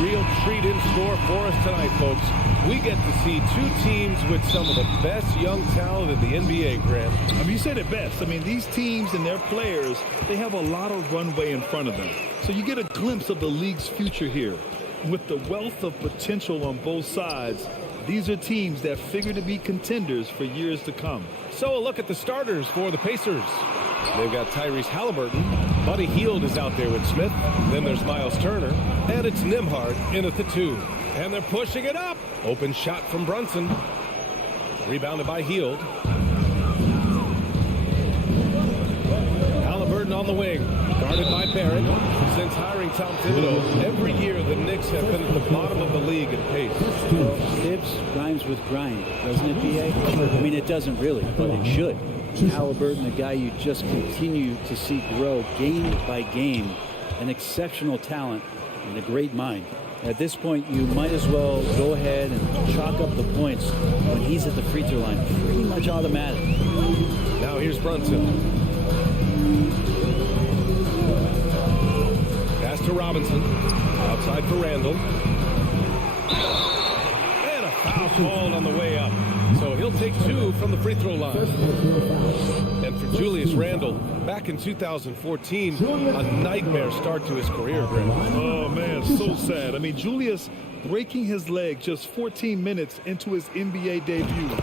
real treat in store for us tonight, folks. We get to see two teams with some of the best young talent in the NBA, Grant. I mean, you said it best. I mean, these teams and their players, they have a lot of runway in front of them. So you get a glimpse of the league's future here. With the wealth of potential on both sides, these are teams that figure to be contenders for years to come. So a look at the starters for the Pacers. They've got Tyrese Halliburton. Buddy Hield is out there with Smith. Then there's Miles Turner. And it's Nembhard in at the 2. And they're pushing it up. Open shot from Brunson. Rebounded by Hield. Halliburton on the wing. Guarded by Barrett. Since hiring Tom Thibodeau, every year the Knicks have been at the bottom of the league in pace. Tibbs rhymes with grind, doesn't it, B.A.? I mean, it doesn't really, but it should. Halliburton, a guy you just continue to see grow game by game, an exceptional talent and a great mind. At this point, you might as well go ahead and chalk up the points when he's at the free throw line. Pretty much automatic. Now here's Brunson. Pass to Robinson. Outside for Randall. And a foul called on the way up. So he'll take 2 from the free throw line. And for Julius Randle, back in 2014, a nightmare start to his career, Grant. Oh, man, so sad. I mean, Julius breaking his leg just 14 minutes into his NBA debut.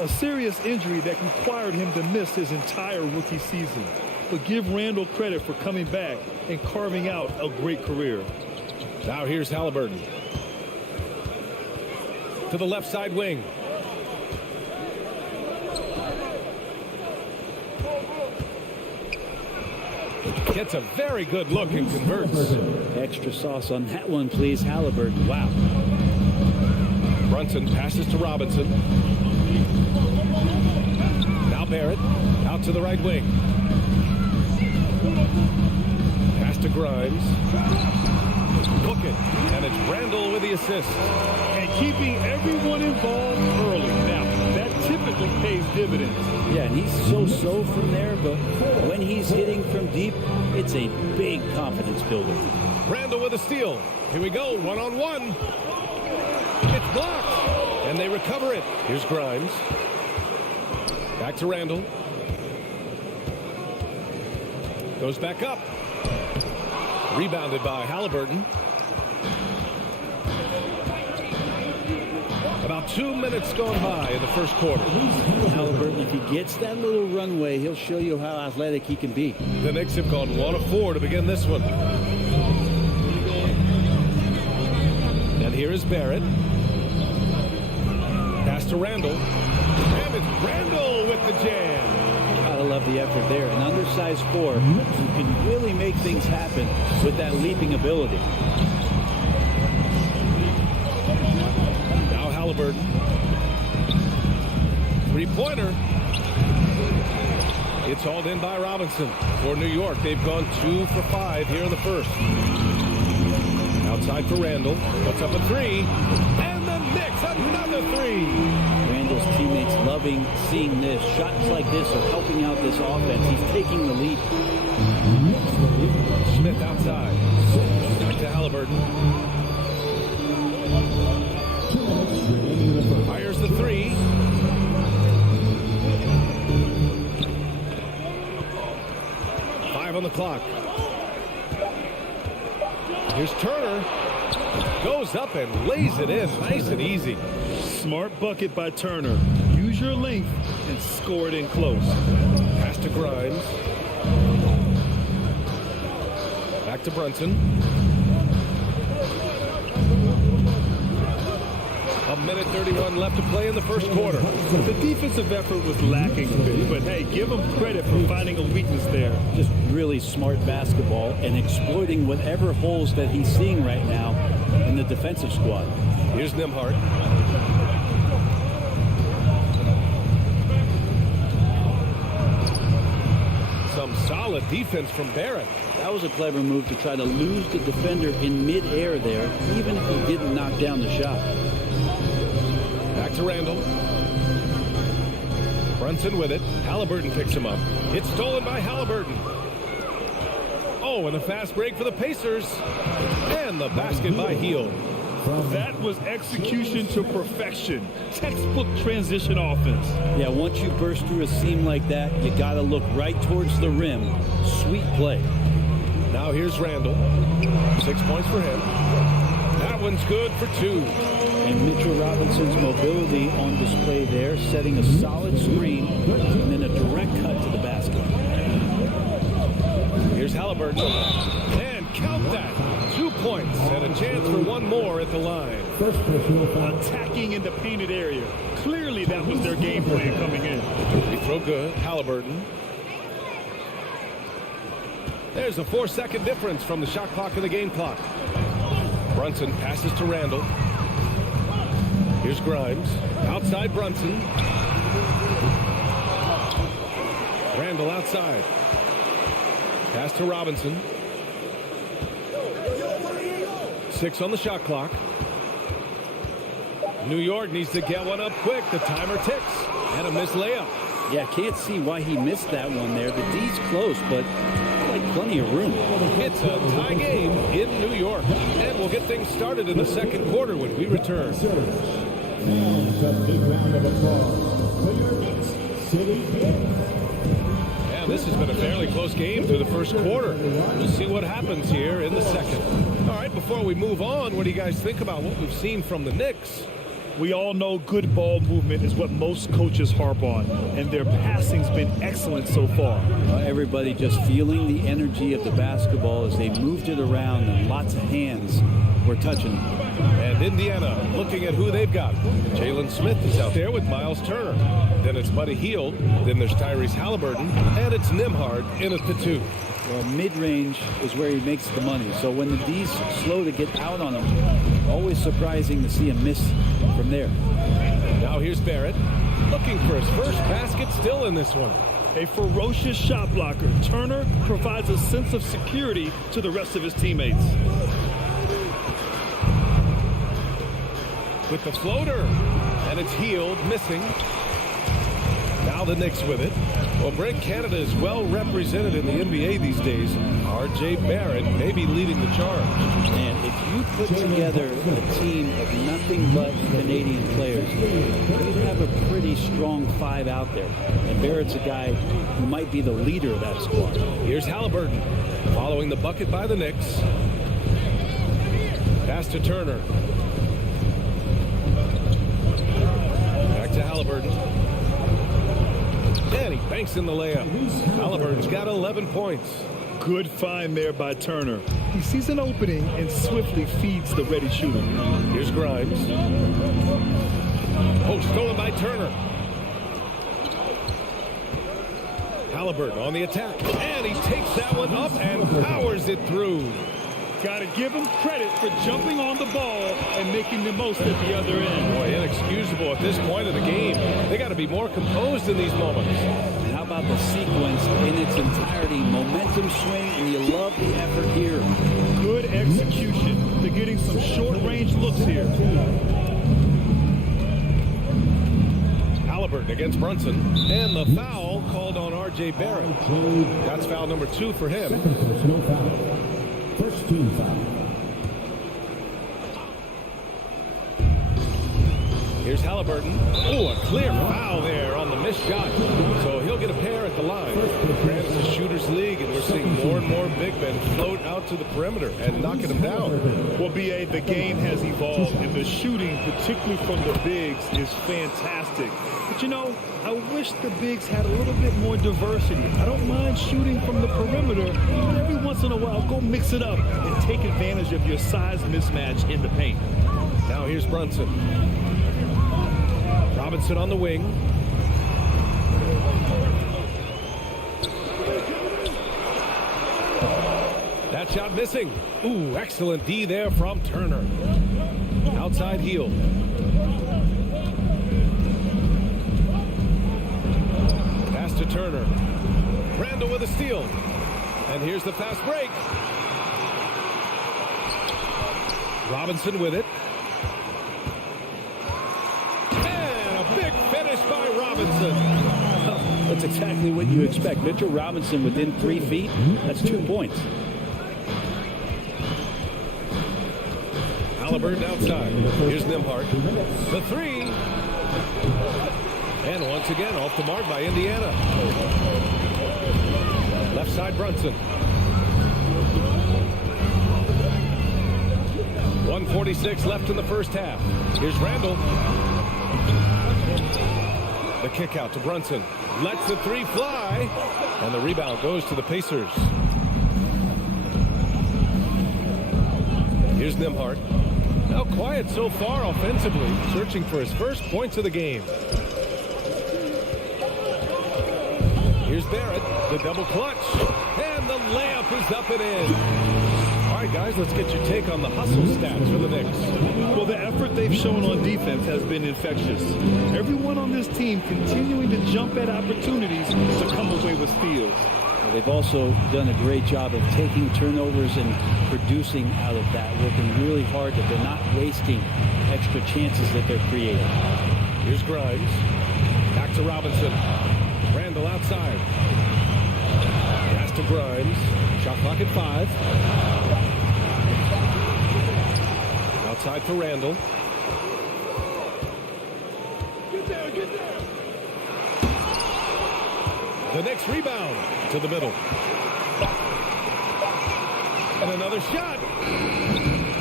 A serious injury that required him to miss his entire rookie season. But give Randle credit for coming back and carving out a great career. Now here's Halliburton. To the left side wing. Gets a very good look and converts. Extra sauce on that one, please, Halliburton. Wow. Brunson passes to Robinson. Now Barrett out to the right wing. Pass to Grimes. Hook it. And it's Randall with the assist. And keeping everyone involved early. Now, that typically pays dividends. Yeah, and he's so from there, but when he's hitting from deep, it's a big confidence builder. Randall with a steal. Here we go, one-on-one. It's blocked, and they recover it. Here's Grimes. Back to Randall. Goes back up. Rebounded by Halliburton. About 2 minutes gone by in the first quarter. Halliburton, if he gets that little runway, he'll show you how athletic he can be. The Knicks have gone 1 of 4 to begin this one. And here is Barrett. Pass to Randall. And it's Randall with the jam. Gotta love the effort there. An undersized 4 who can really make things happen with that leaping ability. Halliburton. Three-pointer. It's hauled in by Robinson. For New York, they've gone 2 for 5 here in the first. Outside for Randall. Puts up a 3. And the Knicks, another 3. Randall's teammates loving seeing this. Shots like this are helping out this offense. He's taking the lead. Smith outside. Back to Halliburton. Fires the 3. On the clock. Here's Turner. Goes up and lays it in nice and easy. Smart bucket by Turner. Use your length and score it in close. Pass to Grimes. Back to Brunson. A minute 31 left to play in the first quarter. The defensive effort was lacking a bit, but hey, give them credit for finding a weakness there. Just really smart basketball and exploiting whatever holes that he's seeing right now in the defensive squad. Here's Nembhard. Some solid defense from Barrett. That was a clever move to try to lose the defender in midair there, even if he didn't knock down the shot. Back to Randall. Brunson with it. Halliburton picks him up. It's stolen by Halliburton. Oh, and a fast break for the Pacers. And the basket by Hield. That was execution to perfection. Textbook transition offense. Yeah, once you burst through a seam like that, you got to look right towards the rim. Sweet play. Now here's Randall. 6 points for him. That one's good for 2. And Mitchell Robinson's mobility on display there, setting a solid screen and then a direct cut to the basket. Here's Halliburton. And count that. 2 points and a chance for one more at the line. Attacking in the painted area. Clearly that was their game plan coming in. Free throw good. Halliburton. There's a 4-second difference from the shot clock to the game clock. Brunson passes to Randall. Here's Grimes. Outside Brunson. Randall outside. Pass to Robinson. 6 on the shot clock. New York needs to get one up quick. The timer ticks. And a missed layup. Yeah, can't see why he missed that one there. The D's close, but like plenty of room. It's a tie game in New York. And we'll get things started in the second quarter when we return. And a big round of applause for your Knicks City Kings. And this has been a fairly close game through the first quarter. We'll see what happens here in the second. All right, before we move on, what do you guys think about what we've seen from the Knicks? We all know good ball movement is what most coaches harp on, and their passing's been excellent so far. Everybody just feeling the energy of the basketball as they moved it around, and lots of hands were touching it. And Indiana looking at who they've got. Jalen Smith is out there with Miles Turner. Then it's Buddy Hield. Then there's Tyrese Halliburton. And it's Nembhard in at the 2. Well, mid-range is where he makes the money. So when the D's slow to get out on him, always surprising to see him miss from there. Now here's Barrett. Looking for his first basket still in this one. A ferocious shot blocker, Turner provides a sense of security to the rest of his teammates. With the floater. And it's Hield missing. Now the Knicks with it. Well, Brent Canada is well represented in the NBA these days. R.J. Barrett may be leading the charge. And if you put together a team of nothing but Canadian players, you have a pretty strong 5 out there. And Barrett's a guy who might be the leader of that squad. Here's Halliburton following the bucket by the Knicks. Pass to Turner. Back to Halliburton. And he banks in the layup. Halliburton's got 11 points. Good find there by Turner. He sees an opening and swiftly feeds the ready shooter. Here's Grimes. Oh, stolen by Turner. Halliburton on the attack. And he takes that one up and powers it through. Got to give him credit for jumping on the ball and making the most at the other end. Boy, inexcusable at this point of the game. They got to be more composed in these moments. And how about the sequence in its entirety? Momentum swing, and you love the effort here. Good execution. They're getting some short-range looks here. Halliburton against Brunson. And the foul called on R.J. Barrett. That's foul number 2 for him. Second personal foul. First team foul. Here's Halliburton. Oh, a clear foul there on the missed shot. So he'll get a pair at the line. Grant's the shooter's league, and we're seeing more and more big men float out to the perimeter and knocking them down. Well, B.A., the game has evolved, and the shooting, particularly from the bigs, is fantastic. But, you know, I wish the bigs had a little bit more diversity. I don't mind shooting from the perimeter, but every once in a while, go mix it up and take advantage of your size mismatch in the paint. Now here's Brunson. Robinson on the wing. That shot missing. Ooh, excellent D there from Turner. Outside Hield. Pass to Turner. Randall with a steal. And here's the fast break. Robinson with it. And a big finish by Robinson. That's exactly what you expect. Mitchell Robinson within 3 feet. That's 2 points. Halliburton outside. Here's Nembhard. The three. And once again, off the mark by Indiana. Left side, Brunson. 1:46 left in the first half. Here's Randall. The kick out to Brunson. Lets the three fly. And the rebound goes to the Pacers. Here's Nembhard. Now quiet so far offensively. Searching for his first points of the game. Here's Barrett. The double clutch. And the layup is up and in. All right, guys, let's get your take on the hustle stats for the Knicks. Well, the effort they've shown on defense has been infectious. Everyone on this team continuing to jump at opportunities to come away with steals. They've also done a great job of taking turnovers and producing out of that, working really hard that they're not wasting extra chances that they're creating. Here's Grimes. Back to Robinson. Randall outside. Pass to Grimes. Shot clock at 5. Outside for Randall. Get there, get there. The Knicks rebound to the middle. And another shot.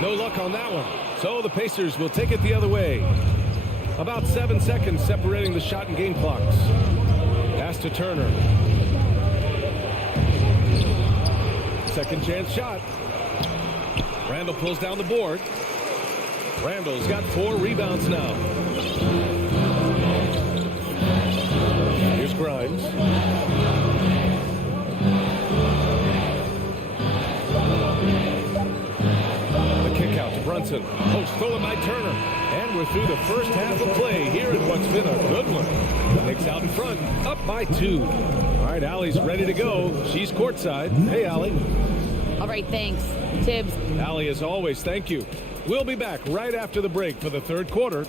No luck on that one. So the Pacers will take it the other way. About 7 seconds separating the shot and game clocks. Pass to Turner. Second chance shot. Randall pulls down the board. Randall's got 4 rebounds now. Here's Grimes. The kick out to Brunson. Post stolen by Turner. And we're through the first half of play here at what's been a good one. Knicks out in front, up by 2. All right, Allie's ready to go. She's courtside. Hey, Allie. All right, thanks, Tibbs. Allie, as always, thank you. We'll be back right after the break for the third quarter.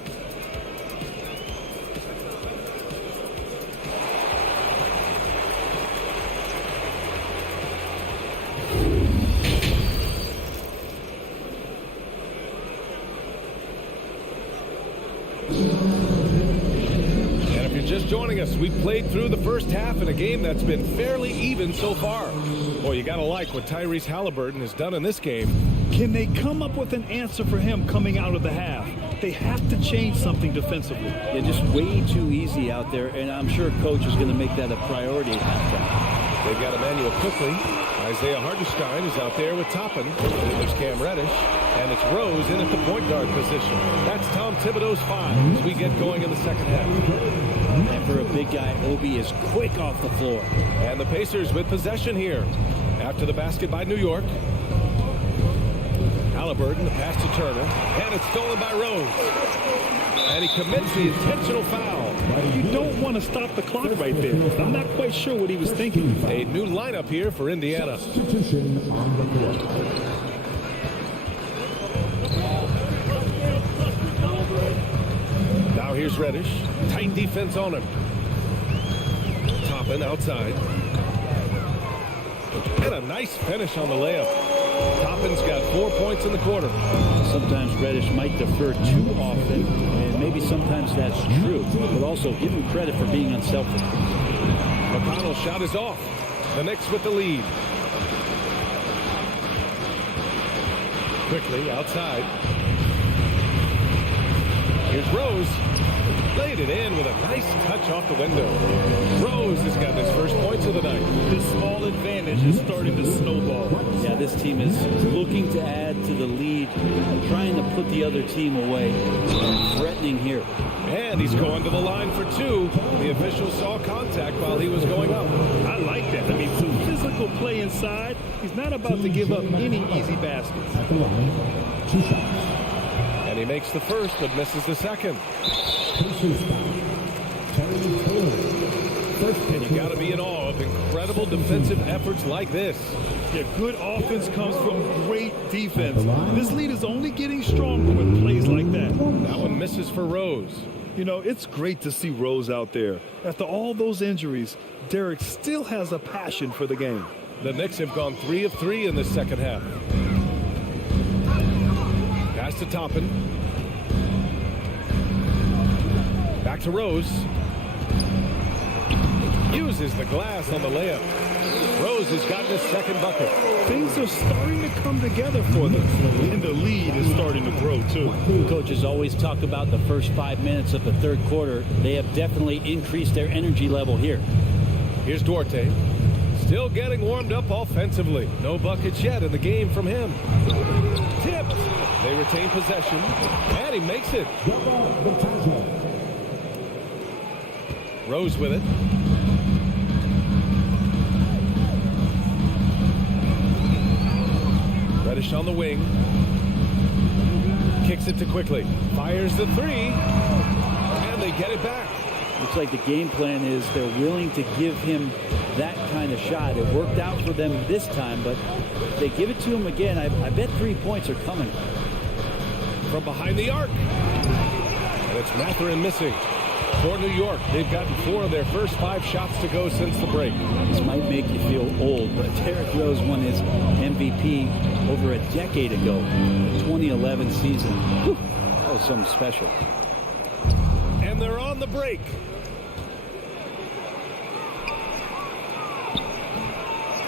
Just joining us, we've played through the first half in a game that's been fairly even so far. Boy, you got to like what Tyrese Halliburton has done in this game. Can they come up with an answer for him coming out of the half? They have to change something defensively. They're just way too easy out there, and I'm sure coach is going to make that a priority at halftime. They've got Emmanuel quickly. Isaiah Hartenstein is out there with Toppin. There's Cam Reddish. And it's Rose in at the point guard position. That's Tom Thibodeau's 5 as we get going in the second half. And for a big guy, Obi is quick off the floor. And the Pacers with possession here. After the basket by New York. Halliburton, the pass to Turner. And it's stolen by Rose. And he commits the intentional foul. You don't want to stop the clock right there. I'm not quite sure what he was thinking. A new lineup here for Indiana. Substitution on the court. Now here's Reddish. Tight defense on him. Toppin outside. And a nice finish on the layup. Toppin's got 4 points in the quarter. Sometimes Reddish might defer too often, and maybe sometimes that's true, but also give him credit for being unselfish. McConnell's shot is off. The Knicks with the lead. Quickly outside. Here's Rose. Laid it in with a nice touch off the window. Rose has got his first points of the night. This small advantage is starting to snowball. Yeah, this team is looking to add to the lead, trying to put the other team away, and threatening here. And he's going to the line for 2. The official saw contact while he was going up. I like that. I mean, some physical play inside. He's not about to give up any easy baskets. At the line, 2 shots. And he makes the first, but misses the second. Pacers foul. Terry Taylor. First And you got to be in awe of incredible defensive efforts like this. Yeah, good offense comes from great defense. This lead is only getting stronger with plays like that. That one misses for Rose. You know, it's great to see Rose out there. After all those injuries, Derek still has a passion for the game. The Knicks have gone 3 of 3 in this second half. Pass Pass to Toppin. Back to Rose. Uses the glass on the layup. Rose has gotten his second bucket. Things are starting to come together for them, and the lead is starting to grow too. Coaches always talk about the first 5 minutes of the third quarter. They have definitely increased their energy level here. Here's Duarte. Still getting warmed up offensively. No buckets yet in the game from him. Tipped. They retain possession, and he makes it. Rose with it. Reddish on the wing. Kicks it to Quickly. Fires the three. And they get it back. Looks like the game plan is they're willing to give him that kind of shot. It worked out for them this time, but if they give it to him again, I bet 3 points are coming. From behind the arc. And it's Mathurin missing. For New York, they've gotten 4 of their first 5 shots to go since the break. This might make you feel old, but Derrick Rose won his MVP over a decade ago, the 2011 season. Whew, that was something special. And they're on the break.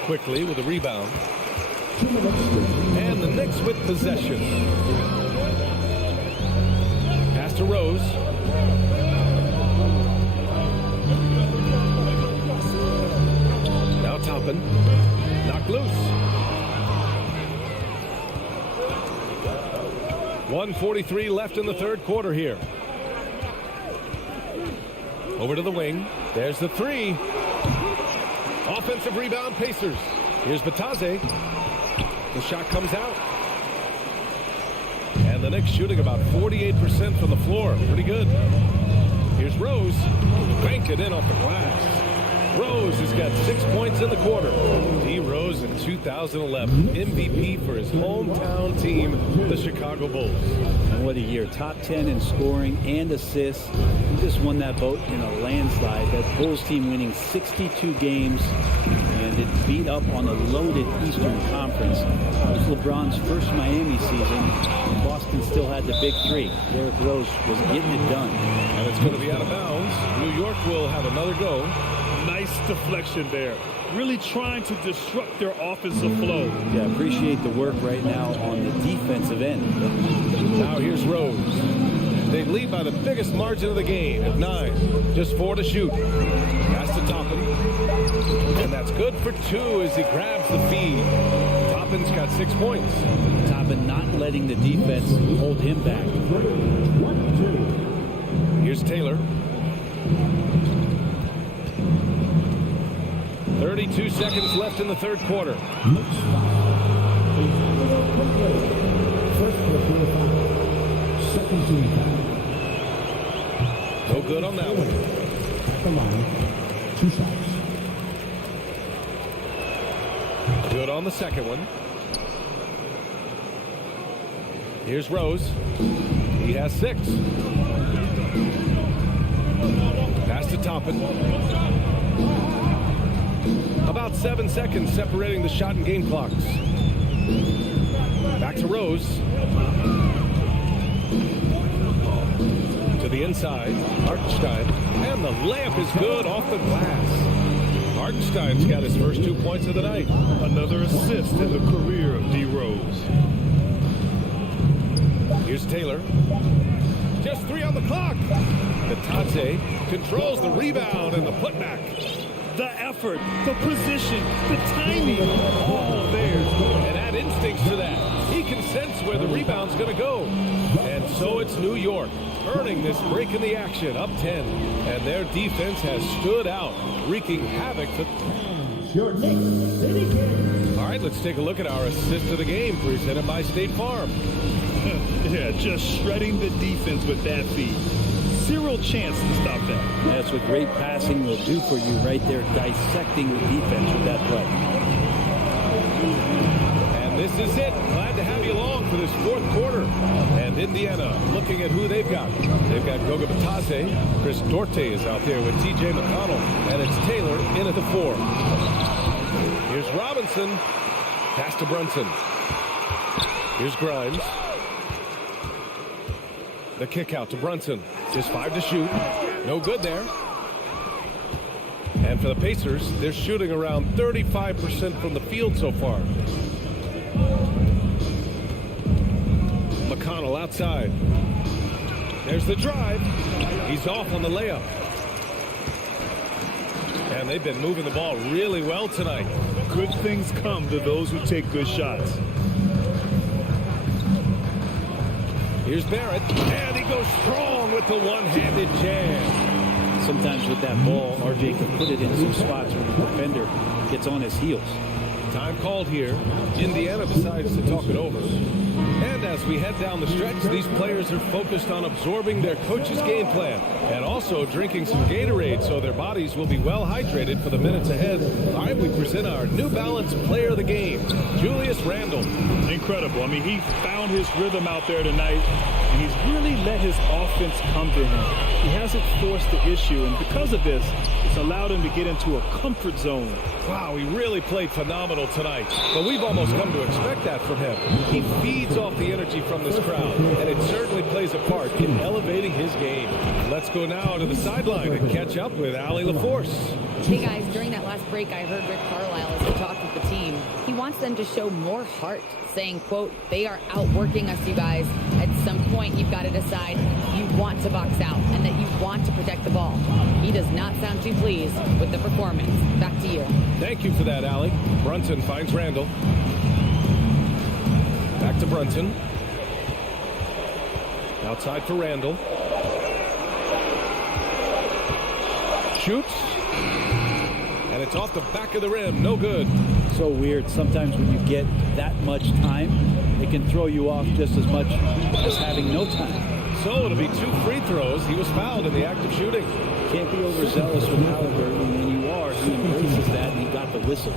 Quickly with a rebound. And the Knicks with possession. Pass to Rose. Now Toppin. Knocked loose. 1:43 left in the third quarter here. Over to the wing. There's the three. Offensive rebound, Pacers. Here's Bataze. The shot comes out. And the Knicks shooting about 48% from the floor. Pretty good. Here's Rose. Banked it in off the glass. Rose has got 6 points in the quarter. D. Rose in 2011. MVP for his hometown team, the Chicago Bulls. And what a year. Top 10 in scoring and assists. He just won that vote in a landslide. That Bulls team winning 62 games, and it beat up on a loaded Eastern Conference. It was LeBron's first Miami season. Boston still had the big three. Derrick Rose was getting it done. And it's going to be out of bounds. New York will have another go. Nice deflection there. Really trying to disrupt their offensive flow. Yeah, appreciate the work right now on the defensive end. Now here's Rose. They lead by the biggest margin of the game at 9. Just 4 to shoot. Pass to Toppin. And that's good for 2 as he grabs the feed. Toppin's got 6 points. Toppin not letting the defense hold him back. Here's Taylor. 32 seconds left in the third quarter. No good on that one. Good on the second one. Here's Rose. He has 6. Pass to Toppin. About 7 seconds separating the shot and game clocks. Back to Rose. To the inside. Hartenstein. And the layup is good off the glass. Hartenstein's got his first 2 points of the night. Another assist in the career of D. Rose. Here's Taylor. Just 3 on the clock. Bataze controls the rebound and the putback. The effort, the position, the timing, all there. And add instincts to that. He can sense where the rebound's going to go. And so it's New York earning this break in the action, up 10. And their defense has stood out, wreaking havoc. All right, let's take a look at our assist of the game presented by State Farm. Yeah, just shredding the defense with that feed. Zero chance to stop that. That's what great passing will do for you right there, dissecting the defense with that play. And this is it. Glad to have you along for this fourth quarter. And Indiana looking at who they've got. They've got Goga Bataze. Chris Duarte is out there with T.J. McConnell. And it's Taylor in at the 4. Here's Robinson. Pass to Brunson. Here's Grimes. The kick out to Brunson. Just 5 to shoot. No good there. And for the Pacers, they're shooting around 35% from the field so far. McConnell outside. There's the drive. He's off on the layup. And they've been moving the ball really well tonight. Good things come to those who take good shots. Here's Barrett, and he goes strong with the one-handed jam. Sometimes with that ball, RJ can put it in some spots where the defender gets on his heels. Time called here. Indiana decides to talk it over. And as we head down the stretch, these players are focused on absorbing their coach's game plan and also drinking some Gatorade so their bodies will be well hydrated for the minutes ahead. All right, we present our New Balance player of the game, Julius Randle. Incredible. I mean, he found his rhythm out there tonight, and he's really let his offense come to him. He hasn't forced the issue, and because of this, it's allowed him to get into a comfort zone. Wow, he really played phenomenal tonight. But we've almost come to expect that from him. He feeds off the energy from this crowd, and it certainly plays a part in elevating his game. Let's go now to the sideline and catch up with Allie LaForce. Hey guys, during that last break, I heard Rick Carlisle as he talked with the team. He wants them to show more heart, saying, quote, they are outworking us, you guys. At some point, you've got to decide you want to box out and that you want to protect the ball. He does not sound too pleased with the performance. Back to you. Thank you for that, Allie. Brunson finds Randall. Back to Brunson. Outside for Randall. Shoots. And it's off the back of the rim. No good. So weird. Sometimes when you get that much time, it can throw you off just as much as having no time. So it'll be 2 free throws. He was fouled in the act of shooting. Can't be overzealous with Halliburton. When you are, he embraces that, and he got the whistle.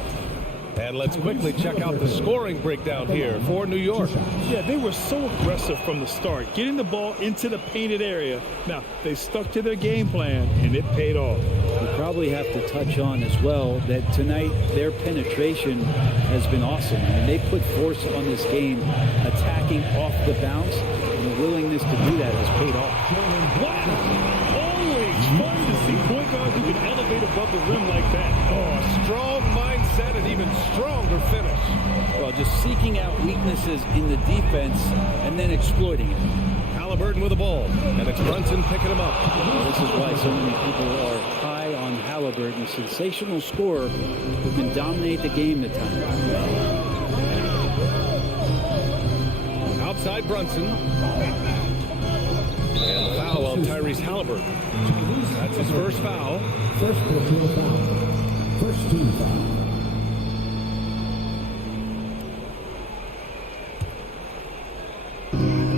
And let's quickly check out the scoring breakdown here for New York. Yeah, they were so aggressive from the start, getting the ball into the painted area. Now, they stuck to their game plan, and it paid off. We probably have to touch on as well that tonight their penetration has been awesome. I mean, they put force on this game, attacking off the bounce, and the willingness to do that has paid off. Wow! Always fun to see point guards who can elevate above the rim like that. Oh, a strong mindset and even stronger finish. Well, just seeking out weaknesses in the defense and then exploiting it. Halliburton with the ball, and it's Brunson picking him up. Well, this is why so many people are high on Halliburton, a sensational scorer who can dominate the game at times. Outside Brunson. And foul on Tyrese Halliburton. That's his first foul. First personal foul. First team foul. A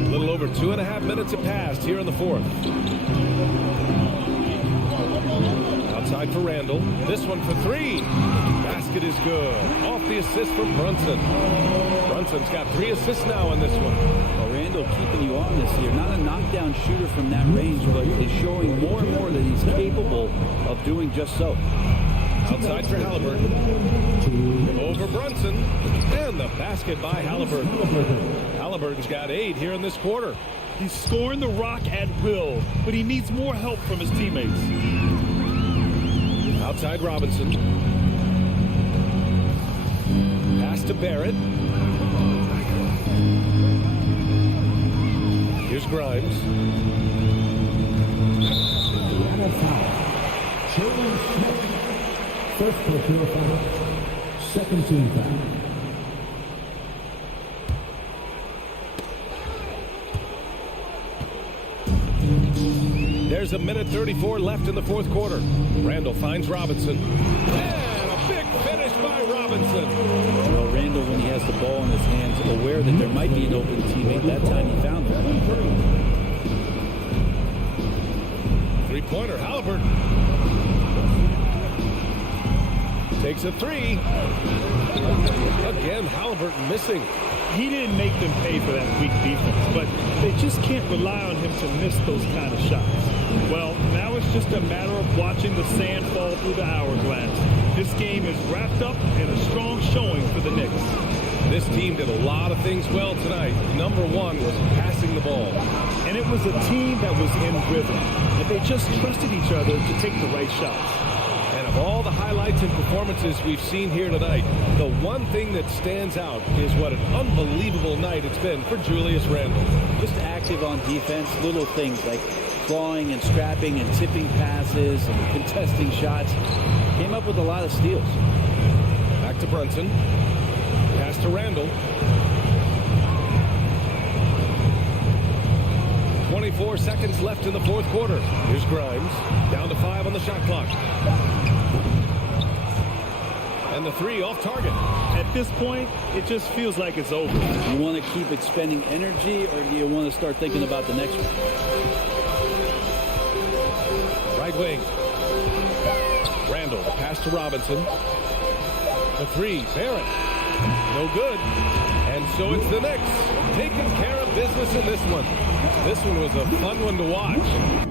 little over 2.5 minutes have passed here in the fourth. Outside for Randall. This one for 3. Basket is good. Off the assist from Brunson. Brunson's got 3 assists now in this one. Well, Randall keeping you on this year. Not a knockdown shooter from that range, but is showing more and more that he's capable of doing just so. Outside for Halliburton. Over Brunson. And the basket by Halliburton. Halliburton's got 8 here in this quarter. He's scoring the rock at will, but he needs more help from his teammates. Outside Robinson. Pass to Barrett. Here's Grimes. Indiana foul. Jalen Smith. First personal foul. Second team foul. There's a minute 34 left in the fourth quarter. Randall finds Robinson. And a big finish by Robinson. Well, Randall, when he has the ball in his hands, aware that there might be an open teammate, that time he found it. Three-pointer, Halliburton. Takes a 3. Again, Halliburton missing. He didn't make them pay for that weak defense, but they just can't rely on him to miss those kind of shots. Well, now it's just a matter of watching the sand fall through the hourglass. This game is wrapped up in a strong showing for the Knicks. This team did a lot of things well tonight. Number one was passing the ball. And it was a team that was in rhythm. And they just trusted each other to take the right shots. And of all the highlights and performances we've seen here tonight, the one thing that stands out is what an unbelievable night it's been for Julius Randle. Just active on defense, little things like clawing and scrapping and tipping passes and contesting shots. Came up with a lot of steals. Back to Brunson. Pass to Randle. 24 seconds left in the fourth quarter. Here's Grimes. Down to 5 on the shot clock. And the three off target. At this point, it just feels like it's over. You want to keep expending energy, or do you want to start thinking about the next one? Right wing. Randle. Pass to Robinson. The three. Barrett. No good. And so it's the Knicks taking care of business in this one. This one was a fun one to watch.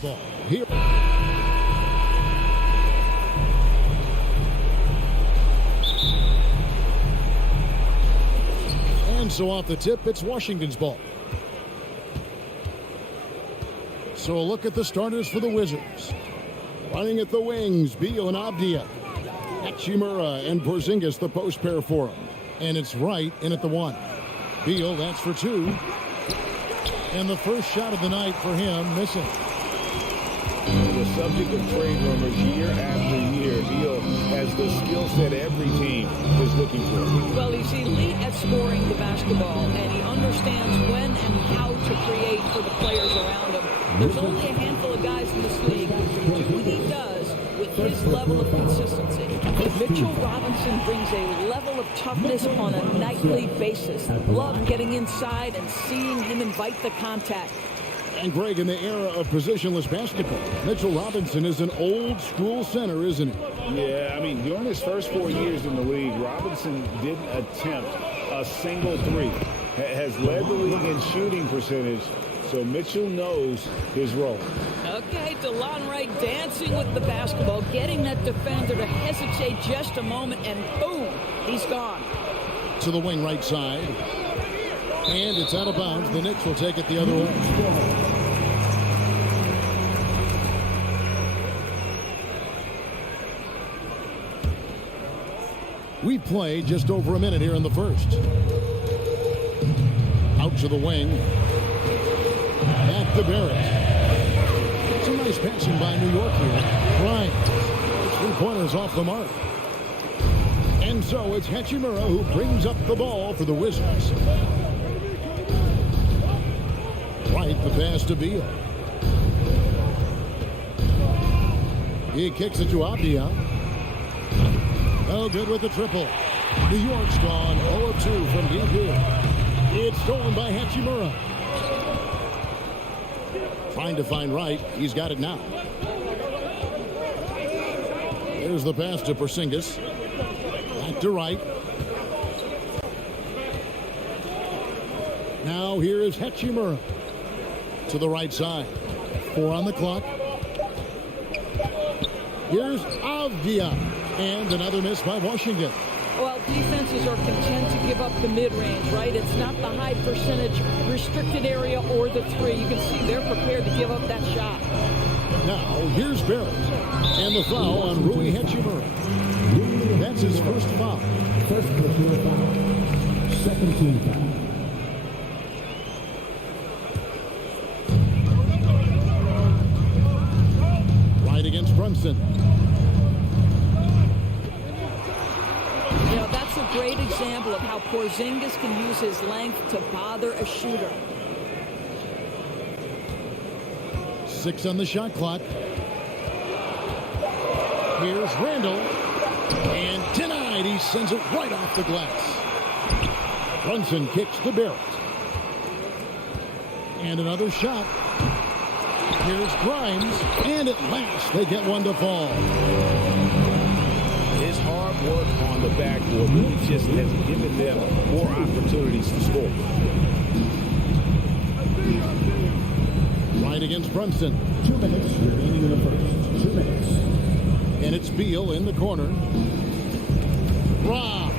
ball. Here. And so off the tip, it's Washington's ball. So a look at the starters for the Wizards. Running at the wings, Beal and Abdia. Hachimura and Porzingis, the post pair for him. And it's Wright in at the one. Beal, that's for two. And the first shot of the night for him, missing. The subject of trade rumors year after year. Beal has the skill set every team is looking for. Well, he's elite at scoring the basketball, and he understands when and how to create for the players around him. There's only a handful of guys in this league who do what he does with his level of consistency. Mitchell Robinson brings a level of toughness on a nightly basis. Love getting inside and seeing him invite the contact. And Greg, in the era of positionless basketball, Mitchell Robinson is an old school center, isn't he? Yeah, I mean, during his first 4 years in the league, Robinson didn't attempt a single three. Has led the league in shooting percentage, so Mitchell knows his role. Okay, DeLon Wright dancing with the basketball, getting that defender to hesitate just a moment, and boom, he's gone. To the wing right side. And it's out of bounds. The Knicks will take it the other way. We play just over a minute here in the first. Out to the wing. Back to Barrett. Some nice passing by New York here. Bryant. 3-pointers off the mark. And so it's Hachimura who brings up the ball for the Wizards. Right, the pass to Beal. He kicks it to Abdia. No good with the triple. New York's gone 0-2 from deep here. It's stolen by Hachimura. Trying to find Wright. He's got it now. There's the pass to Porzingis. Back to Wright. Now here is Hachimura. To the right side. 4 on the clock. Here's Avdia. And another miss by Washington. Well, defenses are content to give up the mid-range, right? It's not the high percentage restricted area or the three. You can see they're prepared to give up that shot. Now, here's Barrett. And the foul on Rui Hachimura. That's his first foul. First personal foul. Second team foul. Right against Brunson. You know, that's a great example of how Porzingis can use his length to bother a shooter. 6 on the shot clock. Here's Randall. And denied. He sends it right off the glass. Brunson kicks to Barrett. And another shot. Here's Grimes. And at last they get one to fall. His hard work on the backboard really just has given them more opportunities to score. Right against Brunson. 2 minutes remaining in the first. 2 minutes. And it's Beal in the corner. Rob.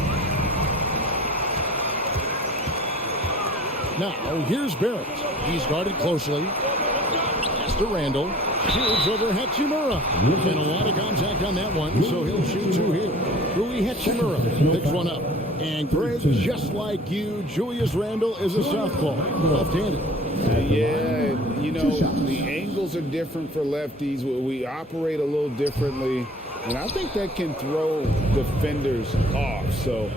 Now, here's Barrett. He's guarded closely. Pass to Randall. Shields over Hachimura. And a lot of contact on that one, so he'll shoot 2 here. Rui Hachimura picks one up. And Greg, just like you, Julius Randle is a southpaw, left-handed. Yeah, you know, the angles are different for lefties. We operate a little differently, and I think that can throw defenders off. So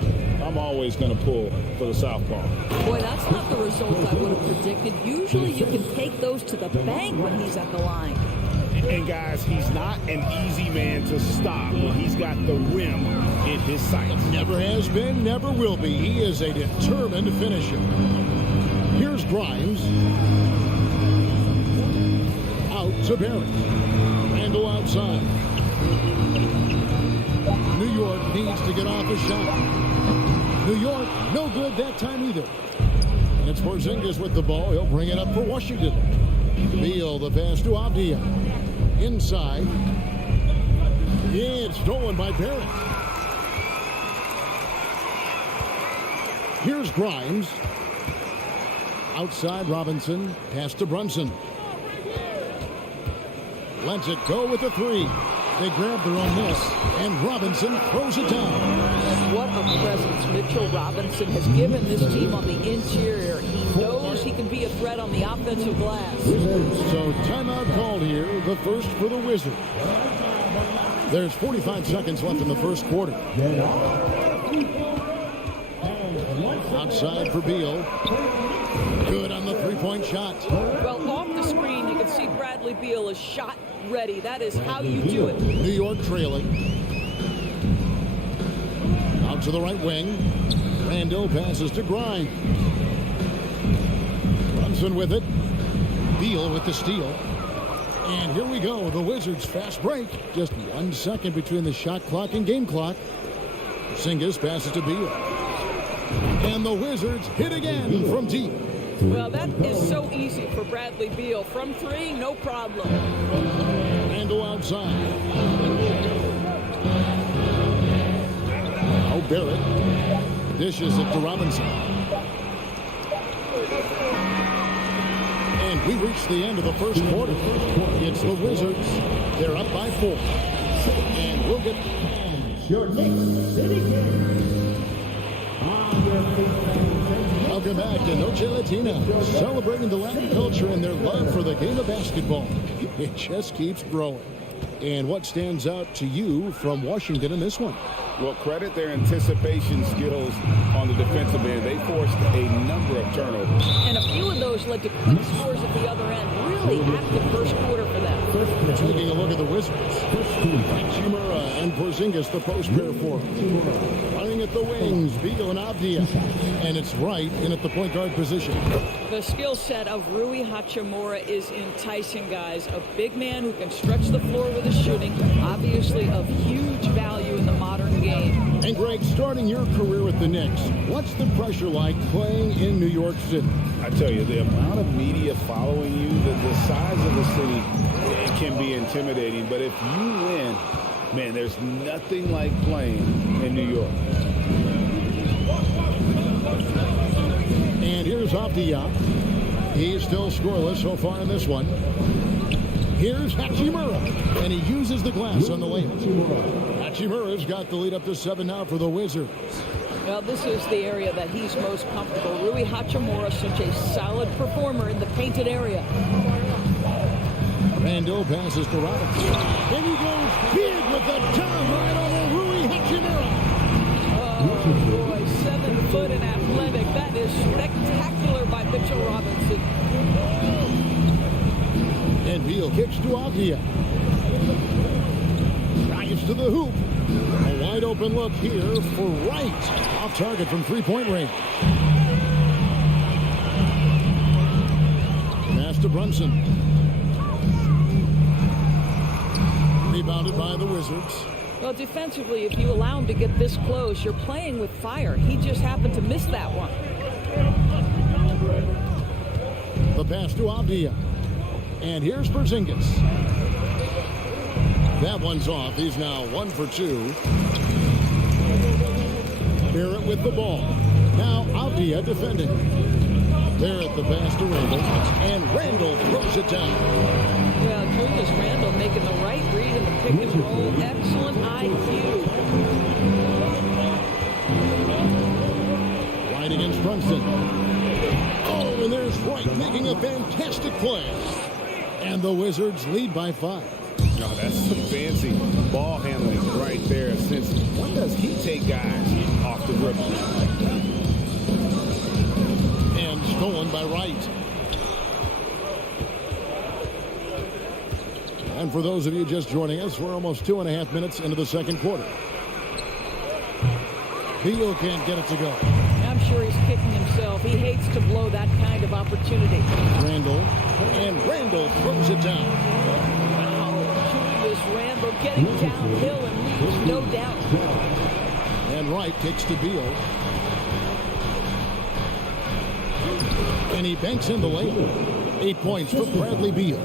I'm always going to pull for the southpaw. Boy, that's not the result I would have predicted. Usually you can take those to the bank when he's at the line. And guys, he's not an easy man to stop when he's got the rim in his sights. Never has been, never will be. He is a determined finisher. Here's Grimes. Out to Barrett. Randall outside. New York needs to get off a shot. New York, no good that time either. And it's Porzingis with the ball. He'll bring it up for Washington. Beal, the pass to Avdia. Inside. Yeah, it's stolen by Barrett. Here's Grimes. Outside Robinson. Pass to Brunson. Lets it go with the 3. They grab their own miss, and Robinson throws it down. What a presence Mitchell Robinson has given this team on the interior. He knows he can be a threat on the offensive glass. So timeout called here, the first for the Wizards. There's 45 seconds left in the first quarter. Outside for Beal. Good on the three-point shot. Well, off the screen, you can see Bradley Beal is shot ready. That is how you do it. New York trailing. Out to the right wing. Randall passes to Grimes. Brunson with it. Beal with the steal. And here we go. The Wizards fast break. Just 1 second between the shot clock and game clock. Porzingis passes to Beal. And the Wizards hit again from deep. Well, that is so easy for Bradley Beal. From 3, no problem. Randall outside. Now Barrett dishes it to Robinson. And we reach the end of the first quarter. It's the Wizards. They're up by 4. And we'll get Your Knicks City Kings. On your feet. Welcome back to Noche Latina, celebrating the Latin culture and their love for the game of basketball. It just keeps growing. And what stands out to you from Washington in this one? Well, credit their anticipation skills on the defensive end. They forced a number of turnovers. And a few of those led to quick scores at the other end. Really active first quarter for them. Taking a look at the Wizards. Hachimura and Porzingis, the post pair for them. Running at the wings, Beal and Avdia. And it's right in at the point guard position. The skill set of Rui Hachimura is enticing, guys. A big man who can stretch the floor with his shooting. Obviously of huge value in the modern game. And Greg, starting your career with the Knicks, what's the pressure like playing in New York City? I tell you, the amount of media following you, the size of the city, it can be intimidating. But if you win, man, there's nothing like playing in New York. And here's Avdia. He's still scoreless so far in this one. Here's Hachimura, and he uses the glass on the layup. Hachimura's got the lead up to 7 now for the Wizards. Well, this is the area that he's most comfortable. Rui Hachimura, such a solid performer in the painted area. Randall passes to Robinson. And he goes big with the down right over Rui Hachimura. Oh, boy, 7 foot and athletic. That is spectacular by Mitchell Robinson. And Beal kicks to Avdia. Drives to the hoop. A wide open look here for Wright. Off target from three-point range. Pass to Brunson. Rebounded by the Wizards. Well, defensively, if you allow him to get this close, you're playing with fire. He just happened to miss that one. The pass to Avdia. And here's Porzingis. That one's off. He's now 1 for 2. Barrett with the ball. Now Avdia defending. Barrett the pass to Randall. And Randall throws it down. Well, Julius Randall making the right read in the pick and roll. Excellent IQ. Right against Brunson. Oh, and there's Wright making a fantastic play. And the Wizards lead by 5. No, that's some fancy ball handling right there. Since when does he take guys off the dribble? And stolen by Wright. And for those of you just joining us, we're almost 2.5 minutes into the second quarter. Beal can't get it to go. I'm sure he's kicking himself. He hates to blow that kind of opportunity. Randall. And Randall throws it down. Wow. Julius Randall getting downhill and leaves no doubt. And Wright kicks to Beal. And he banks in the layup. 8 points for Bradley Beal.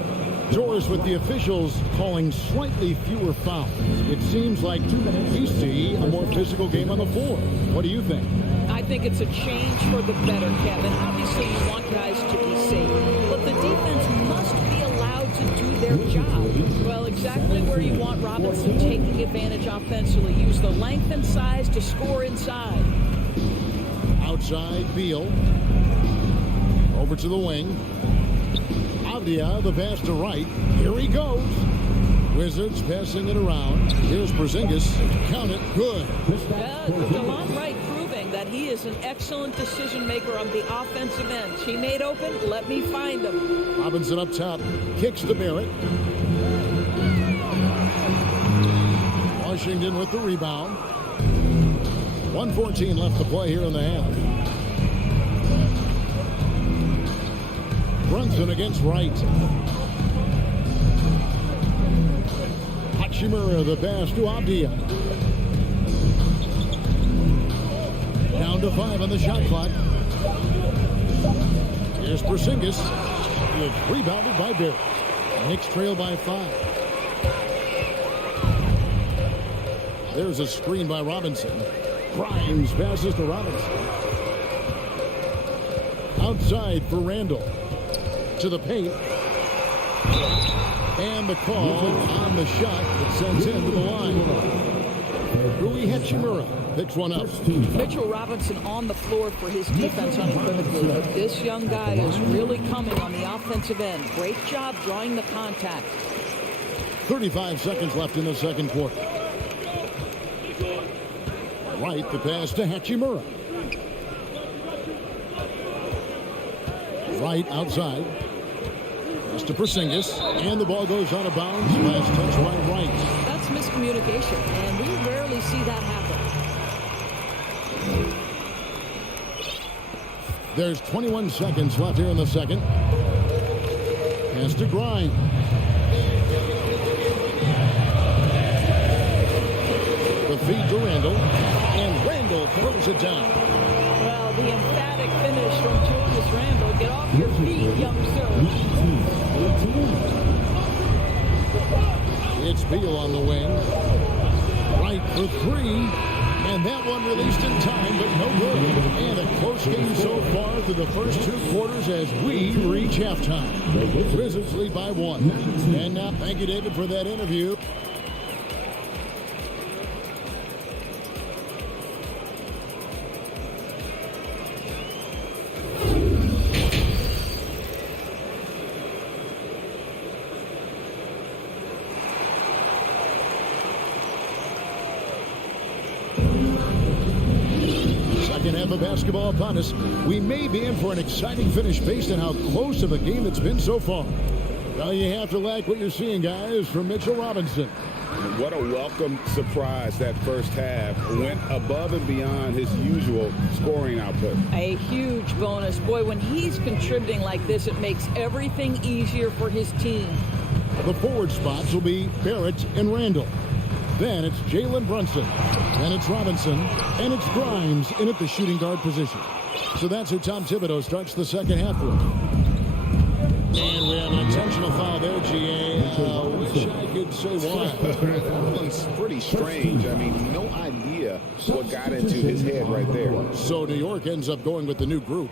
Doors with the officials calling slightly fewer fouls. It seems like you see a more physical game on the floor. What do you think? I think it's a change for the better, Kevin. Obviously, you want guys to be safe, but the defense must be allowed to do their job. Well, exactly where you want Robinson taking advantage offensively. Use the length and size to score inside. Outside, Beal. Over to the wing. Avdia, the pass to Wright. Here he goes. Wizards passing it around. Here's Porzingis. Count it. Good. DeLon Wright proving that he is an excellent decision maker on the offensive end. He made open. Let me find him. Robinson up top. Kicks to Barrett. Washington with the rebound. 1:14 left to play here in the half. Brunson against Wright. Hachimura the pass to Abdia. Down to 5 on the shot clock. Here's Porzingis. It's rebounded by Barrett. Knicks trail by 5. There's a screen by Robinson. Grimes passes to Robinson. Outside for Randall. To the paint. And the call on the shot that sends him to the line. Rui Hachimura picks one up. Mitchell Robinson on the floor for his defense unequivocally, but this young guy is really coming on the offensive end. Great job drawing the contact. 35 seconds left in the second quarter. Right, the pass to Hachimura. Right outside. Pass to Porzingis, and the ball goes out of bounds. Last touch by Wright. That's miscommunication, and we rarely see that happen. There's 21 seconds left here in the second. Pass to Grimes. The feed to Randall, and Randall throws it down. Well, the emphatic finish from Julius Randle. Get off your feet, young sir. It's Beal on the wing. Right for 3. And that one released in time, but no good. And a close game so far through the first 2 quarters as we reach halftime. Wizards lead by 1. And now, thank you, David, for that interview. Second half of basketball upon us. We may be in for an exciting finish based on how close of a game it's been so far. Well, you have to like what you're seeing, guys, from Mitchell Robinson. What a welcome surprise that first half. Went above and beyond his usual scoring output. A huge bonus. Boy, when he's contributing like this, it makes everything easier for his team. The forward spots will be Barrett and Randall. Then it's Jalen Brunson. Then it's Robinson. And it's Grimes in at the shooting guard position. So that's who Tom Thibodeau starts the second half with. And we have an intentional foul there, GA. Wish I could say why. That one's pretty strange. I mean, no idea what got into his head right there. So New York ends up going with the new group.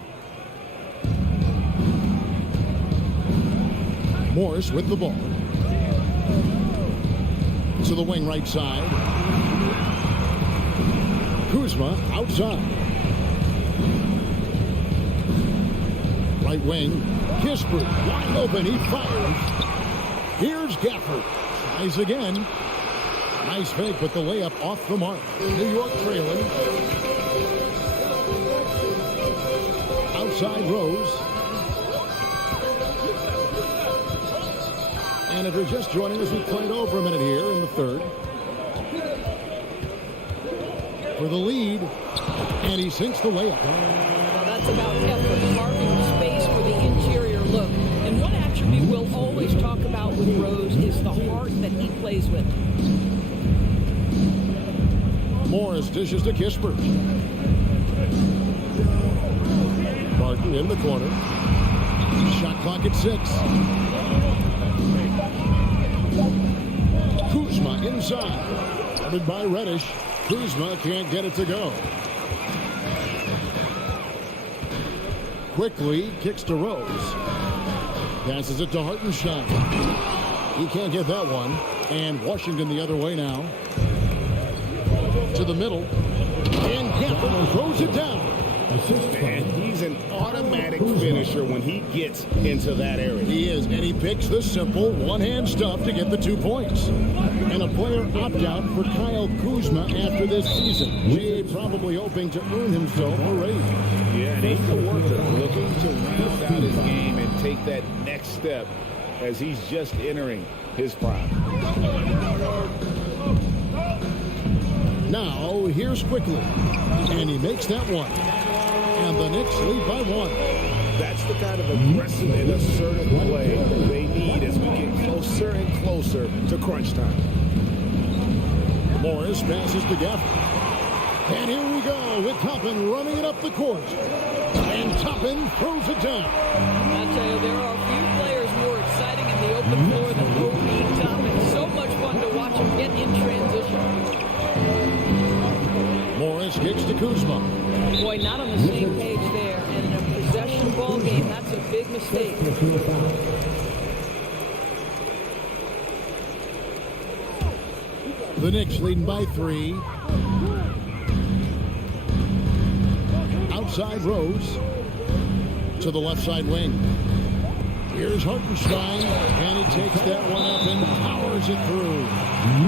Morris with the ball. To the wing right side. Kuzma outside. Right wing. Kispert wide open. He fires. Here's Gafford. Tries again. Nice fake, but the layup off the mark. New York trailing. Outside Rose. And if you're just joining us, we played over a minute here in the third. For the lead. And he sinks the layup. Well, that's about effort, carving space for the interior look. And one attribute we'll always talk about with Rose is the heart that he plays with. Morris dishes to Kispert. Martin in the corner. Shot clock at 6. Kuzma inside. Covered by Reddish. Kuzma can't get it to go. Quickly kicks to Rose. Passes it to Hartenstein. He can't get that one. And Washington the other way now. To the middle. And Gafford throws it down. And he's an automatic finisher when he gets into that area. He is, and he picks the simple one-hand stuff to get the 2 points. And a player opt-out for Kyle Kuzma after this season. GA probably hoping to earn himself a raise. Yeah, and he's a worker looking to round out his game and take that next step as he's just entering his prime. Now, here's Quickly. And he makes that one. And the Knicks lead by 1. That's the kind of aggressive and assertive play they need as we get closer and closer to crunch time. Morris passes to Gafford. And here we go with Toppin running it up the court. And Toppin throws it down. I tell you, there are a few players more exciting in the open floor than Obi Toppin. So much fun to watch him get in transition. Morris kicks to Kuzma. Boy, not on the same page there. And in a possession ball game, that's a big mistake. The Knicks leading by 3. Outside Rose to the left side wing. Here's Hartenstein, and he takes that one up and powers it through.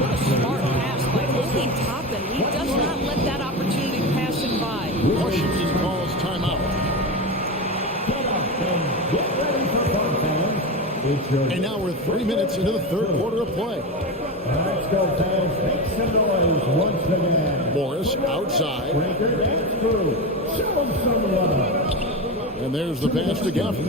What a smart pass by Obi Toppin. He does not let that opportunity pass him by. Washington calls timeout. And now we're 3 minutes into the third quarter of play. Let's go, fans. Make some noise once again. Morris outside. Breaker dance crew. Show them some love. And there's the pass to Gafford.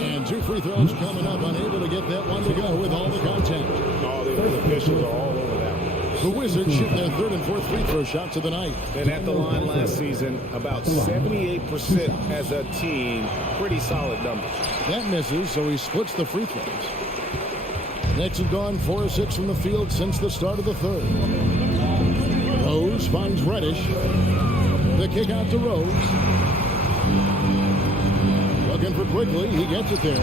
And 2 free throws coming up. Unable to get that one to go with all the contact. All the officials are all over that one. The Wizards shooting their third and fourth free throw shots of the night. And at the line last season, about 78% as a team. Pretty solid numbers. That misses, so he splits the free throws. Knicks have gone 4 of 6 from the field since the start of the third. Rose finds Reddish. The kick out to Rose. Looking for Quickly. He gets it there.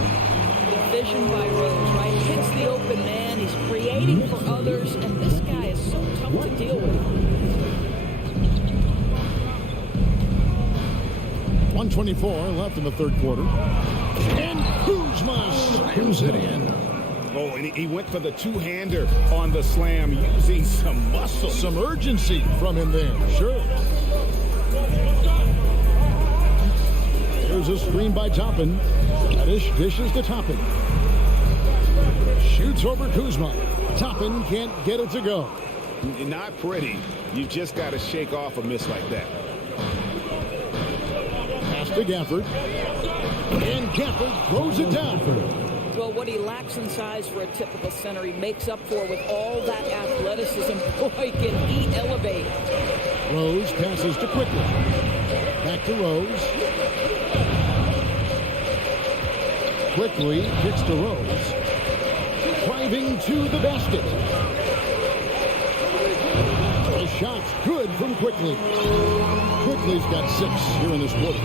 Vision by Rose, right? Hits the open man. He's creating for others, and this guy is so tough to deal with. 1:24 left in the third quarter. And Kuzma slams it in. Oh, and he went for the two-hander on the slam, using some muscle. Some urgency from him there, sure. There's a screen by Toppin. Reddish dishes to Toppin. Shoots over Kuzma. Toppin can't get it to go. Not pretty. You just got to shake off a miss like that. Pass to Gafford. And Gafford throws it down. Well, what he lacks in size for a typical center, he makes up for with all that athleticism. Boy, can he elevate. Rose passes to Quickly. Back to Rose. Quickly kicks to Rose. Driving to the basket. The shot's good from Quickly. Quickly's got 6 here in this quarter.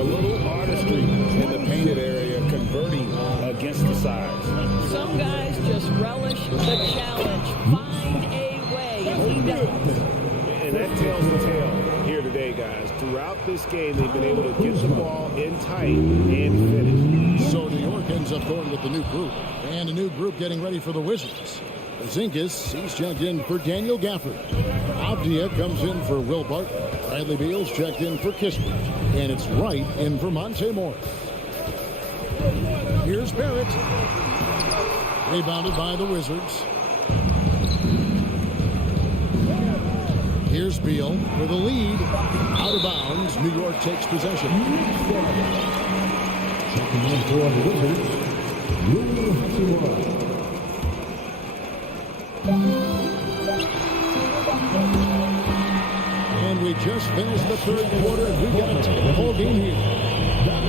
A little artistry in the painted area, converting against the size. Some guys just relish the challenge. Find a way, and he does. And that tells the tale here today, guys. Throughout this game, they've been able to get the ball in tight and finish. So New York ends up going with the new group. And a new group getting ready for the Wizards. Zingas, he's checked in for Daniel Gafford. Avdia comes in for Will Barton. Bradley Beal's checked in for Kispert. And it's Wright in for Monte Morris. Here's Barrett. Rebounded by the Wizards. Here's Beal for the lead. Out of bounds. New York takes possession. Checking in for the Wizards. And we just finished the third quarter. We've got a tight ball game here.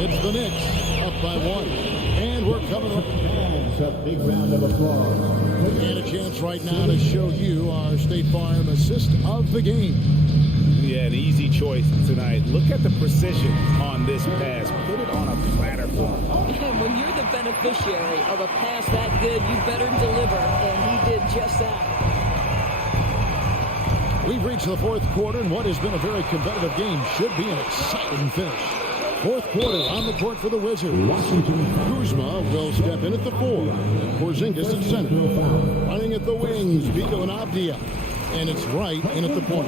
It's the Knicks up by 1. And we're coming up. A big round of applause. And a chance right now to show you our State Farm assist of the game. Yeah, an easy choice tonight. Look at the precision on this pass. Put it on a platter for him. And when you're the beneficiary of a pass that good, you better deliver, and he did just that. We've reached the fourth quarter, and what has been a very competitive game should be an exciting finish. Fourth quarter on the court for the Wizards. Kuzma will step in at the 4. Porzingis at center. Running at the wings, Vigo and Avdia. And it's Wright in at the point.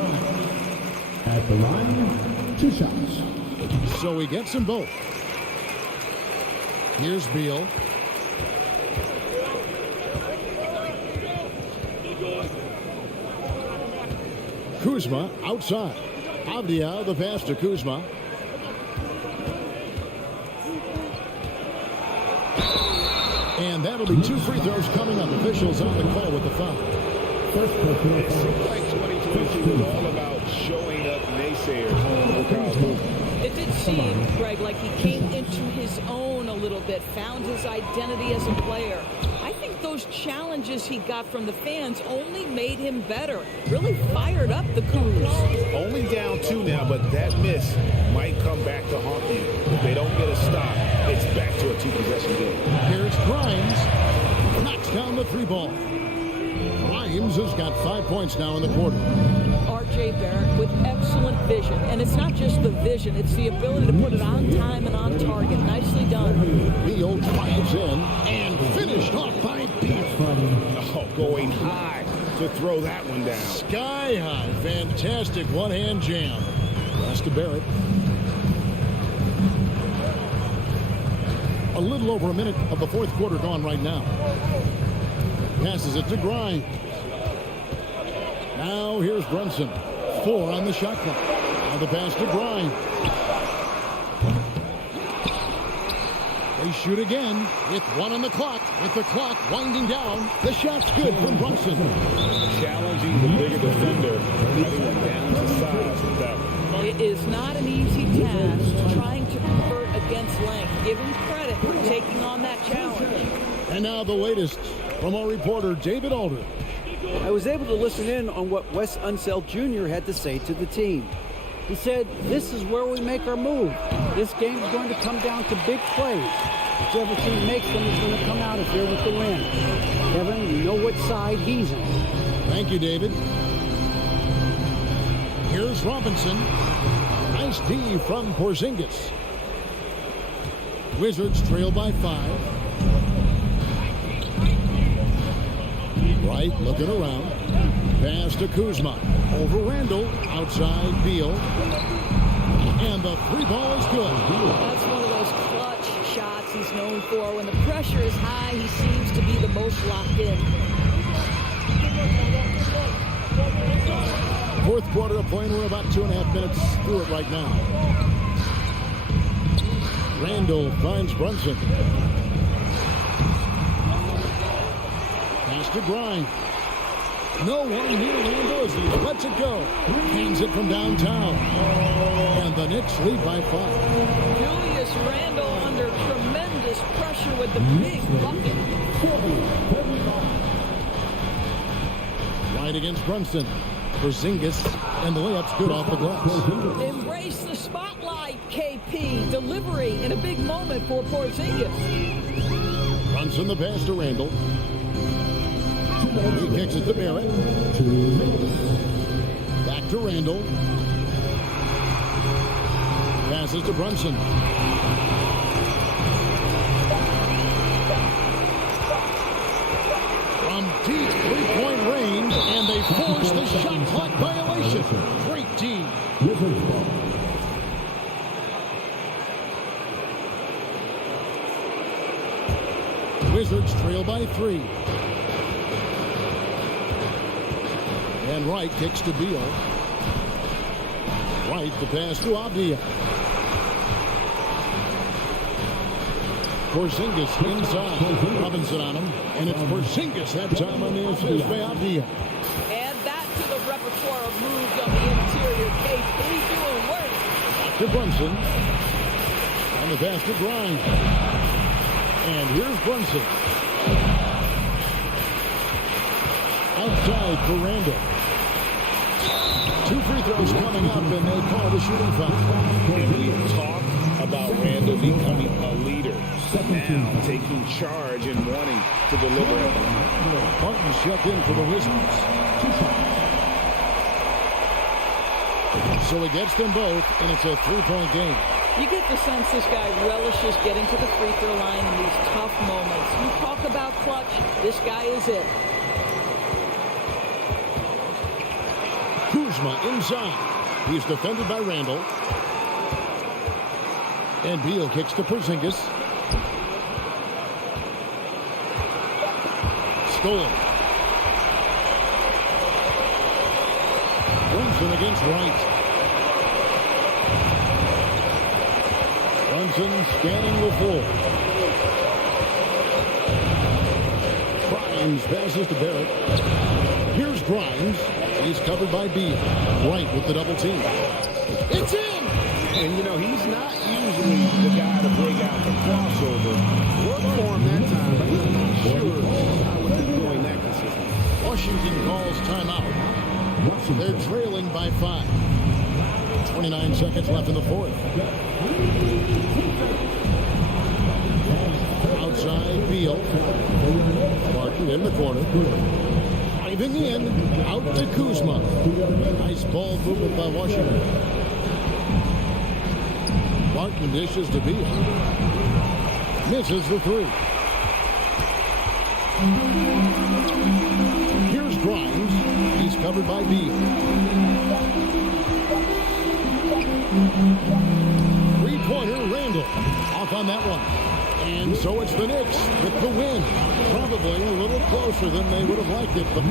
At the line, 2 shots. So he gets them both. Here's Beal. Kuzma outside. Avdia the pass to Kuzma. And that'll be 2 free throws coming up. Officials on the call with the foul. It seemed like 2022 was all about showing up naysayers for Kyle Kuzma. It did seem, Greg, like he came into his own a little bit, found his identity as a player. I think those challenges he got from the fans only made him better, really fired up the Coos. Only down 2 now, but that miss might come back to haunt you. If they don't get a stop, it's back to a 2-possession game. Here's Grimes. Knocks down the 3 ball. Grimes has got 5 points now in the quarter. R.J. Barrett with excellent vision. And it's not just the vision, it's the ability to put it on time and on target. Nicely done. Beal drives in and finished off by Beal. Oh, going high to throw that one down. Sky high. Fantastic one-hand jam. Pass to Barrett. A little over a minute of the 4th quarter gone right now. Passes it to Grimes. Now here's Brunson. 4 on the shot clock. Now the pass to Grimes. They shoot again with 1 on the clock. With the clock winding down, the shot's good from Brunson. Challenging the bigger defender, cutting him down to size with that one. Well, it is not an easy task trying to convert against length. Give him credit for taking on that challenge. And now the latest from our reporter, David Aldridge. I was able to listen in on what Wes Unseld Jr. had to say to the team. He said, "This is where we make our move. This game is going to come down to big plays. Whichever team makes them is going to come out of here with the win." Kevin, you know what side he's on. Thank you, David. Here's Robinson. Nice D from Porzingis. Wizards trail by 5. Wright looking around. Pass to Kuzma. Over Randall. Outside Beal. And the 3 ball is good. That's one of those clutch shots he's known for. When the pressure is high, he seems to be the most locked in. 4th quarter of play. We're about 2.5 minutes through it right now. Randall finds Brunson. Pass to Grimes. No one near Randall as he lets it go. Hangs it from downtown. And the Knicks lead by 5. Julius Randle under tremendous pressure with the big bucket. Right against Brunson. Porzingis, and the layup's good off the glass. Embrace the spotlight, KP. Delivery in a big moment for Porzingis. Brunson the pass to Randall. He kicks it to Barrett. Back to Randall. Passes to Brunson. From deep 3-point range, and they force the shot clock violation. Great team. Wizards trail by 3. And Wright kicks to Beal. Wright the pass to Abdia. Porzingis inside. Robinson on him. And it's Porzingis that time on the assist by Abdia. Add that to the repertoire of moves on the interior. KP doing work. To Brunson. And the pass to Grimes. And here's Brunson. Outside for Randall. 2 free throws coming up, and they call the shooting foul. And we talk about Randall becoming a leader. Now taking charge and wanting to deliver at the line. Martin's checked in for the Wizards. So he gets them both, and it's a 3-point game. You get the sense this guy relishes getting to the free throw line in these tough moments. You talk about clutch, this guy is it. Kuzma inside. He's defended by Randall. And Beal kicks to Porzingis. Stolen. Brunson against Wright. Brunson scanning the floor. Grimes passes to Barrett. Here's Grimes. He's covered by Beal. White with the double team. It's in! And, you know, he's not usually the guy to break out the crossover. Work for him that time, but I'm not sure I would be doing that consistently. Washington calls timeout. They're trailing by 5. 29 seconds left in the fourth. Outside, Beal. Martin in the corner. Driving in. Out to Kuzma. Nice ball movement by Washington. Martin dishes to Beal. Misses the 3. Here's Grimes. He's covered by Beal. 3-pointer, Randall. Off on that one. And so it's the Knicks with the win. Probably a little closer than they would have liked it. But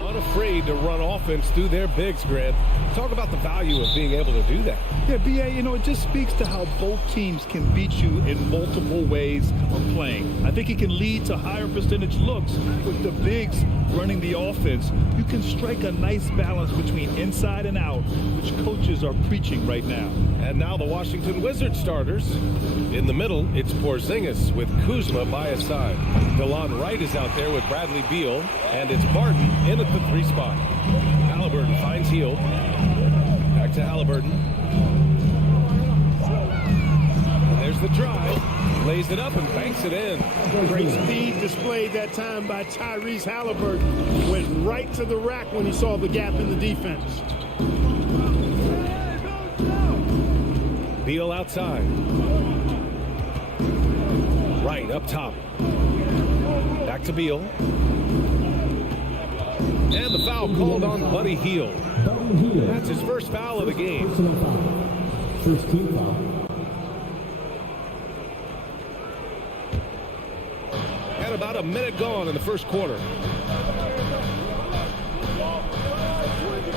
Unafraid to run offense through their bigs, Grant. Talk about the value of being able to do that. Yeah, BA, you know, it just speaks to how both teams can beat you in multiple ways of playing. I think it can lead to higher percentage looks with the bigs running the offense. You can strike a nice balance between inside and out, which coaches are preaching right now. And now the Washington Wizards starters. In the middle, it's Porzingis with Kuzma by his side. DeLon Wright is out there with Bradley Beal, and it's Barton in at the 3 spot. Halliburton finds Hield. Back to Halliburton. And there's the drive. Lays it up and banks it in. Great speed displayed that time by Tyrese Halliburton. Went right to the rack when he saw the gap in the defense. Beal outside. Wright up top. Back to Beal. And the foul called on Buddy Hield. That's his first foul of the game. First team foul. And about a minute gone in the first quarter.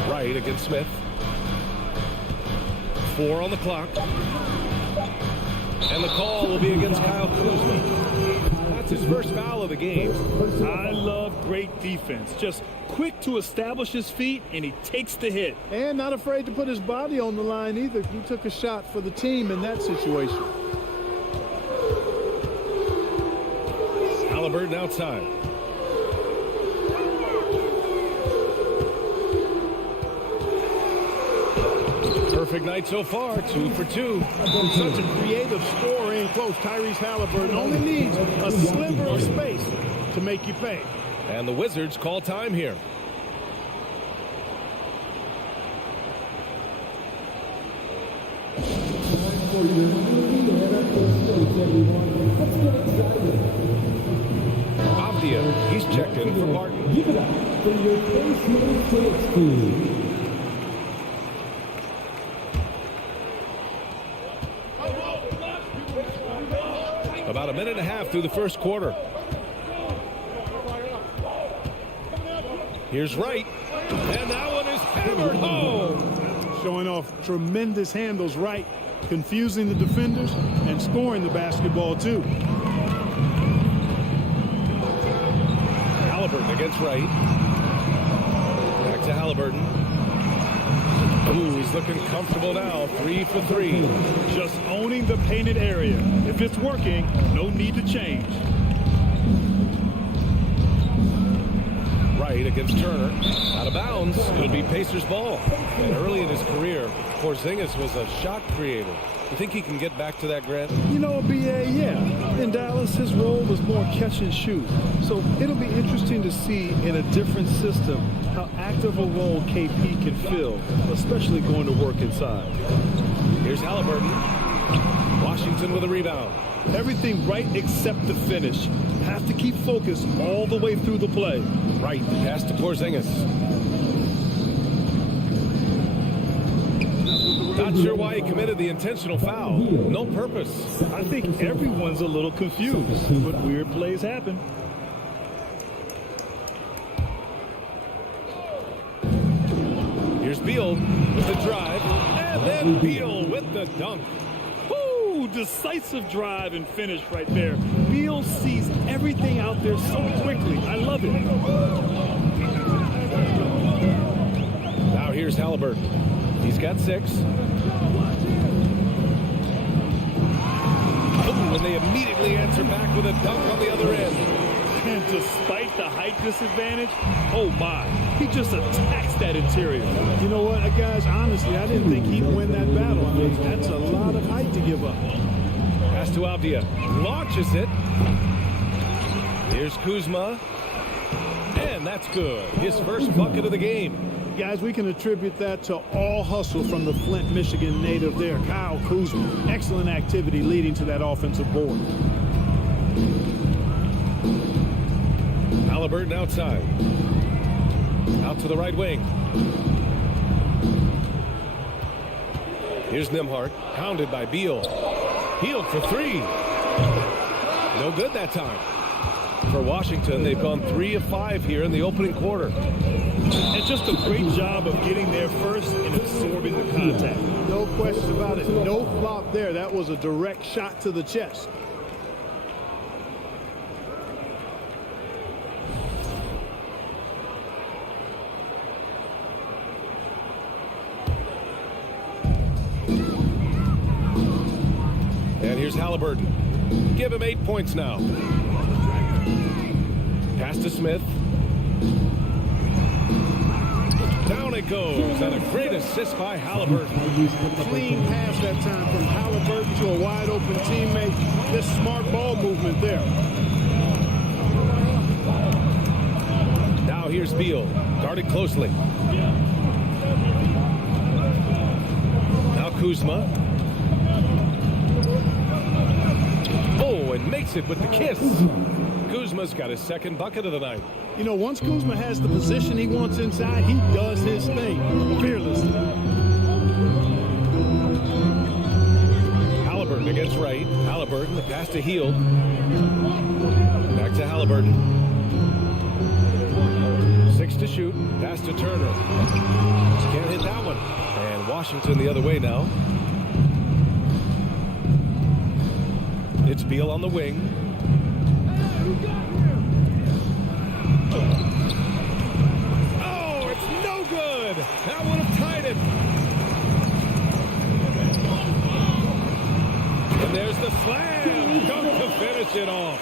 Wright against Smith. 4 on the clock. And the call will be against Kyle Kuzma. That's his first foul of the game. I love great defense. Just quick to establish his feet, and he takes the hit. And not afraid to put his body on the line either. He took a shot for the team in that situation. Halliburton outside. Perfect night so far, 2 for 2. Such a creative scorer in close. Tyrese Halliburton only needs a sliver of space to make you pay. And the Wizards call time here. Avdia, he's checked in for Barton. Give it up for your first Knicks team. About a minute and a half through the first quarter. Here's Wright. And that one is hammered home. Showing off tremendous handles right, confusing the defenders and scoring the basketball too. Halliburton against Wright. Back to Halliburton. Ooh, he's looking comfortable now. 3 for 3. Just owning the painted area. If it's working, no need to change. Wright against Turner. Out of bounds. It'll be Pacers ball. And early in his career, Porzingis was a shot creator. You think he can get back to that, Grant? You know, BA, yeah. In Dallas, his role was more catch and shoot. So it'll be interesting to see in a different system how active a role KP can fill, especially going to work inside. Here's Halliburton. Washington with a rebound. Everything right except the finish. Have to keep focused all the way through the play. Right, pass to Porzingis. Not sure why he committed the intentional foul. No purpose. I think everyone's a little confused, but weird plays happen. Here's Beal with the drive, and then Beal with the dunk. Woo! Decisive drive and finish right there. Beal sees everything out there so quickly. I love it. Now here's Halliburton. He's got 6. Oh, and they immediately answer back with a dunk on the other end. And despite the height disadvantage, oh my, he just attacks that interior. You know what, guys, honestly, I didn't think he'd win that battle. I mean, that's a lot of height to give up. Pass to Avdia. Launches it. Here's Kuzma. And that's good. His first bucket of the game. Guys, we can attribute that to all hustle from the Flint, Michigan native there, Kyle Kuzma. Excellent activity leading to that offensive board. Halliburton outside. Out to the right wing. Here's Nembhard, pounded by Beal. Healed for three. No good that time. For Washington, they've gone 3 of 5 here in the opening quarter. And just a great job of getting there first and absorbing the contact. No question about it. No flop there. That was a direct shot to the chest. And here's Halliburton. Give him 8 points now. Pass to Smith. Down it goes, and a great assist by Halliburton. Clean pass that time from Halliburton to a wide open teammate. Just smart ball movement there. Now here's Beal, guarded closely. Now Kuzma. Oh, and makes it with the kiss. Kuzma's got his second bucket of the night. You know, once Kuzma has the position he wants inside, he does his thing fearlessly. Halliburton against Wright. Halliburton, the pass to Hield. Back to Halliburton. 6 to shoot. Pass to Turner. Can't hit that one. And Washington the other way now. It's Beal on the wing. Oh, it's no good. That would have tied it. And there's the slam. Dunk to finish it off.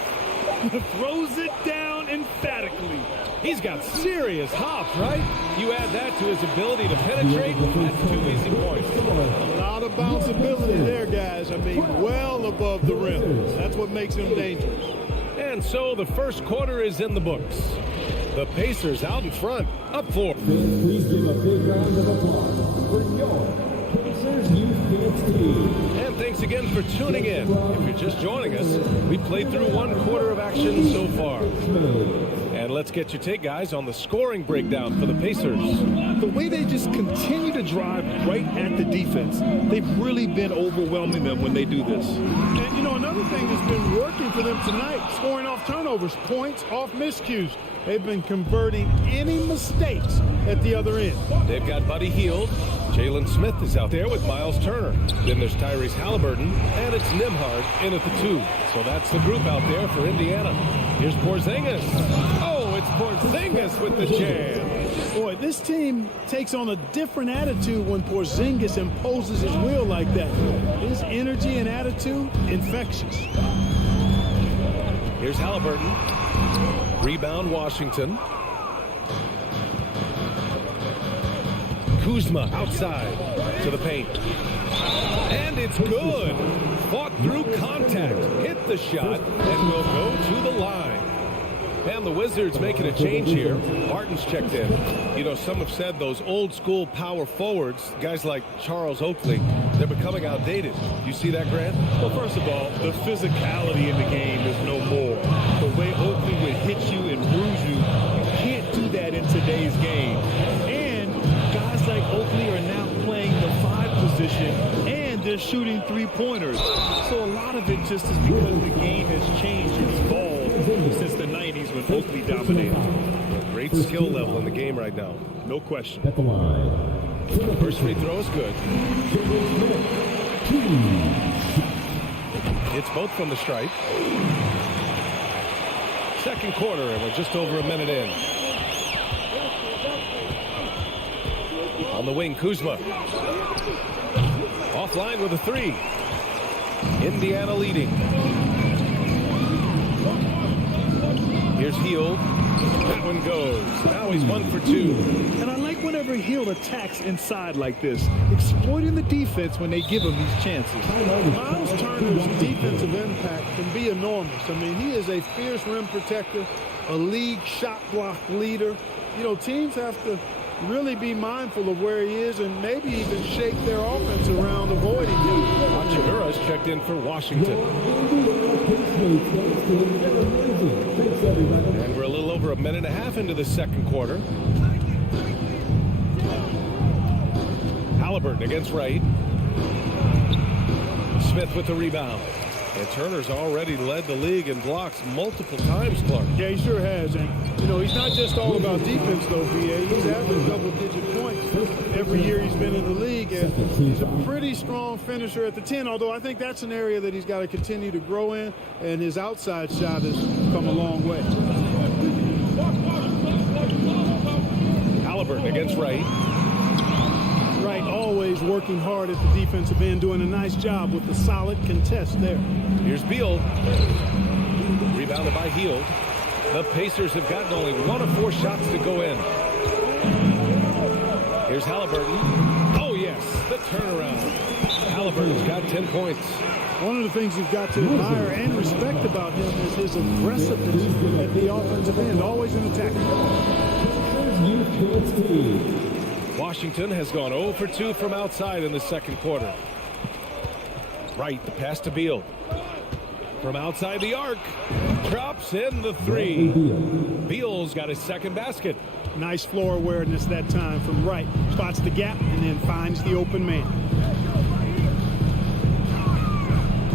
Throws it down emphatically. He's got serious hops, right? You add that to his ability to penetrate, that's 2 easy points. A lot of bounceability there, guys. I mean, well above the rim. That's what makes him dangerous. And so the first quarter is in the books. The Pacers out in front, up 4. Please give a big round of applause for your Pacers Youth Dance Team. And thanks again for tuning in. If you're just joining us, we played through 1 quarter of action so far. And let's get your take, guys, on the scoring breakdown for the Pacers. The way they just continue to drive right at the defense, they've really been overwhelming them when they do this. And, you know, another thing that's been working for them tonight, scoring off turnovers, points off miscues. They've been converting any mistakes at the other end. They've got Buddy Hield. Jalen Smith is out there with Miles Turner. Then there's Tyrese Halliburton, and it's Nembhard in at the 2. So that's the group out there for Indiana. Here's Porzingis. Oh, it's Porzingis with the jam. Boy, this team takes on a different attitude when Porzingis imposes his will like that. His energy and attitude, infectious. Here's Halliburton. Rebound, Washington. Kuzma outside to the paint. And it's good. Fought through contact. Hit the shot and will go to the line. And the Wizards making a change here. Barton's checked in. You know, some have said those old school power forwards, guys like Charles Oakley, they're becoming outdated. You see that, Grant? Well, first of all, the physicality in the game is no more. The way Oakley would hit you and bruise you, you can't do that in today's game. And guys like Oakley are now playing the 5 position, and they're shooting 3-pointers. So a lot of it just is because the game has changed and evolved since the 90s when Oakley dominated. A great skill level in the game right now. No question. At the line. First free throw is good. It's both from the stripe. Second quarter, and we're just over a minute in. On the wing, Kuzma. Offline with a 3. Indiana leading. Here's Hield. That one goes. Now he's 1 for 2. And I like whenever Hield attacks inside like this, exploiting the defense when they give him these chances. Miles Turner's defensive impact can be enormous. I mean, he is a fierce rim protector, a league shot block leader. You know, teams have to really be mindful of where he is and maybe even shape their offense around avoiding him. Hachimura's checked in for Washington. And we're a little over a minute and a half into the second quarter. Halliburton against Wright. Smith with the rebound. And Turner's already led the league in blocks multiple times, Clark. Yeah, he sure has. And, you know, he's not just all about defense, though, VA. He's averaged double-digit points every year he's been in the league. And he's a pretty strong finisher at the 10, although I think that's an area that he's got to continue to grow in. And his outside shot has come a long way. Halliburton against Wright. Wright always working hard at the defensive end, doing a nice job with the solid contest there. Here's Beal. Rebounded by Hield. The Pacers have gotten only 1 of 4 shots to go in. Here's Halliburton. Oh, yes, the turnaround. Halliburton's got 10 points. One of the things you've got to admire and respect about him is his aggressiveness at the offensive end, always in attack. Washington has gone 0 for 2 from outside in the second quarter. Wright, the pass to Beal. From outside the arc. Drops in the 3. Beal's got his second basket. Nice floor awareness that time from Wright. Spots the gap and then finds the open man.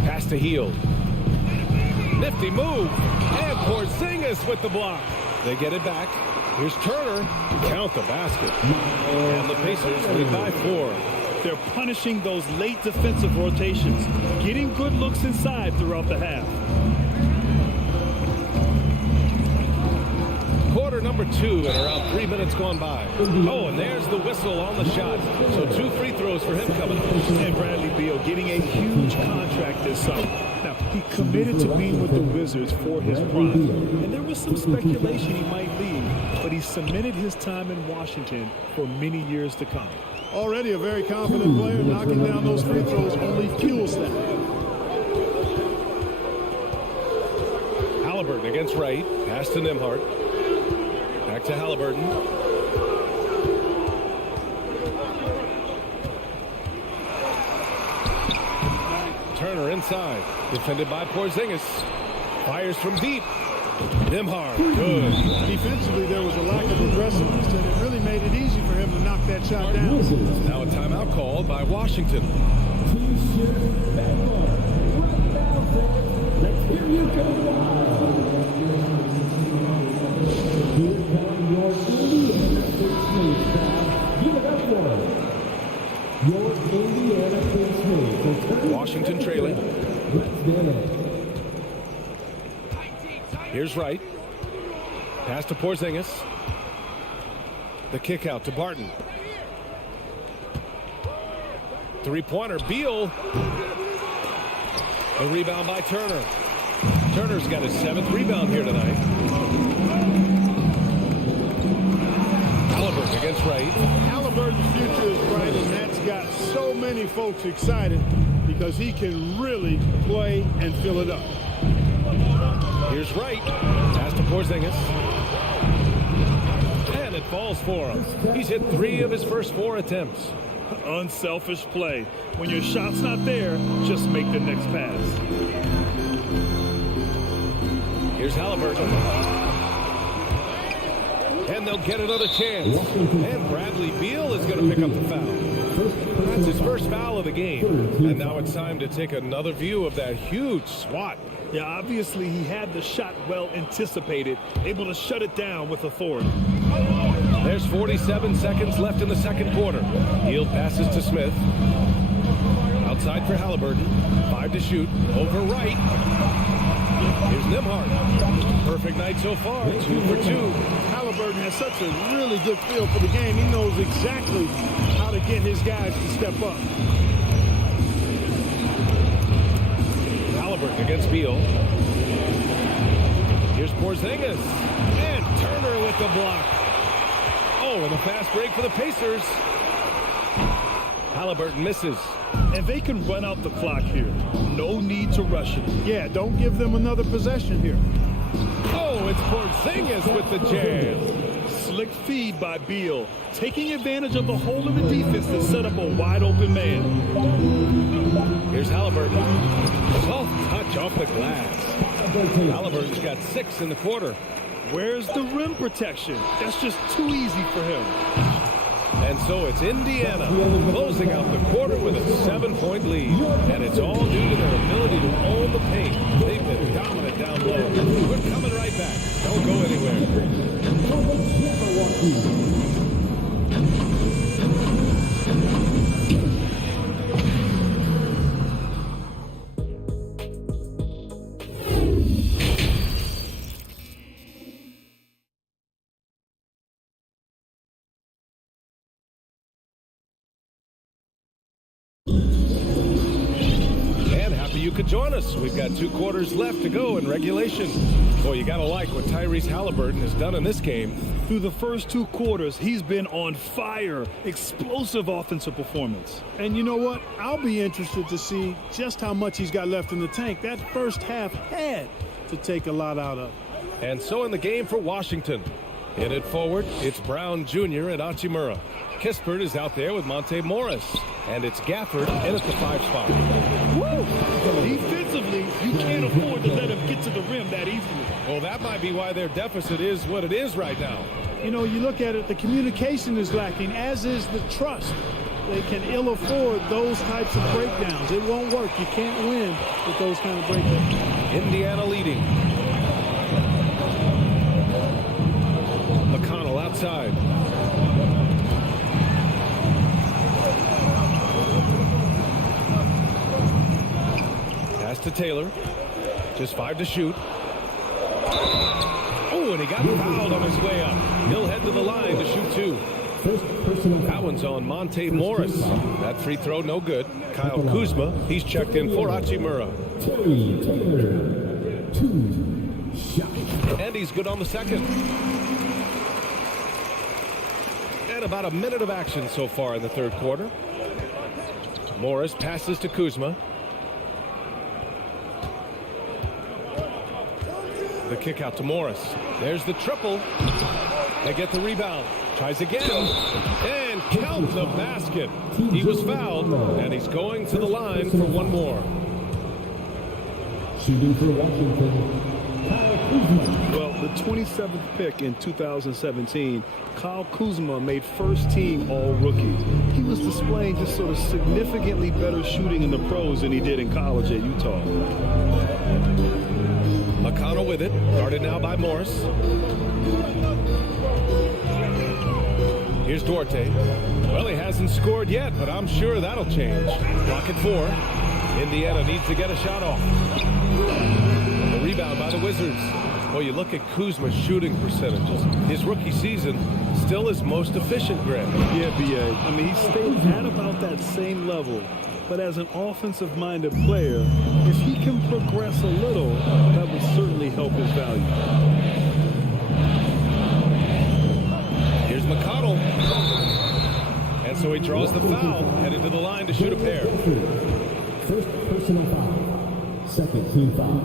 Pass to Hield. Nifty move. And Porzingis with the block. They get it back. Here's Turner. Count the basket. And the Pacers lead by 4. They're punishing those late defensive rotations, getting good looks inside throughout the half. Quarter number 2 and around 3 minutes gone by. Oh, and there's the whistle on the shot. So 2 free throws for him coming up. And Bradley Beal getting a huge contract this summer. Now, he committed to being with the Wizards for his prime. And there was some speculation he might leave, but he cemented his time in Washington for many years to come. Already a very confident player, knocking down those free throws only fuels that. Halliburton against Wright. Pass to Nembhard. Back to Halliburton. Turner inside. Defended by Porzingis. Fires from deep. Nembhard. Good. Defensively, there was a lack of aggressiveness, and it really made it easy for him to knock that shot down. Now a timeout called by Washington. Washington trailing. Here's Wright. Pass to Porzingis. The kick out to Barton. Three-pointer. Beal. A rebound by Turner. Turner's got his 7th rebound here tonight. Halliburton against Wright. Halliburton's future is bright, and that's got so many folks excited because he can really play and fill it up. Here's Wright. Pass to Porzingis. And it falls for him. He's hit 3 of his first 4 attempts. Unselfish play. When your shot's not there, just make the next pass. Here's Halliburton. And they'll get another chance. And Bradley Beal is going to pick up the foul. That's his first foul of the game. And now it's time to take another view of that huge swat. Yeah, obviously he had the shot well anticipated, able to shut it down with authority. There's 47 seconds left in the second quarter. Hield passes to Smith. Outside for Halliburton. 5 to shoot. Over Wright. Here's Nembhard. Perfect night so far. 2 for 2. Halliburton has such a really good feel for the game. He knows exactly how to get his guys to step up. Halliburton against Beal. Here's Porzingis. And Turner with the block. Oh, and a fast break for the Pacers. Halliburton misses. And they can run out the clock here. No need to rush it. Yeah, don't give them another possession here. Oh, it's Porzingis with the jam. Slick feed by Beal, taking advantage of the hole in the defense to set up a wide open man. Here's Halliburton. Soft touch off the glass. Halliburton's got 6 in the quarter. Where's the rim protection? That's just too easy for him. And so it's Indiana closing out the quarter with a 7-point lead. And it's all due to their ability to own the paint. They've been dominant down low. We're coming right back. Don't go anywhere. You could join us. We've got 2 quarters left to go in regulation. Boy, you got to like what Tyrese Haliburton has done in this game. Through the first 2 quarters, he's been on fire. Explosive offensive performance. And you know what? I'll be interested to see just how much he's got left in the tank. That first half had to take a lot out of. And so in the game for Washington. In it forward, it's Brown Jr. and Hachimura. Kispert is out there with Monte Morris. And it's Gafford in at the 5 spot. Woo! Defensively, you can't afford to let him get to the rim that easily. Well, that might be why their deficit is what it is right now. You know, you look at it, the communication is lacking, as is the trust. They can ill afford those types of breakdowns. It won't work. You can't win with those kind of breakdowns. Indiana leading. McConnell outside. Pass to Taylor. Just 5 to shoot. Oh, and he got fouled on his way up. He'll head to the line to shoot 2. That one's on Monte Morris. That free throw, no good. Kyle Kuzma, he's checked in for Hachimura. And he's good on the second. And about a minute of action so far in the third quarter. Morris passes to Kuzma. The kick out to Morris. There's the triple. They get the rebound. Tries again. And count the basket. He was fouled, and he's going to the line for one more. Shooting for Washington, Kyle Kuzma. Well, the 27th pick in 2017, Kyle Kuzma made first team all-rookie. He was displaying just sort of significantly better shooting in the pros than he did in college at Utah. McConnell with it. Guarded now by Morris. Here's Duarte. Well, he hasn't scored yet, but I'm sure that'll change. Clock at 4. Indiana needs to get a shot off. The rebound by the Wizards. Well, you look at Kuzma's shooting percentages. His rookie season, still his most efficient, Greg. Yeah, B.A. I mean, he stayed at about that same level. But as an offensive-minded player, if he can progress a little, that would certainly help his value. Here's McConnell. And so he draws the foul, headed to the line to shoot a pair. First personal foul. Second team foul.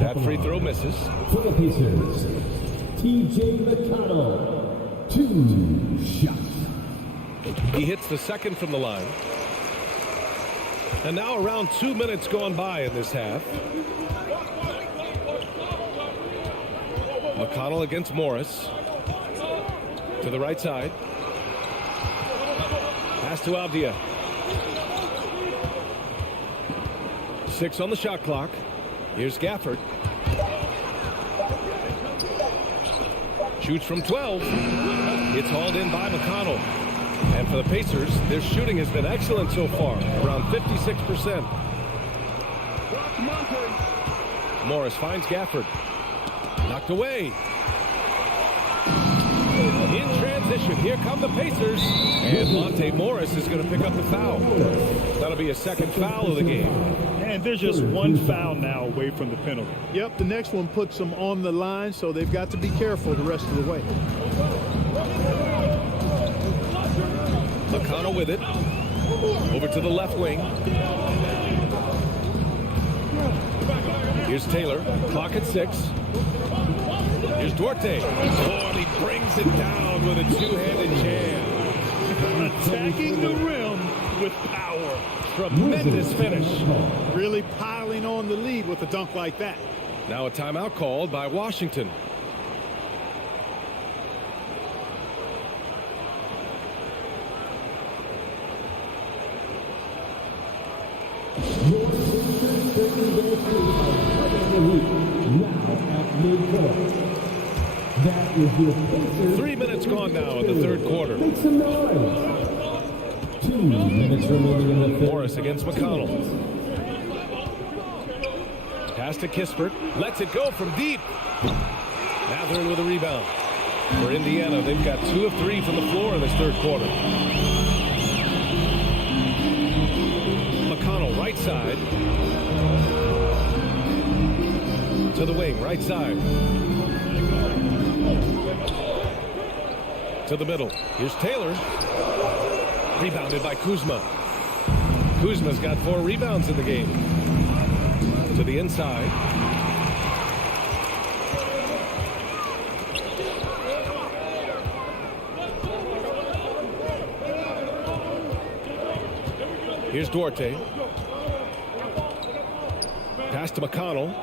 That free throw misses. For the Pacers, T.J. McConnell. 2 shots. He hits the second from the line. And now around 2 minutes gone by in this half. McConnell against Morris. To the right side. Pass to Avdia. 6 on the shot clock. Here's Gafford. Shoots from 12. It's hauled in by McConnell. And for the Pacers, their shooting has been excellent so far, around 56%. Morris finds Gafford. Knocked away. In transition, here come the Pacers. And Monte Morris is going to pick up the foul. That'll be a second foul of the game. And there's just one foul now away from the penalty. Yep, the next one puts them on the line, so they've got to be careful the rest of the way. McConnell with it. Over to the left wing. Here's Taylor. Clock at 6. Here's Duarte. Oh, and he brings it down with a two-handed jam. Attacking the rim with power. Tremendous finish. Really piling on the lead with a dunk like that. Now a timeout called by Washington. That is your Pacers. 3 minutes gone now in the third quarter. Make some noise. 2 minutes remaining in the third. Morris against McConnell. Pass to Kispert. Lets it go from deep. Mathurin with a rebound. For Indiana, they've got 2 of 3 from the floor in this third quarter. McConnell, right side. To the wing, right side. To the middle. Here's Taylor. Rebounded by Kuzma. Kuzma's got 4 rebounds in the game. To the inside. Here's Duarte. Pass to McConnell.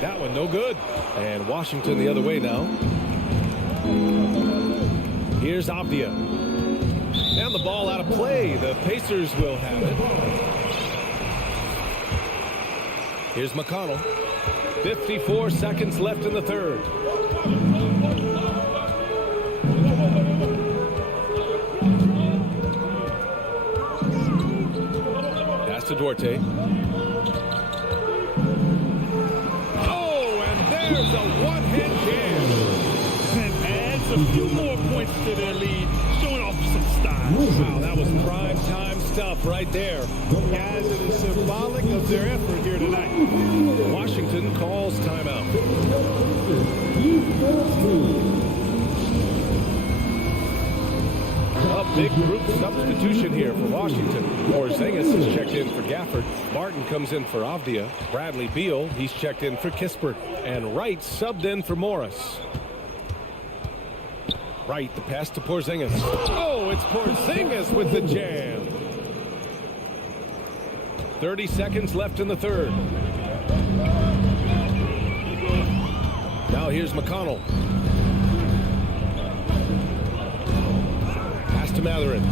That one no good. And Washington the other way now. Here's Avdia. And the ball out of play. The Pacers will have it. Here's McConnell. 54 seconds left in the third. Pass to Duarte. There's a one-hand jam. And adds a few more points to their lead, showing off some style. Wow, that was prime-time stuff right there. Guys, it is symbolic of their effort here tonight. Washington calls timeout. A big group substitution here for Washington. Porzingis is checked in for Gafford. Martin comes in for Avdia. Bradley Beal, he's checked in for Kispert. And Wright subbed in for Morris. Wright, the pass to Porzingis. Oh, it's Porzingis with the jam. 30 seconds left in the third. Now here's McConnell. Pass to Mathurin.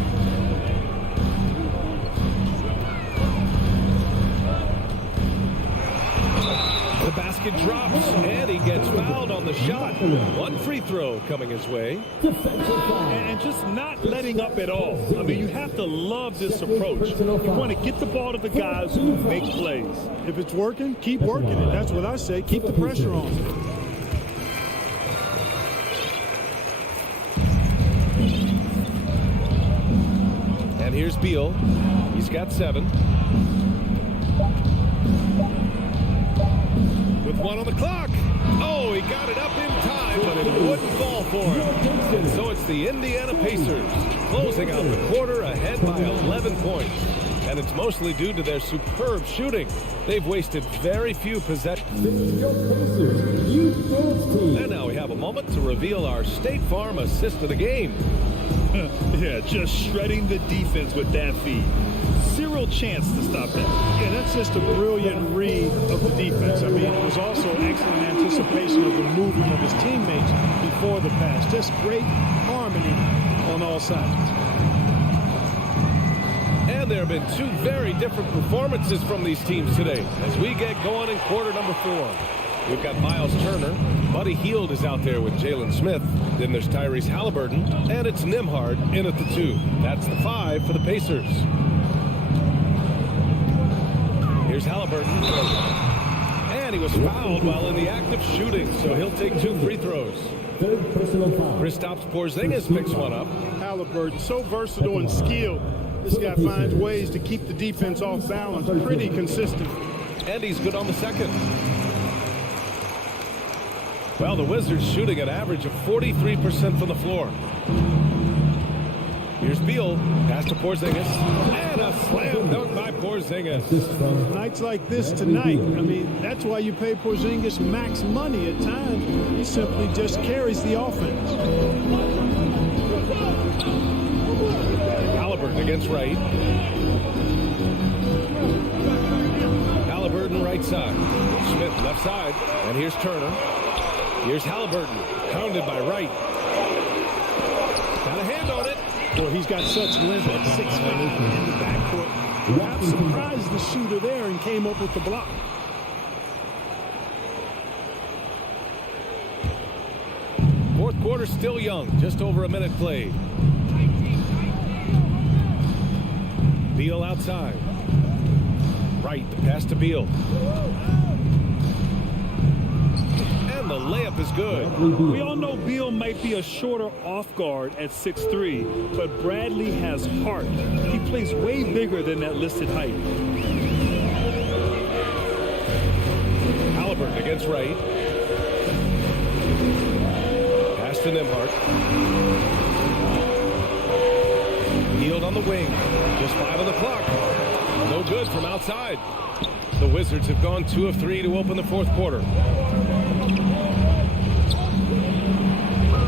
The basket drops, and he gets fouled on the shot. 1 free throw coming his way. And just not letting up at all. I mean, you have to love this approach. You want to get the ball to the guys who make plays. If it's working, keep working it. That's what I say. Keep the pressure on. And here's Beal. He's got 7. With 1 on the clock. Oh, he got it up in time, but it wouldn't fall for him. And so it's the Indiana Pacers closing out the quarter ahead by 11 points. And it's mostly due to their superb shooting. They've wasted very few possessions. And now we have a moment to reveal our State Farm assist of the game. Yeah, just shredding the defense with that feed. Zero chance to stop that. Yeah, that's just a brilliant read of the defense. I mean, it was also excellent anticipation of the movement of his teammates before the pass. Just great harmony on all sides. And there have been 2 very different performances from these teams today as we get going in quarter number 4. We've got Miles Turner. Buddy Hield is out there with Jalen Smith. Then there's Tyrese Halliburton. And it's Nembhard in at the 2. That's the 5 for the Pacers. Here's Halliburton. And he was fouled while in the act of shooting, so he'll take 2 free throws. Third personal foul. Kristaps Porzingis picks one up. Halliburton, so versatile and skilled. This guy finds ways to keep the defense off balance. Pretty consistent. And he's good on the second. Well, the Wizards shooting an average of 43% from the floor. Here's Beal. Pass to Porzingis. And a slam dunk by Porzingis. Nights like this tonight, I mean, that's why you pay Porzingis max money at times. He simply just carries the offense. Halliburton against Wright. Halliburton right side. Smith left side. And here's Turner. Here's Halliburton. Pounded by Wright. Got a hand on it. Boy, he's got such length at 6'5" in the backcourt. Perhaps surprised the shooter there and came up with the block. Fourth quarter still young, just over a minute played. Beal outside. Right, the pass to Beal. And the layup is good. We all know Beal might be a shorter off guard at 6'3", but Bradley has heart. He plays way bigger than that listed height. Halliburton against Wright. Pass to Nembhard. Healed on the wing. Just 5 on the clock. No good from outside. The Wizards have gone 2 of 3 to open the fourth quarter.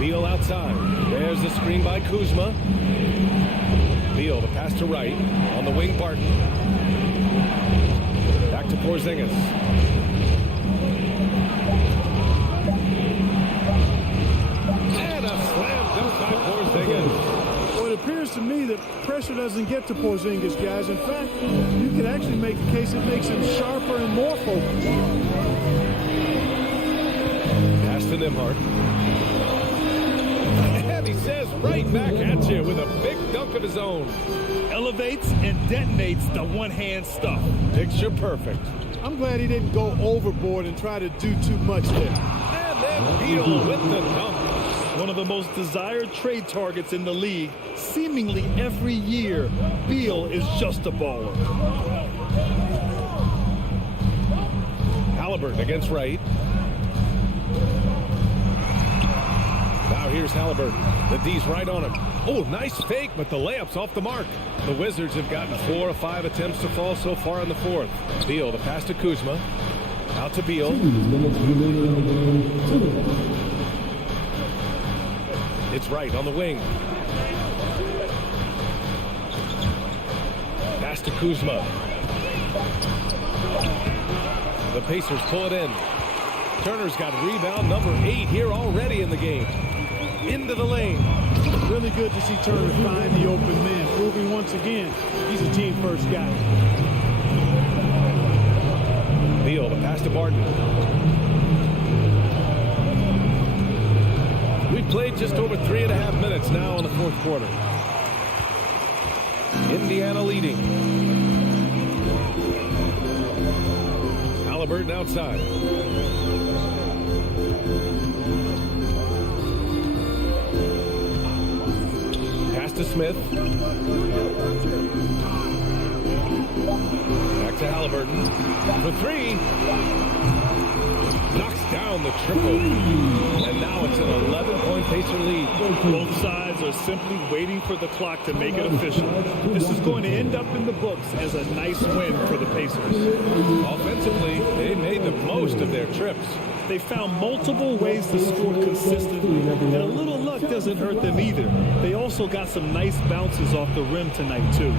Beal outside. There's the screen by Kuzma. Beal, the pass to Wright. On the wing, Barton. Back to Porzingis. And a slam dunk by Porzingis. Well, it appears to me that pressure doesn't get to Porzingis, guys. In fact, you could actually make a case it makes him sharper and more focused. Pass to Nembhard. And he says right back at you with a big dunk of his own. Elevates and detonates the one-hand stuff. Picture perfect. I'm glad he didn't go overboard and try to do too much there. And then Beal with the dunk. One of the most desired trade targets in the league. Seemingly every year, Beal is just a baller. Halliburton against Wright. Now here's Halliburton. The D's right on him. Oh, nice fake, but the layup's off the mark. The Wizards have gotten 4 of 5 attempts to fall so far in the fourth. Beal, the pass to Kuzma. Out to Beal. It's Wright on the wing. Pass to Kuzma. The Pacers pull it in. Turner's got rebound number 8 here already in the game. Into the lane. Really good to see Turner find the open man, proving once again he's a team-first guy. Beal, the pass to Barton. We've played just over 3.5 minutes now in the fourth quarter. Indiana leading. Halliburton outside. Pass to Smith. Back to Halliburton. For 3. Knocks down the triple. And now it's an 11-point Pacer lead. Both sides are simply waiting for the clock to make it official. This is going to end up in the books as a nice win for the Pacers. Offensively, they made the most of their trips. They found multiple ways to score consistently, and a little luck doesn't hurt them either. They also got some nice bounces off the rim tonight, too.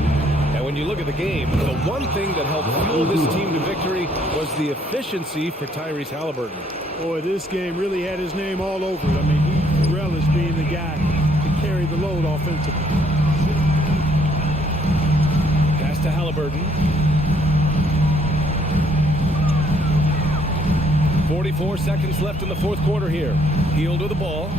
And when you look at the game, the one thing that helped fuel this team to victory was the efficiency for Tyrese Halliburton. Boy, this game really had his name all over it. I mean, he relished being the guy to carry the load offensively. Pass to Halliburton. 44 seconds left in the fourth quarter here. Hield with the ball.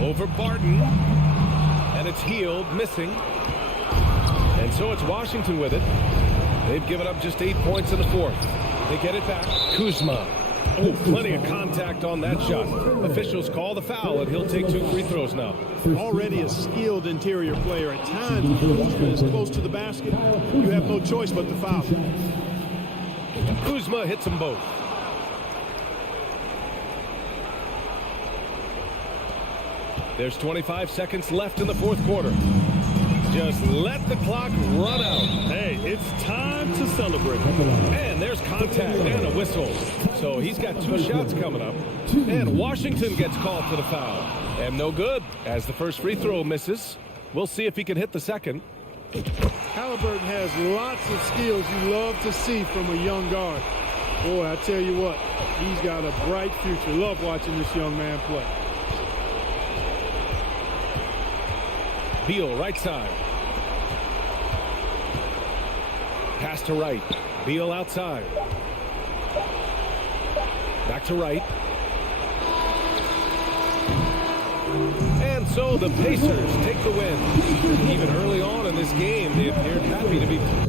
Over Barton. And it's Hield missing. And so it's Washington with it. They've given up just 8 points in the fourth. They get it back. Kuzma. Oh, plenty of contact on that shot. Officials call the foul, and he'll take 2 free throws now. Already a skilled interior player. At times, when Kuzma is close to the basket, you have no choice but to foul. Kuzma hits them both. There's 25 seconds left in the fourth quarter. Just let the clock run out. Hey, it's time to celebrate. And there's contact and a whistle. So he's got 2 shots coming up. And Washington gets called for the foul. And no good, as the first free throw misses. We'll see if he can hit the second. Halliburton has lots of skills you love to see from a young guard. Boy, I tell you what, he's got a bright future. Love watching this young man play. Beal, right side. Pass to right. Beal outside. Back to right. And so the Pacers take the win. Even early on in this game, they appeared happy to be...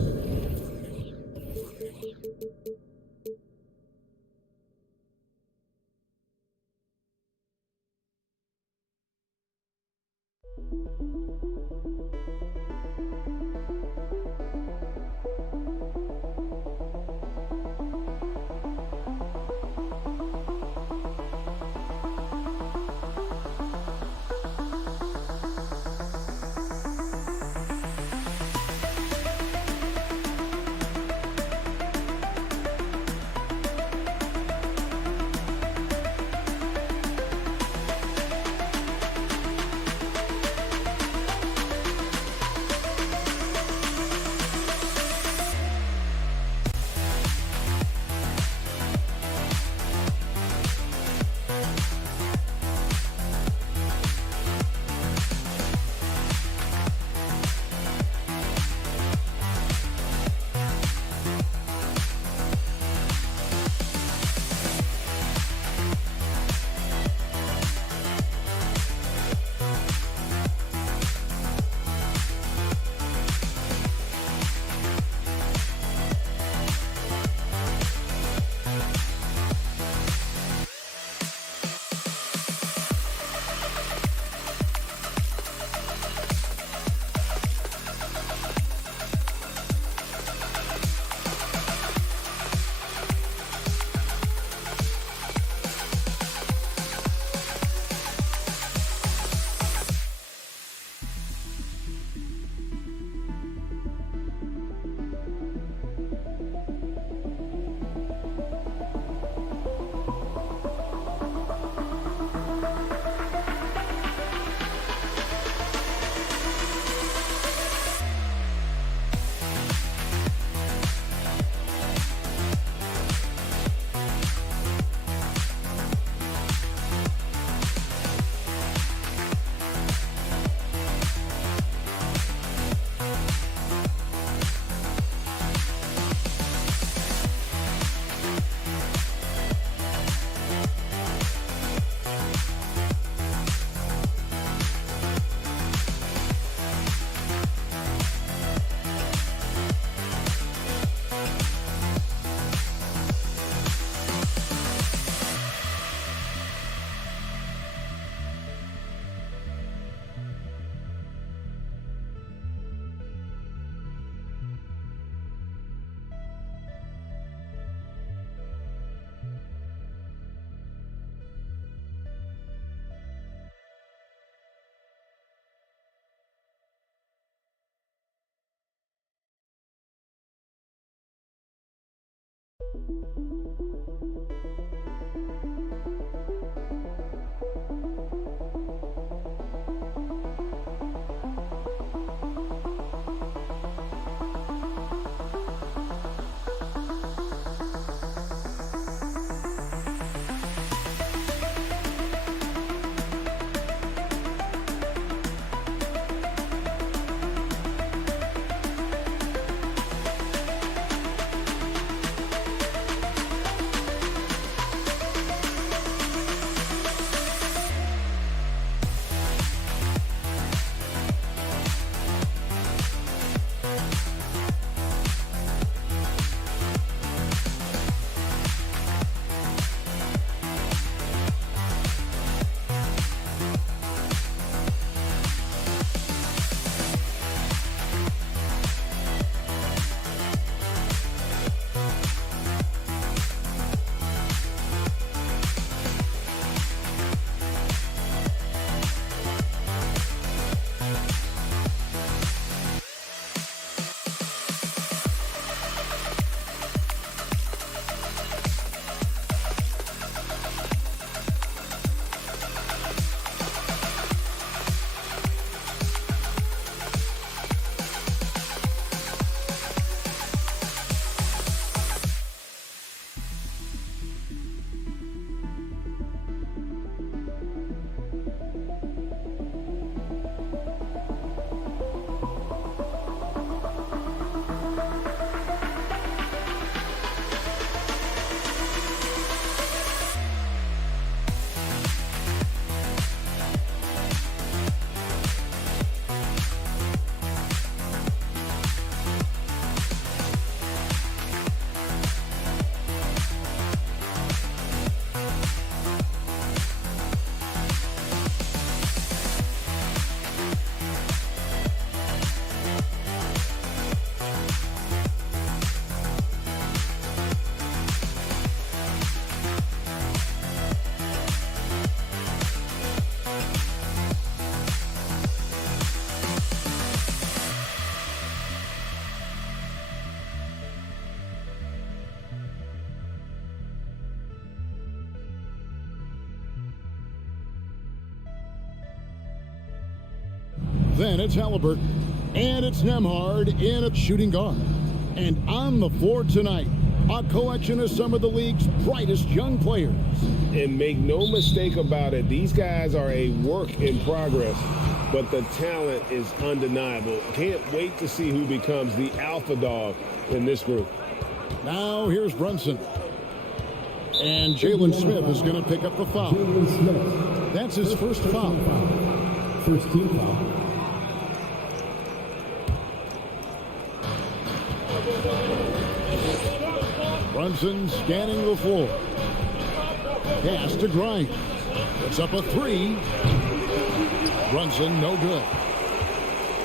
Then it's Halliburton. And it's Nembhard in a shooting guard. And on the floor tonight, a collection of some of the league's brightest young players. And make no mistake about it, these guys are a work in progress, but the talent is undeniable. Can't wait to see who becomes the alpha dog in this group. Now here's Brunson. And Jalen Smith is going to pick up the foul. That's his first foul. First team foul. Brunson scanning the floor. Pass to Grimes. It's up a three. Brunson, no good.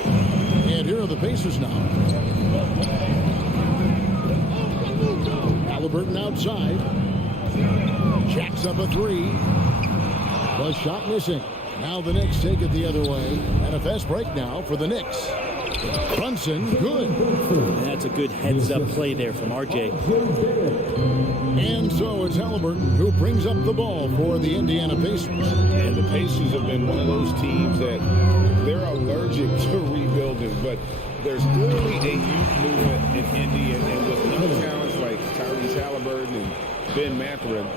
And here are the Pacers now. Halliburton outside. Jacks up a three. The shot missing. Now the Knicks take it the other way. And a fast break now for the Knicks. Brunson, good. And that's a good heads-up play there from RJ. And so it's Halliburton who brings up the ball for the Indiana Pacers. And the Pacers have been one of those teams that they're allergic to rebuilding, but there's clearly a youth movement in Indy, and with young talents like Tyrese Halliburton and Ben Mathurin,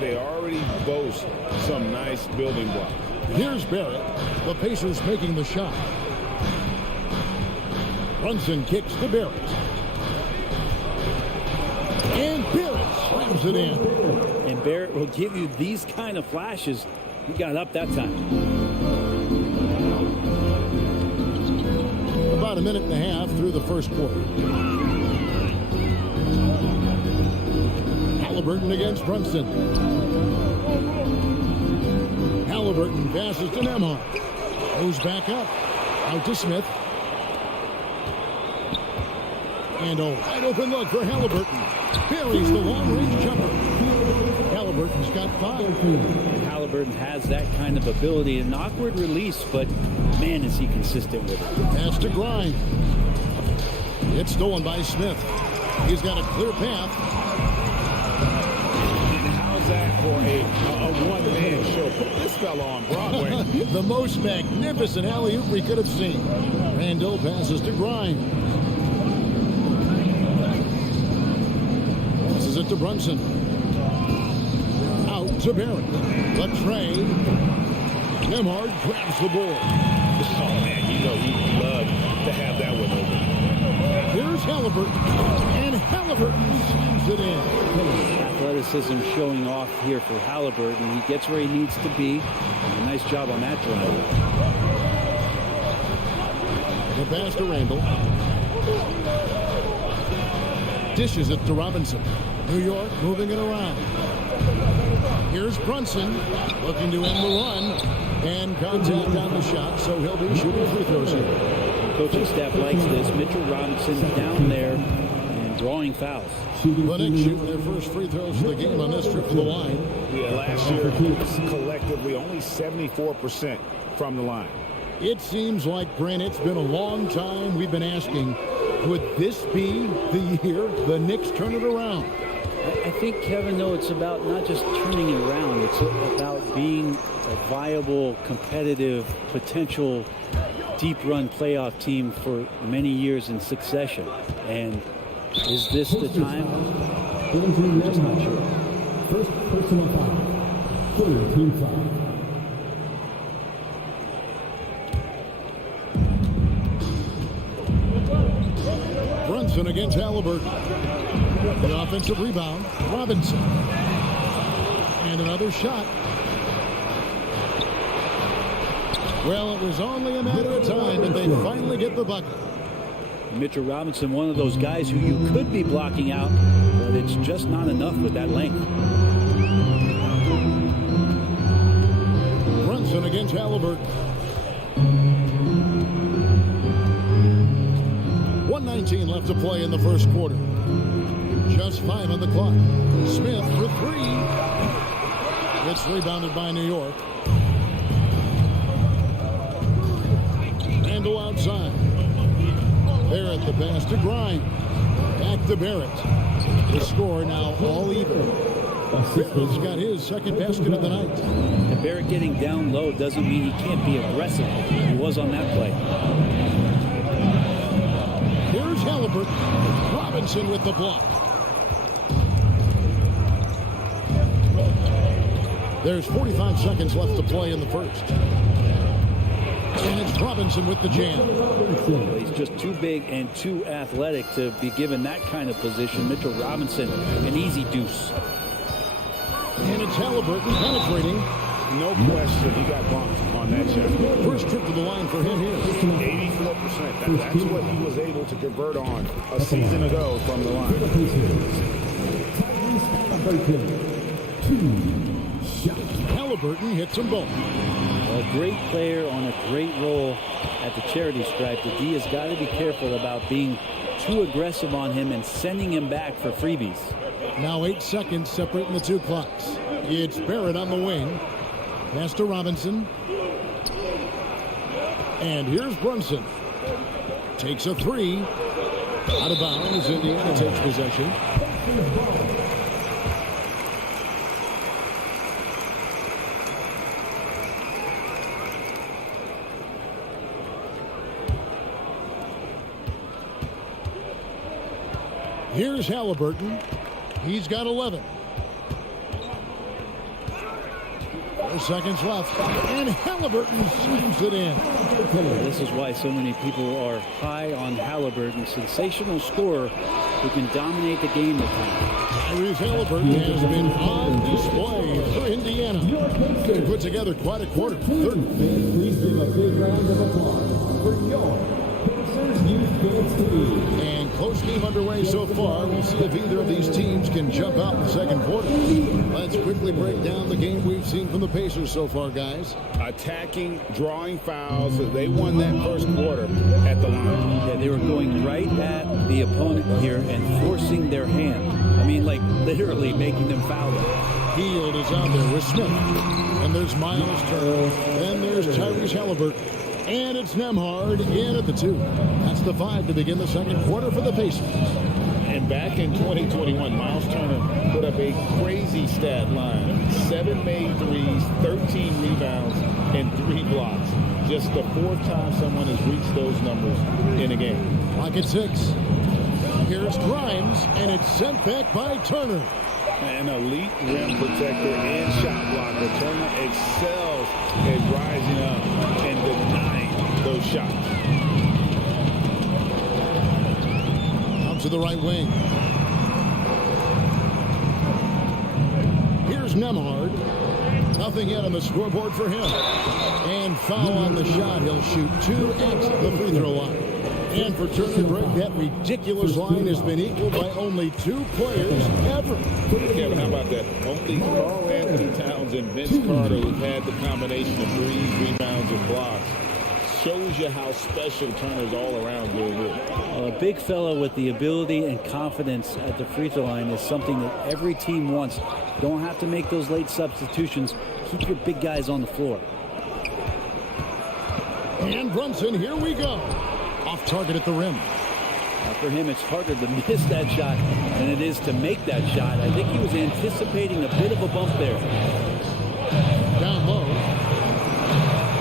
they already boast some nice building blocks. Here's Barrett. The Pacers making the shot. Brunson kicks to Barrett. And Barrett slams it in. And Barrett will give you these kind of flashes. He got up that time. About a minute and a half through the first quarter. Halliburton against Brunson. Halliburton passes to Nembhard. Goes back up. Out to Smith. And a wide open look for Halliburton. Buries the long-range jumper. Halliburton's got 5. And Halliburton has that kind of ability. An awkward release, but man, is he consistent with it. Pass to Grimes. It's stolen by Smith. He's got a clear path. How's that for a one-man show? Put this fella on Broadway. The most magnificent alley-oop we could have seen. Randall passes to Grimes. Passes it to Brunson. Out to Barrett. The tray. Nembhard grabs the board. Oh, man, you know you'd love to have that one open. Here's Halliburton. And Halliburton slams it in. Athleticism showing off here for Halliburton. He gets where he needs to be. A nice job on that drive. The pass to Randall. Dishes it to Robinson. New York moving it around. Here's Brunson looking to end the run. And contact on the shot, so he'll be shooting free throws here. Coaching staff likes this. Mitchell Robinson down there and drawing fouls. The Knicks shooting their first free throws of the game on this trip to the line. Yeah, last year, collectively, only 74% from the line. It seems like, Brent, it's been a long time we've been asking, would this be the year the Knicks turn it around? I think, Kevin, though, it's about not just turning it around. It's about being a viable, competitive, potential deep-run playoff team for many years in succession. And is this the time? I'm just not sure. First personal foul. Third team foul. Brunson against Halliburton. The offensive rebound, Robinson. And another shot. Well, it was only a matter of time that they finally get the bucket. Mitchell Robinson, one of those guys who you could be blocking out, but it's just not enough with that length. Brunson against Halliburton. 1:19 left to play in the first quarter. Just 5 on the clock. Smith for 3. It's rebounded by New York. Randall outside. Barrett the pass to Grimes. Back to Barrett. The score now all even. Barrett's got his second basket of the night. Barrett getting down low doesn't mean he can't be aggressive. He was on that play. Here's Halliburton. Robinson with the block. There's 45 seconds left to play in the first. And it's Robinson with the jam. Well, he's just too big and too athletic to be given that kind of position. Mitchell Robinson, an easy deuce. And it's Halliburton penetrating. No question, he got bumped on that shot. First trip to the line for him here. 84%. That's what he was able to convert on a season ago from the line. Halliburton hits them both. A great player on a great role at the charity stripe. The D has got to be careful about being too aggressive on him and sending him back for freebies. Now 8 seconds separating the two clocks. It's Barrett on the wing. Pass to Robinson. And here's Brunson. Takes a three. Out of bounds. Indiana takes possession. Here's Halliburton. He's got 11. 4 seconds left. And Halliburton slams it in. This is why so many people are high on Halliburton. Sensational scorer who can dominate the game at times. Tyrese Halliburton has been on display for Indiana. He put together quite a quarter. Please give a big round of applause for your Pacers Youth Kids team. And close game underway so far. We'll see if either of these teams can jump out in the second quarter. Let's quickly break down the game we've seen from the Pacers so far, guys. Attacking, drawing fouls. They won that first quarter at the line. Yeah, they were going right at the opponent here and forcing their hand. I mean, like literally making them foul them. Hield is out there with Smith. And there's Miles Turner. And there's Tyrese Halliburton. And it's Nembhard in at the 2. That's the 5 to begin the second quarter for the Pacers. And back in 2021, Miles Turner put up a crazy stat line. 7 made threes, 13 rebounds, and 3 blocks. Just the 4th time someone has reached those numbers in a game. Clock at 6. Here's Grimes, and it's sent back by Turner. An elite rim protector and shot blocker. Turner excels at rising up and denying those shots. Out to the right wing. Here's Nembhard. Nothing yet on the scoreboard for him. And foul on the shot. He'll shoot 2 at the free throw line. And for Turner, Greg, that ridiculous line has been equaled by only 2 players ever. Kevin, how about that? Only Karl Anthony Towns and Vince Carter who've had the combination of threes, rebounds, and blocks. Shows you how special Turner's all around doing it. A big fella with the ability and confidence at the free throw line is something that every team wants. Don't have to make those late substitutions. Keep your big guys on the floor. And Brunson, here we go. Off target at the rim. For him, it's harder to miss that shot than it is to make that shot. I think he was anticipating a bit of a bump there. Down low.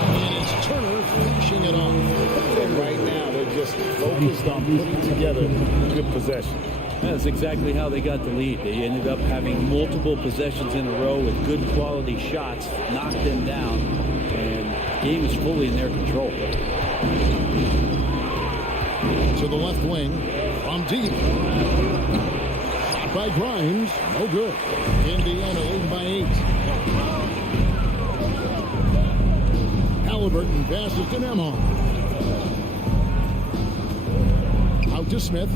And it's Turner finishing it off. And right now, they're just focused on putting together good possession. That's exactly how they got the lead. They ended up having multiple possessions in a row with good quality shots, knocked them down, and the game is fully in their control. To the left wing, from deep. Shot by Grimes, no good. Indiana leading by 8. Halliburton passes to Nembhard. Out to Smith.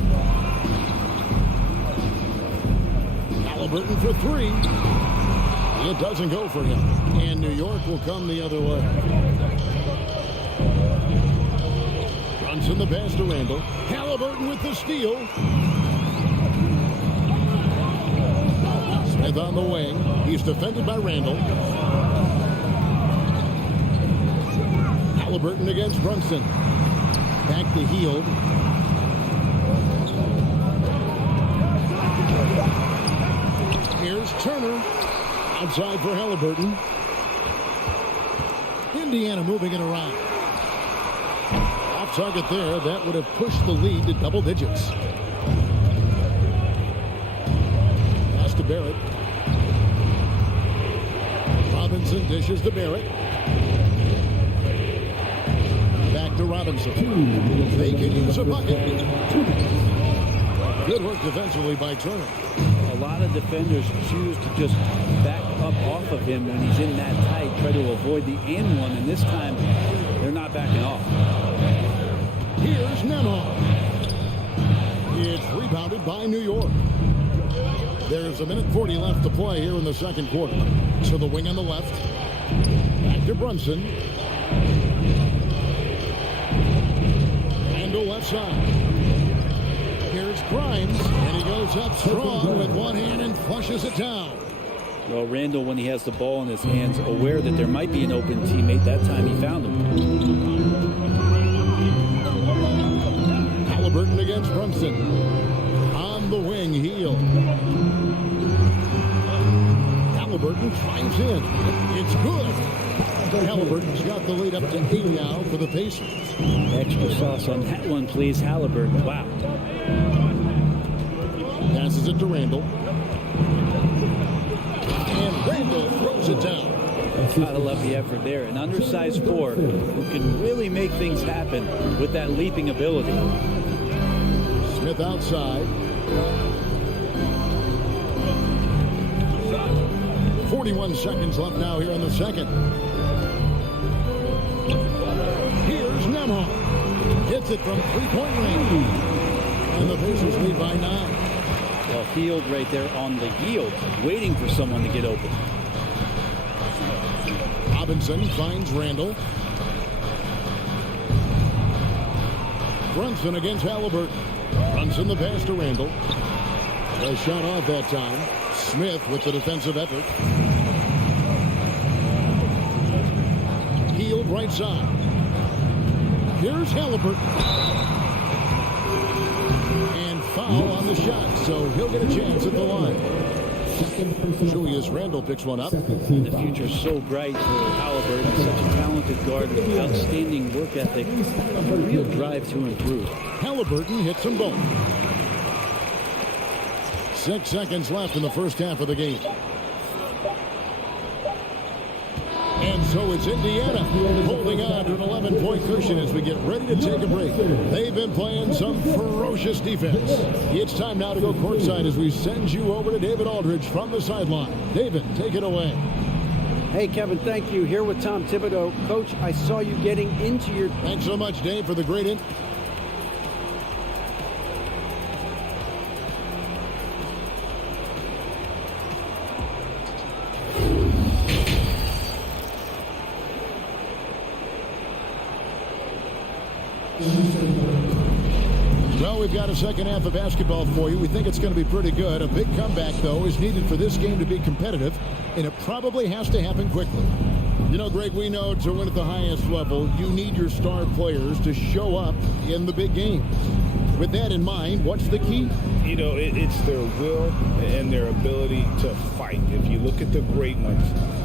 Halliburton for 3. It doesn't go for him. And New York will come the other way. Brunson the pass to Randall. Halliburton with the steal. Smith on the wing. He's defended by Randall. Halliburton against Brunson. Back to Hield. Here's Turner. Outside for Halliburton. Indiana moving it around. Off target there. That would have pushed the lead to double digits. Pass to Barrett. Robinson dishes to Barrett. Back to Robinson. They can use a bucket. Good work defensively by Turner. A lot of defenders choose to just back up off of him when he's in that tight, try to avoid the and one, and this time they're not backing off. Here's Nembhard. It's rebounded by New York. There's a minute 40 left to play here in the second quarter. To the wing on the left. Back to Brunson. Randall left side. Here's Grimes, and he goes up strong with one hand and flushes it down. Well, Randall, when he has the ball in his hands, aware that there might be an open teammate, that time he found him. Halliburton against Brunson. On the wing, Heel. Halliburton drives in. It's good. Halliburton's got the lead up to 8 now for the Pacers. Extra sauce on that one, please, Halliburton. Wow. Passes it to Randall. And Randall throws it down. Gotta love the effort there. An undersized four who can really make things happen with that leaping ability. Smith outside. 41 seconds left now here in the second. Here's Nembhard. Hits it from three-point range. And the Pacers lead by 9. Well, Field right there on the yield, waiting for someone to get open. Robinson finds Randall. Brunson against Halliburton. Brunson the pass to Randall. A shot off that time. Smith with the defensive effort. Healed right side. Here's Halliburton. And foul on the shot, so he'll get a chance at the line. Julius Randle picks one up. The future's so bright for Halliburton, such a talented guard with outstanding work ethic, a real drive to improve. Halliburton hits them both. 6 seconds left in the first half of the game. And so it's Indiana holding on to an 11-point cushion as we get ready to take a break. They've been playing some ferocious defense. It's time now to go courtside as we send you over to David Aldridge from the sideline. David, take it away. Hey, Kevin, thank you. Here with Tom Thibodeau. Coach, I saw you getting into your... Thanks so much, Dave, for the great Well, we've got a second half of basketball for you. We think it's going to be pretty good. A big comeback, though, is needed for this game to be competitive, and it probably has to happen quickly. You know, Greg, we know to win at the highest level, you need your star players to show up in the big games. With that in mind, what's the key? You know, it's their will and their ability to fight. If you look at the great ones,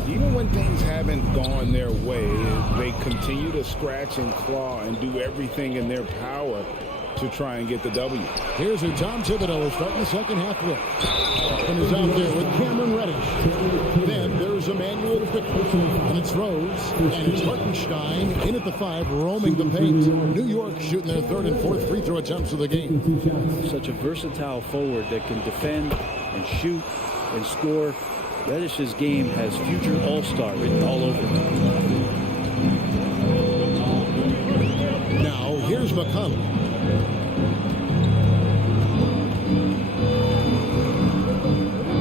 even when things haven't gone their way, they continue to scratch and claw and do everything in their power to try and get the W. Here's who Tom Thibodeau is starting the second half with. And is out there with Cameron Reddish. Then there's Emmanuel Quickly. And it's Rose. And it's Hartenstein in at the 5, roaming the paint. New York shooting their third and fourth free throw attempts of the game. Such a versatile forward that can defend and shoot and score. Reddish's game has future all-star written all over it. Now, here's McConnell.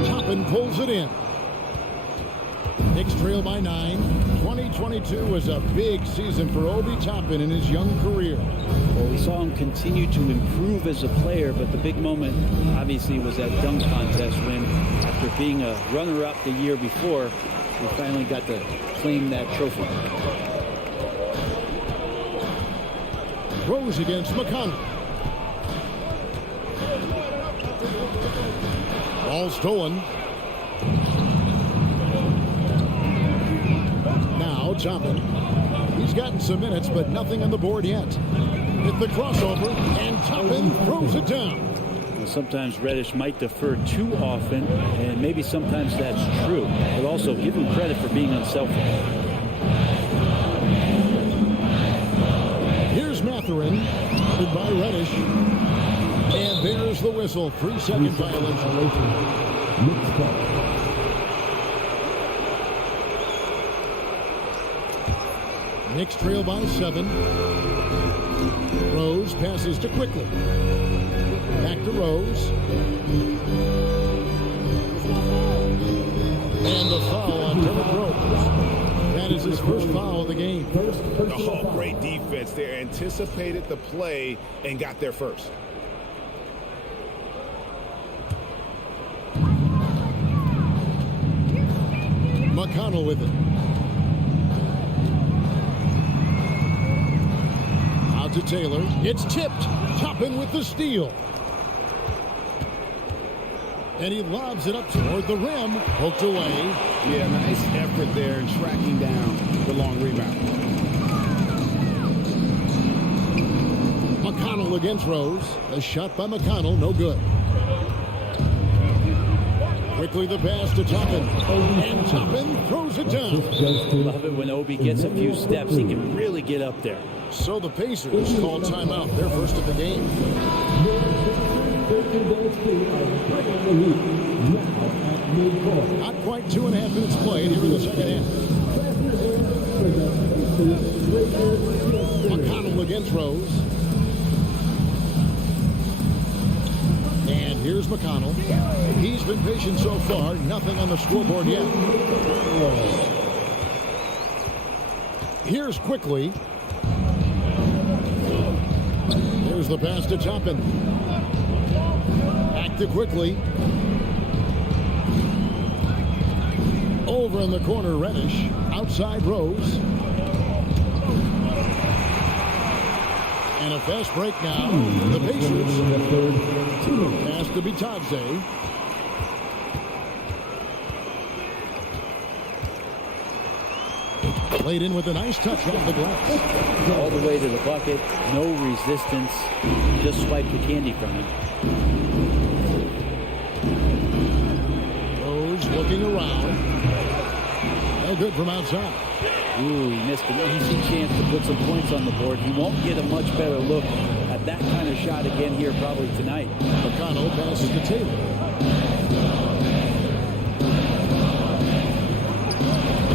Toppin pulls it in. Knicks trail by 9. 2022 was a big season for Obi Toppin in his young career. Well, we saw him continue to improve as a player, but the big moment obviously was that dunk contest when, after being a runner-up the year before, we finally got to claim that trophy. Rose against McConnell. Ball stolen. Now Toppin. He's gotten some minutes, but nothing on the board yet. Hit the crossover, and Toppin throws it down. Sometimes Reddish might defer too often, and maybe sometimes that's true. But also give him credit for being unselfish. Here's Matherin, guarded by Reddish. And there's the whistle. 3-second violation. Knicks trail by 7. Rose passes to Quickly. Back to Rose. And the foul on Derrick Rose. That is his first foul of the game. Oh, great defense there. Anticipated the play and got there first. McConnell with it. Out to Taylor. It's tipped. Toppin with the steal. And he lobs it up toward the rim. Poked away. Yeah, nice effort there in tracking down the long rebound. McConnell against Rose. A shot by McConnell. No good. Quickly the pass to Toppin. And Toppin throws it down. Love it when Obi gets a few steps. He can really get up there. So the Pacers call timeout. Their first of the game. Not quite 2.5 minutes played here in the second half. McConnell against Rose. And here's McConnell. He's been patient so far. Nothing on the scoreboard yet. Here's Quickly. Here's the pass to Toppin. Back to Quickly. Over in the corner, Reddish. Outside Rose. And a fast break now. The Pacers. Pass to Bitadze. Played in with a nice touch off the glass. All the way to the bucket. No resistance. Just swipe the candy from him. Rose looking around. No good from outside. Ooh, he missed an easy chance to put some points on the board. He won't get a much better look at that kind of shot again here probably tonight. McConnell passes to Taylor.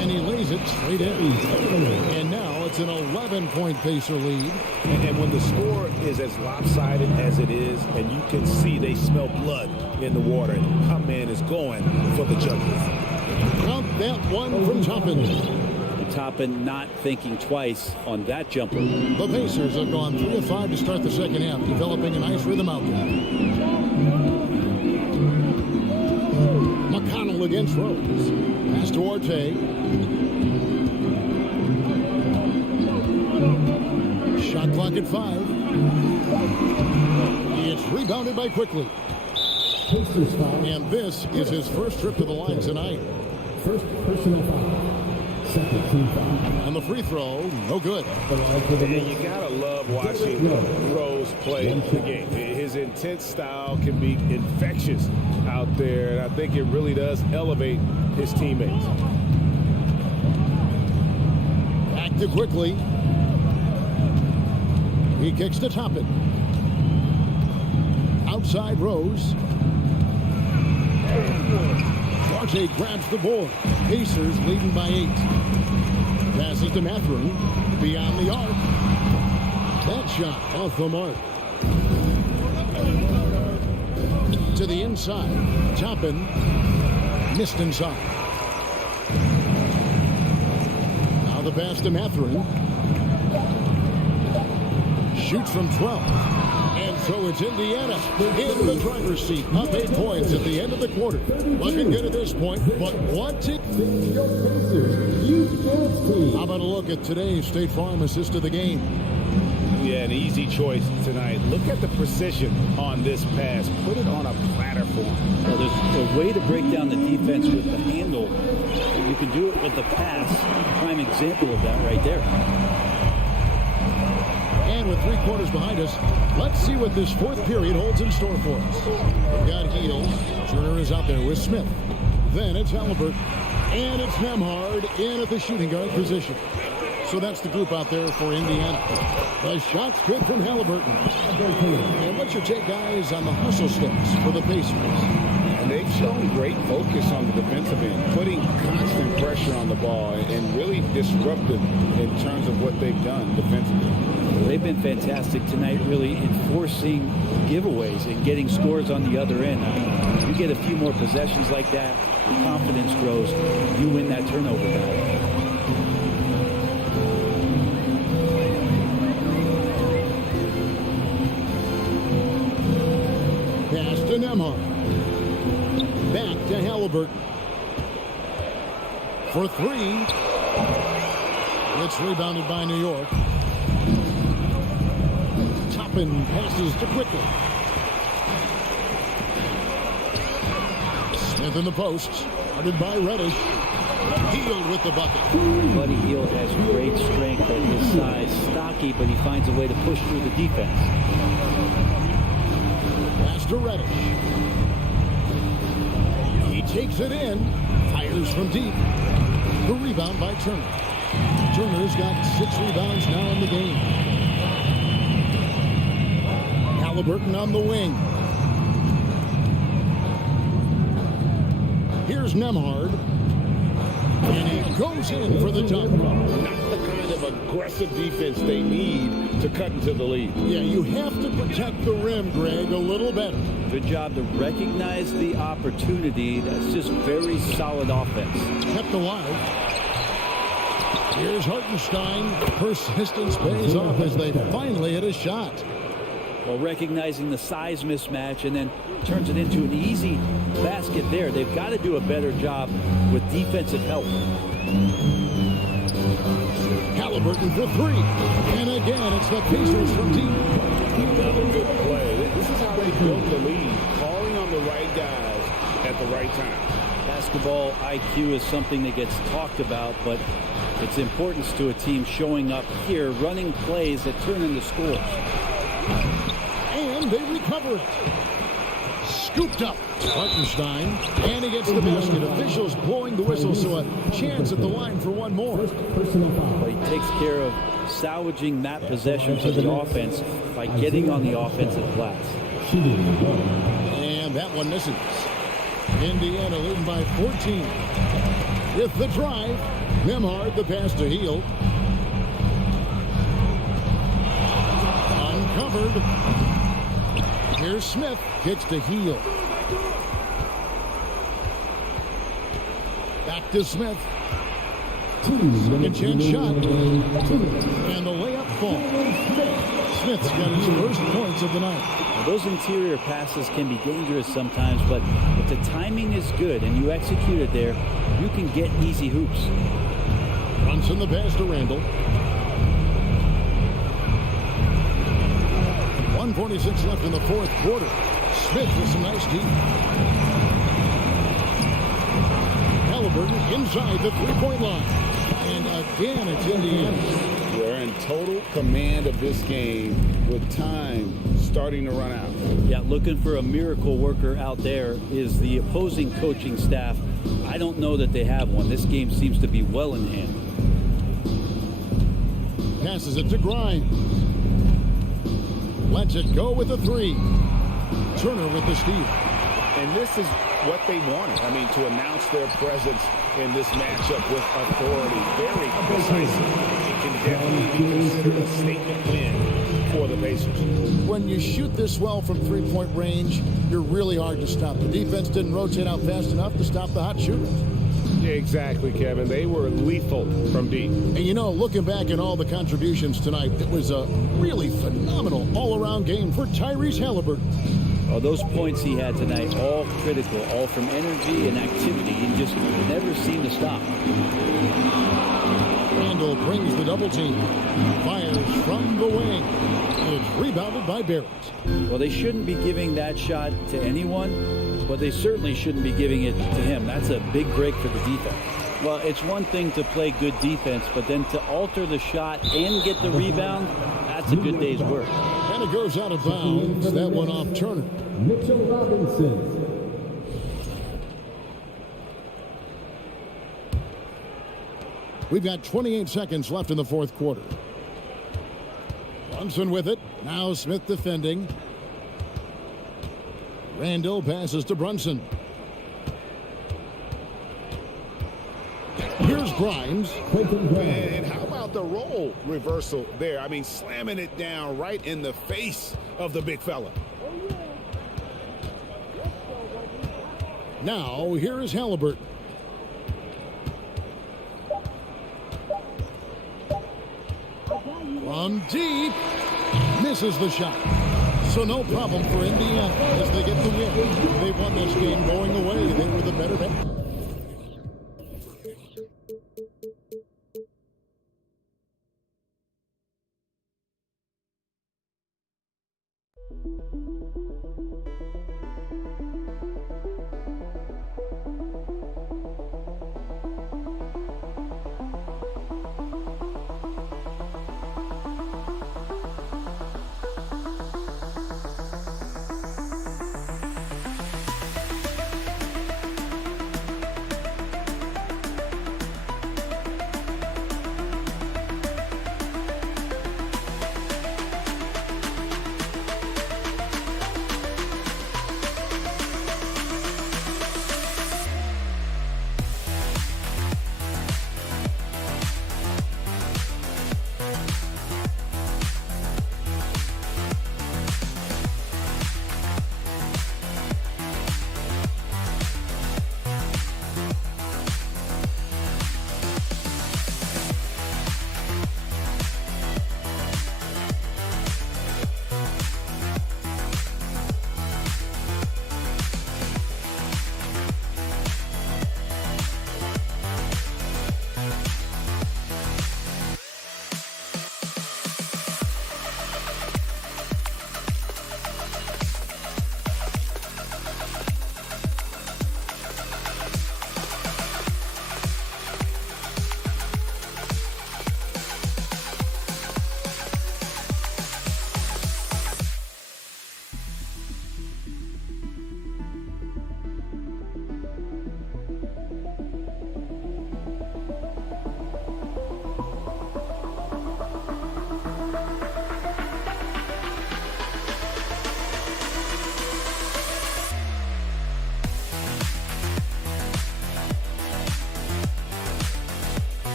And he lays it straight in. And now it's an 11-point Pacer lead. And when the score is as lopsided as it is, and you can see they smell blood in the water, my man is going for the jugular. Count that one from Toppin. Toppin not thinking twice on that jumper. The Pacers have gone 3 of 5 to start the second half, developing a nice rhythm out there. McConnell against Rose. Pass to Orte. Shot clock at 5. It's rebounded by Quickly. And this is his first trip to the line tonight. First personal foul. Second team foul. And the free throw, no good. And you gotta love watching Rose play the game. His intense style can be infectious out there, and I think it really does elevate his teammates. Back to Quickly. He kicks to Toppin. Outside Rose. Duarte grabs the board. Pacers leading by 8. Passes to Matherin. Beyond the arc. That shot off the mark. To the inside. Toppin missed inside. Now the pass to Matherin. Shoots from 12. And so it's Indiana in the driver's seat. Up 8 points at the end of the quarter. Looking good at this point, but what it... How about a look at today's State Farm assist of the game? Yeah, an easy choice tonight. Look at the precision on this pass. Put it on a platter for him. Well, there's a way to break down the defense with the handle. You can do it with the pass. Prime example of that right there. And with 3 quarters behind us, let's see what this 4th period holds in store for us. We've got Hield. Turner is out there with Smith. Then it's Halliburton. And it's Nembhard in at the shooting guard position. So that's the group out there for Indiana. The shot's good from Halliburton. And what's your take, guys, on the hustle steps for the Pacers? And they've shown great focus on the defensive end, putting constant pressure on the ball and really disruptive in terms of what they've done defensively. They've been fantastic tonight, really enforcing giveaways and getting scores on the other end. I mean, you get a few more possessions like that, your confidence grows, you win that turnover battle. Pass to Nembhard. Back to Halliburton. For 3. It's rebounded by New York. Toppin passes to Quickly. Smith in the post. Guarded by Reddish. Hield with the bucket. Buddy Hield has great strength at his size. Stocky, but he finds a way to push through the defense. Pass to Reddish. He takes it in. Fires from deep. The rebound by Turner. Turner's got 6 rebounds now in the game. Halliburton on the wing. Here's Nembhard. And he goes in for the top. Not the kind of aggressive defense they need to cut into the lead. Yeah, you have to protect the rim, Greg, a little better. Good job to recognize the opportunity. That's just very solid offense. Kept alive. Here's Hartenstein. Persistence pays off as they finally hit a shot. Well, recognizing the size mismatch and then turns it into an easy basket there. They've got to do a better job with defensive help. Halliburton for 3. And again, it's the Pacers from deep. Another good play. This is how they built the lead, calling on the right guys at the right time. Basketball IQ is something that gets talked about, but its importance to a team showing up here, running plays that turn into scores. And they recover it. Scooped up. Hartenstein. And he gets the basket. Officials blowing the whistle, so a chance at the line for one more. But he takes care of salvaging that possession for the offense by getting on the offensive glass. And that one misses. Indiana leading by 14. With the drive, Nembhard, the pass to Hield. Uncovered. Here's Smith. Kicks to Hield. Back to Smith. Second chance shot. And the layup falls. Smith's got his first points of the night. Now, those interior passes can be dangerous sometimes, but if the timing is good and you execute it there, you can get easy hoops. Brunson the pass to Randall. 1:46 left in the 4th quarter. Smith with some nice deep. Halliburton inside the 3-point line. And again, it's Indiana. They're in total command of this game with time starting to run out. Yeah, looking for a miracle worker out there is the opposing coaching staff. I don't know that they have one. This game seems to be well in hand. Passes it to Grimes. Lets it go with the 3. Turner with the steal. And this is what they wanted. I mean, to announce their presence in this matchup with authority. Very decisive. It can definitely be considered a statement win for the Pacers. When you shoot this well from 3-point range, you're really hard to stop. The defense didn't rotate out fast enough to stop the hot shooters. Yeah, exactly, Kevin. They were lethal from deep. And you know, looking back at all the contributions tonight, it was a really phenomenal all-around game for Tyrese Halliburton. Oh, those points he had tonight, all critical, all from energy and activity. He just never seemed to stop. Randall brings the double team. Fires from the wing. It's rebounded by Barrett. Well, they shouldn't be giving that shot to anyone, but they certainly shouldn't be giving it to him. That's a big break for the defense. Well, it's one thing to play good defense, but then to alter the shot and get the rebound, That's a good day's work. And it goes out of bounds. That one off Turner. Mitchell Robinson. We've got 28 seconds left in the fourth quarter. Brunson with it. Now Smith defending. Randall passes to Brunson. Here's Grimes. And how about the role reversal there? I mean, slamming it down right in the face of the big fella. Now, here is Halliburton. From deep. Misses the shot. So no problem for Indiana as they get the win. They won this game going away. They were the better team.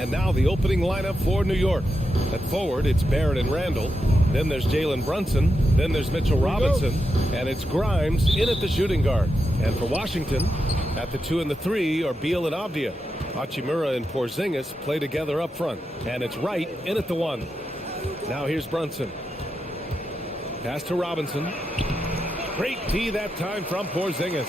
And now the opening lineup for New York. At forward, it's Barrett and Randall. Then there's Jalen Brunson. Then there's Mitchell Robinson. And it's Grimes in at the shooting guard. And for Washington, at the 2 and the 3 are Beal and Avdia. Hachimura and Porzingis play together up front. And it's Wright in at the 1. Now here's Brunson. Pass to Robinson. Great tee that time from Porzingis.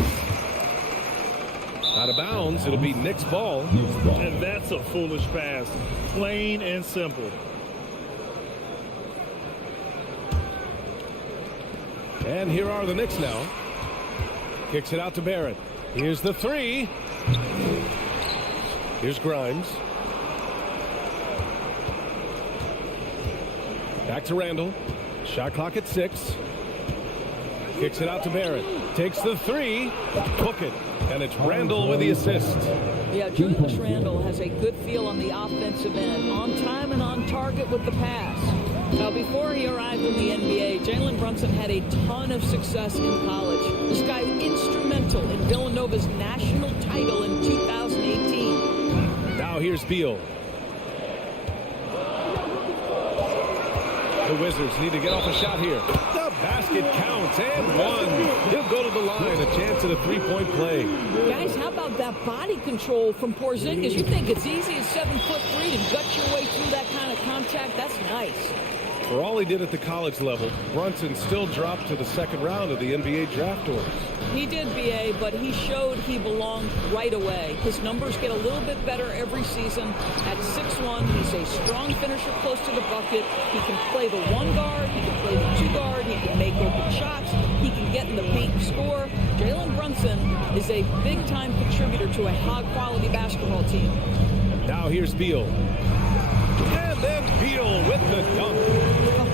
Out of bounds, it'll be Knicks ball. And that's a foolish pass. Plain and simple. And here are the Knicks now. Kicks it out to Barrett. Here's the 3. Here's Grimes. Back to Randall. Shot clock at 6. Kicks it out to Barrett. Takes the 3. Hook it. And it's Randall with the assist. Yeah, Julius Randle has a good feel on the offensive end. On time and on target with the pass. Now, before he arrived in the NBA, Jalen Brunson had a ton of success in college. This guy instrumental in Villanova's national title in 2018. Now here's Beal. The Wizards need to get off a shot here. The basket counts and one. He'll go to the line. A chance at a three-point play. Guys, how about that body control from Porzingis? You think it's easy as 7'3" to gut your way through that kind of contact? That's nice. For all he did at the college level, Brunson still dropped to the second round of the NBA draft order. He did, B.A., but he showed he belonged right away. His numbers get a little bit better every season. At 6'1", he's a strong finisher close to the bucket. He can play the 1 guard. He can play the 2 guard. He can make open shots. He can get in the paint and score. Jalen Brunson is a big-time contributor to a high-quality basketball team. Now here's Beal. And then Beal with the dunk.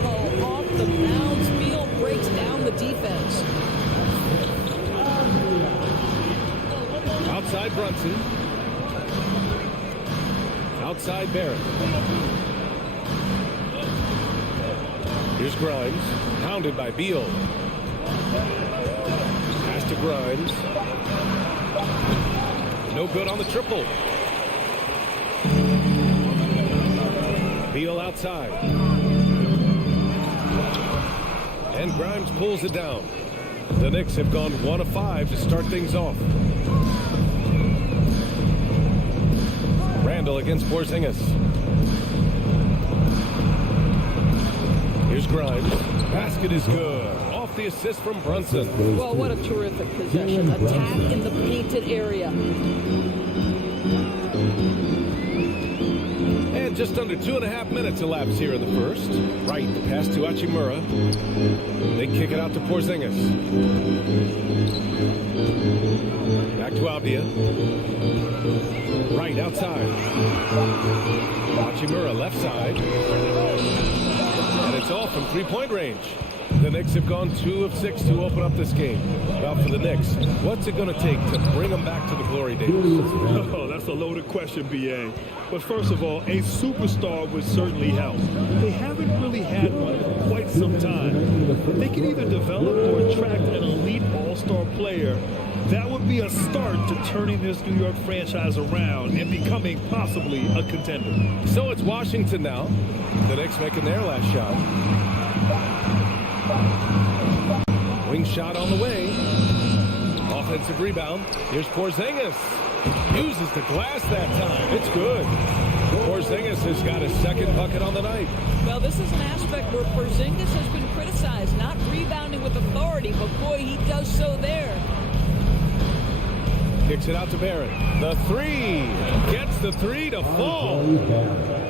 Oh, off the bounds, Beal breaks down the defense. Outside Brunson. Outside Barrett. Here's Grimes. Pounded by Beal. Pass to Grimes. No good on the triple. Beal outside. And Grimes pulls it down. The Knicks have gone 1 of 5 to start things off. Randall against Porzingis. Here's Grimes. Basket is good. Off the assist from Brunson. Well, what a terrific possession. Attack in the painted area. And just under 2.5 minutes elapsed here in the first. Right, the pass to Hachimura. They kick it out to Porzingis. Back to Avdia. Right, outside. Hachimura left side. And it's off from three-point range. The Knicks have gone 2 of 6 to open up this game. Well, for the Knicks, what's it going to take to bring them back to the glory days? Oh, that's a loaded question, B.A. But first of all, a superstar would certainly help. They haven't really had one for quite some time. If they can either develop or attract an elite all-star player, that would be a start to turning this New York franchise around and becoming possibly a contender. So it's Washington now. The Knicks making their last shot. Wing shot on the way. Offensive rebound. Here's Porzingis. Uses the glass that time. It's good. Porzingis has got his second bucket on the night. Well, this is an aspect where Porzingis has been criticized, not rebounding with authority, but boy, he does so there. Kicks it out to Barrett. The 3. Gets the 3 to fall.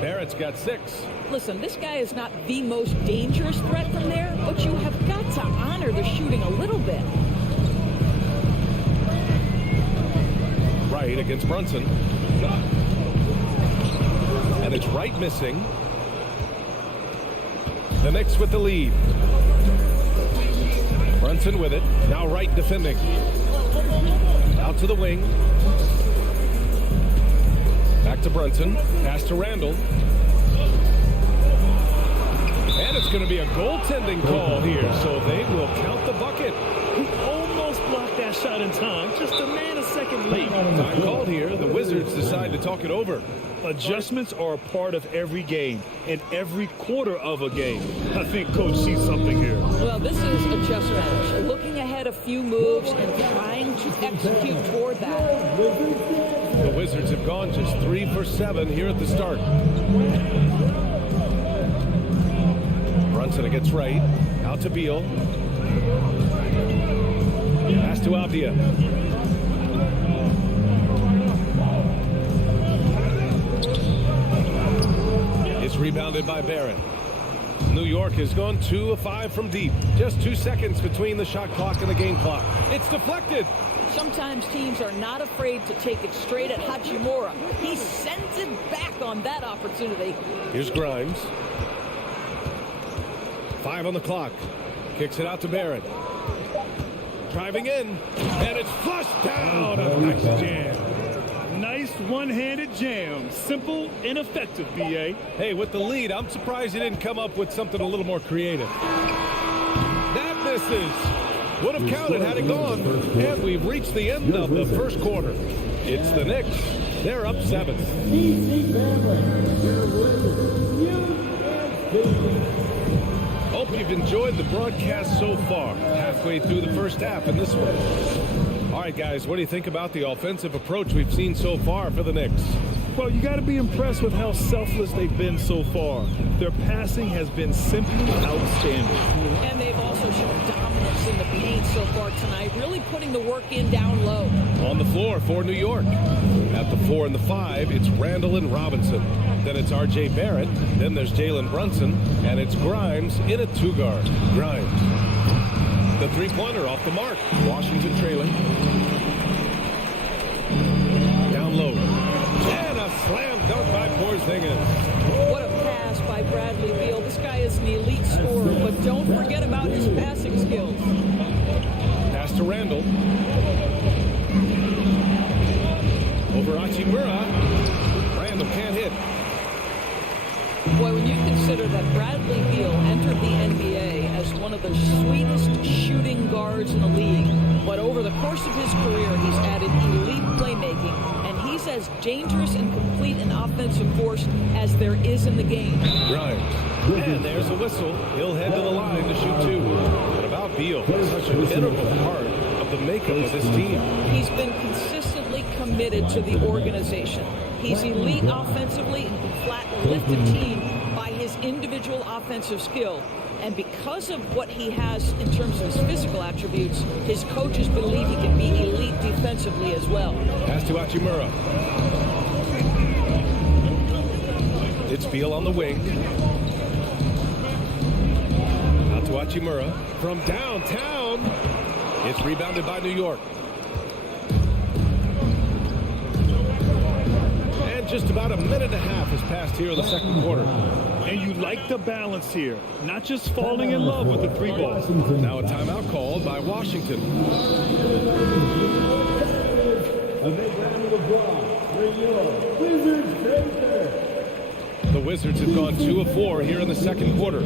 Barrett's got 6. Listen, this guy is not the most dangerous threat from there, but you have got to honor the shooting a little bit. Right against Brunson. And it's Wright missing. The Knicks with the lead. Brunson with it. Now Wright defending. Out to the wing. Back to Brunson. Pass to Randall. And it's going to be a goaltending call here, so they will count the bucket. He almost blocked that shot in time. Just a man a second late. Time called here. The Wizards decide to talk it over. Adjustments are a part of every game and every quarter of a game. I think Coach sees something here. Well, this is a chess match. Looking ahead a few moves and trying to execute toward that. The Wizards have gone just 3 for 7 here at the start. Brunson against Wright. Out to Beal. Pass to Avdia. It's rebounded by Barrett. New York has gone 2 of 5 from deep. Just 2 seconds between the shot clock and the game clock. It's deflected. Sometimes teams are not afraid to take it straight at Hachimura. He sends it back on that opportunity. Here's Grimes. 5 on the clock. Kicks it out to Barrett. Driving in, and it's flushed down. A nice jam. Nice one-handed jam. Simple and effective, B.A. Hey, with the lead, I'm surprised he didn't come up with something a little more creative. That misses. Would have counted had it gone. And we've reached the end of the first quarter. It's the Knicks. They're up 7. EPC family, your winner, Hope you've enjoyed the broadcast so far. Halfway through the first half in this one. All right, guys, what do you think about the offensive approach we've seen so far for the Knicks? Well, you got to be impressed with how selfless they've been so far. Their passing has been simply outstanding. And they've also shown dominance in the paint so far tonight, really putting the work in down low. On the floor for New York. At the 4 and the 5, it's Randall and Robinson. Then it's R.J. Barrett. Then there's Jalen Brunson. And it's Grimes in a 2-guard. Grimes. The three-pointer off the mark. Washington trailing. Down low. And a slam dunk by Porzingis. What a pass by Bradley Beal. This guy is an elite scorer, but don't forget about his passing skills. Pass to Randall. Over Hachimura. Randall can't hit. Boy, when you consider that Bradley Beal entered the NBA as one of the sweetest shooting guards in the league, but over the course of his career, he's added elite playmaking, and he's as dangerous and complete an offensive force as there is in the game. Right. And there's a whistle. He'll head to the line to shoot 2. What about Beal? Such an integral part of the makeup of this team. He's been consistently committed to the organization. He's elite offensively and can flat lift a team by his individual offensive skill. And because of what he has in terms of his physical attributes, his coaches believe he can be elite defensively as well. Pass to Hachimura. It's Beal on the wing. Out to Hachimura. From downtown. It's rebounded by New York. Just about a minute and a half has passed here in the second quarter. And you like the balance here, not just falling in love with the 3 ball. Now a timeout called by Washington. a big round of applause for your Wizards Pacers. The Wizards have gone 2 of 4 here in the second quarter.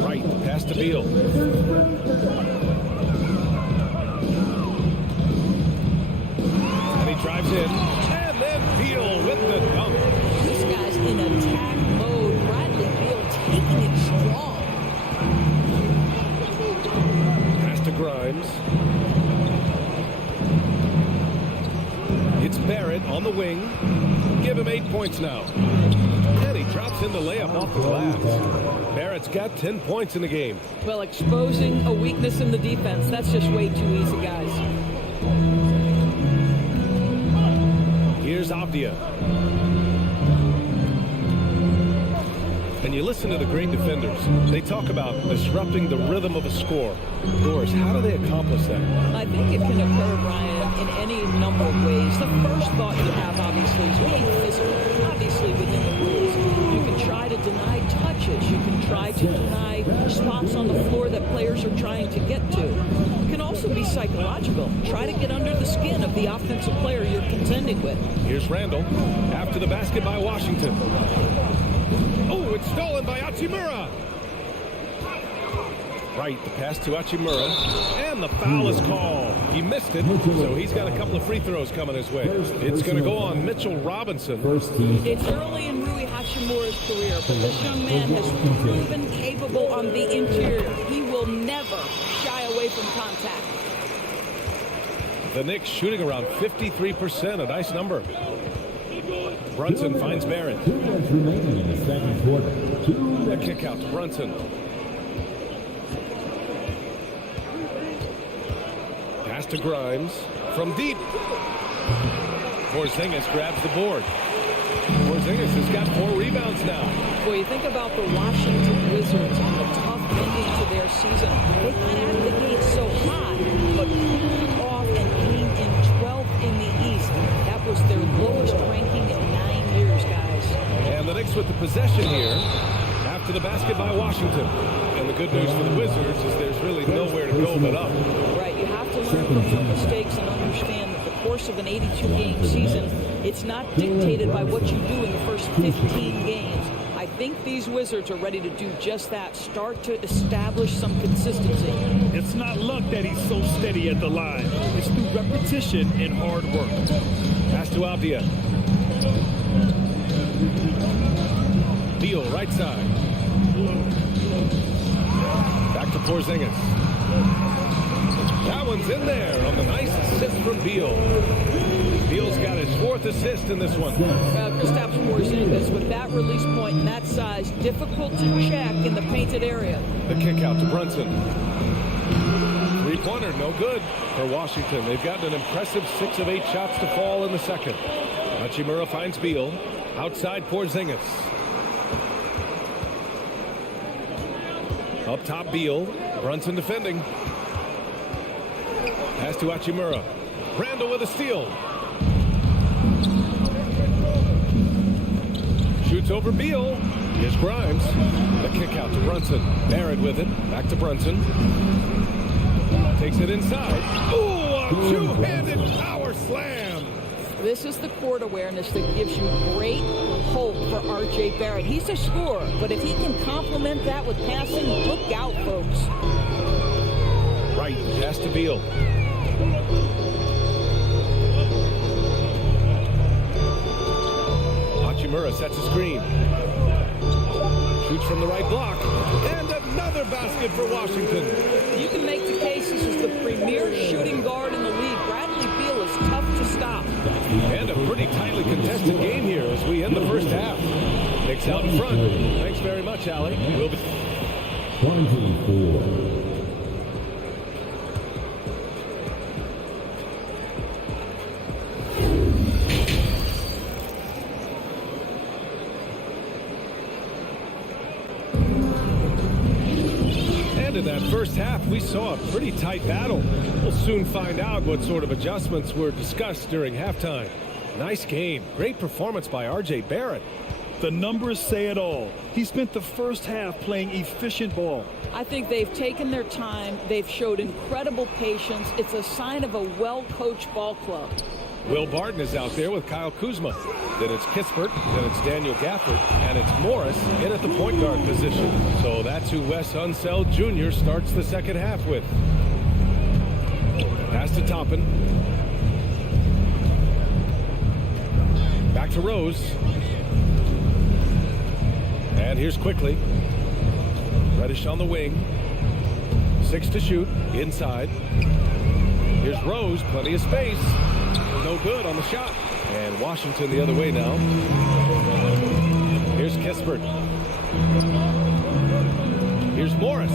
Right, pass to Beal. And he drives in. Beal with the dunk. This guy's in attack mode. Bradley Beal taking it strong. Pass to Grimes. It's Barrett on the wing. Give him 8 points now. And he drops in the layup off the glass. Barrett's got 10 points in the game. Well, exposing a weakness in the defense, that's just way too easy, guys. Here's Avdia. And you listen to the great defenders. They talk about disrupting the rhythm of a score. Doris, how do they accomplish that? I think it can occur, Brian, in any number of ways. The first thought you have, obviously, is being physical, obviously within the rules. You can try to deny touches. You can try to deny spots on the floor that players are trying to get to. It can also be psychological. Try to get under the skin of the offensive player you're contending with. Here's Randall. After the basket by Washington. Oh, it's stolen by Hachimura. Right, the pass to Hachimura. And the foul is called. He missed it, so he's got a couple of free throws coming his way. It's going to go on Mitchell Robinson. It's early in Rui Hachimura's career, but this young man has proven capable on the interior. He will never shy away from contact. The Knicks shooting around 53%, a nice number. Brunson finds Barrett. 2 minutes remaining in the second quarter. A kick out to Brunson. Pass to Grimes from deep. Porzingis grabs the board. Porzingis has got 4 rebounds now. Well, you think about the Washington Wizards and the tough ending to their season. They got out of the gate so hot, but cooled off and came in 12th in the East. That was their lowest ranking in 9 years, guys. And the Knicks with the possession here after the basket by Washington. good news for the Wizards is there's really nowhere to go but up. Right, you have to learn from your mistakes and understand that the course of an 82-game season, it's not dictated by what you do in the first 15 games. I think these Wizards are ready to do just that, start to establish some consistency. It's not luck that he's so steady at the line. It's through repetition and hard work. Pass to Avdia. Beal, right side. Back to Porzingis. That one's in there on the nice assist from Beal. Beal's got his 4th assist in this one. Kristaps Porzingis with that release point and that size, difficult to check in the painted area. The kick out to Brunson. Three-pointer, no good for Washington. They've gotten an impressive 6 of 8 shots to fall in the second. Hachimura finds Beal. Outside Porzingis. Up top Beal. Brunson defending. Pass to Hachimura. Randall with a steal. Shoots over Beal. Here's Grimes. The kick out to Brunson. Barrett with it. Back to Brunson. Takes it inside. Ooh, a two-handed power slam. This is the court awareness that gives you great hope for R.J. Barrett. He's a scorer, but if he can complement that with passing, look out, folks. Right, pass to Beal. Hachimura sets a screen. Shoots from the right block. And another basket for Washington. You can make the case this is the premier shooting guard in the league. Bradley Beal is tough to stop. And a pretty tightly contested game here as we end the first half. Knicks out in front. Thanks very much, Allie. We'll be... 24. In that first half, we saw a pretty tight battle. We'll soon find out what sort of adjustments were discussed during halftime. Nice game. Great performance by R.J. Barrett. The numbers say it all. He spent the first half playing efficient ball. I think they've taken their time. They've showed incredible patience. It's a sign of a well-coached ball club. Will Barton is out there with Kyle Kuzma. Then it's Kispert, then it's Daniel Gafford, and it's Morris in at the point guard position. So that's who Wes Unseld Jr. starts the second half with. Pass to Toppin. Back to Rose. And here's Quickly. Reddish on the wing. 6 to shoot. Inside. Here's Rose. Plenty of space. No good on the shot. And Washington the other way now. Here's Kispert. Here's Morris.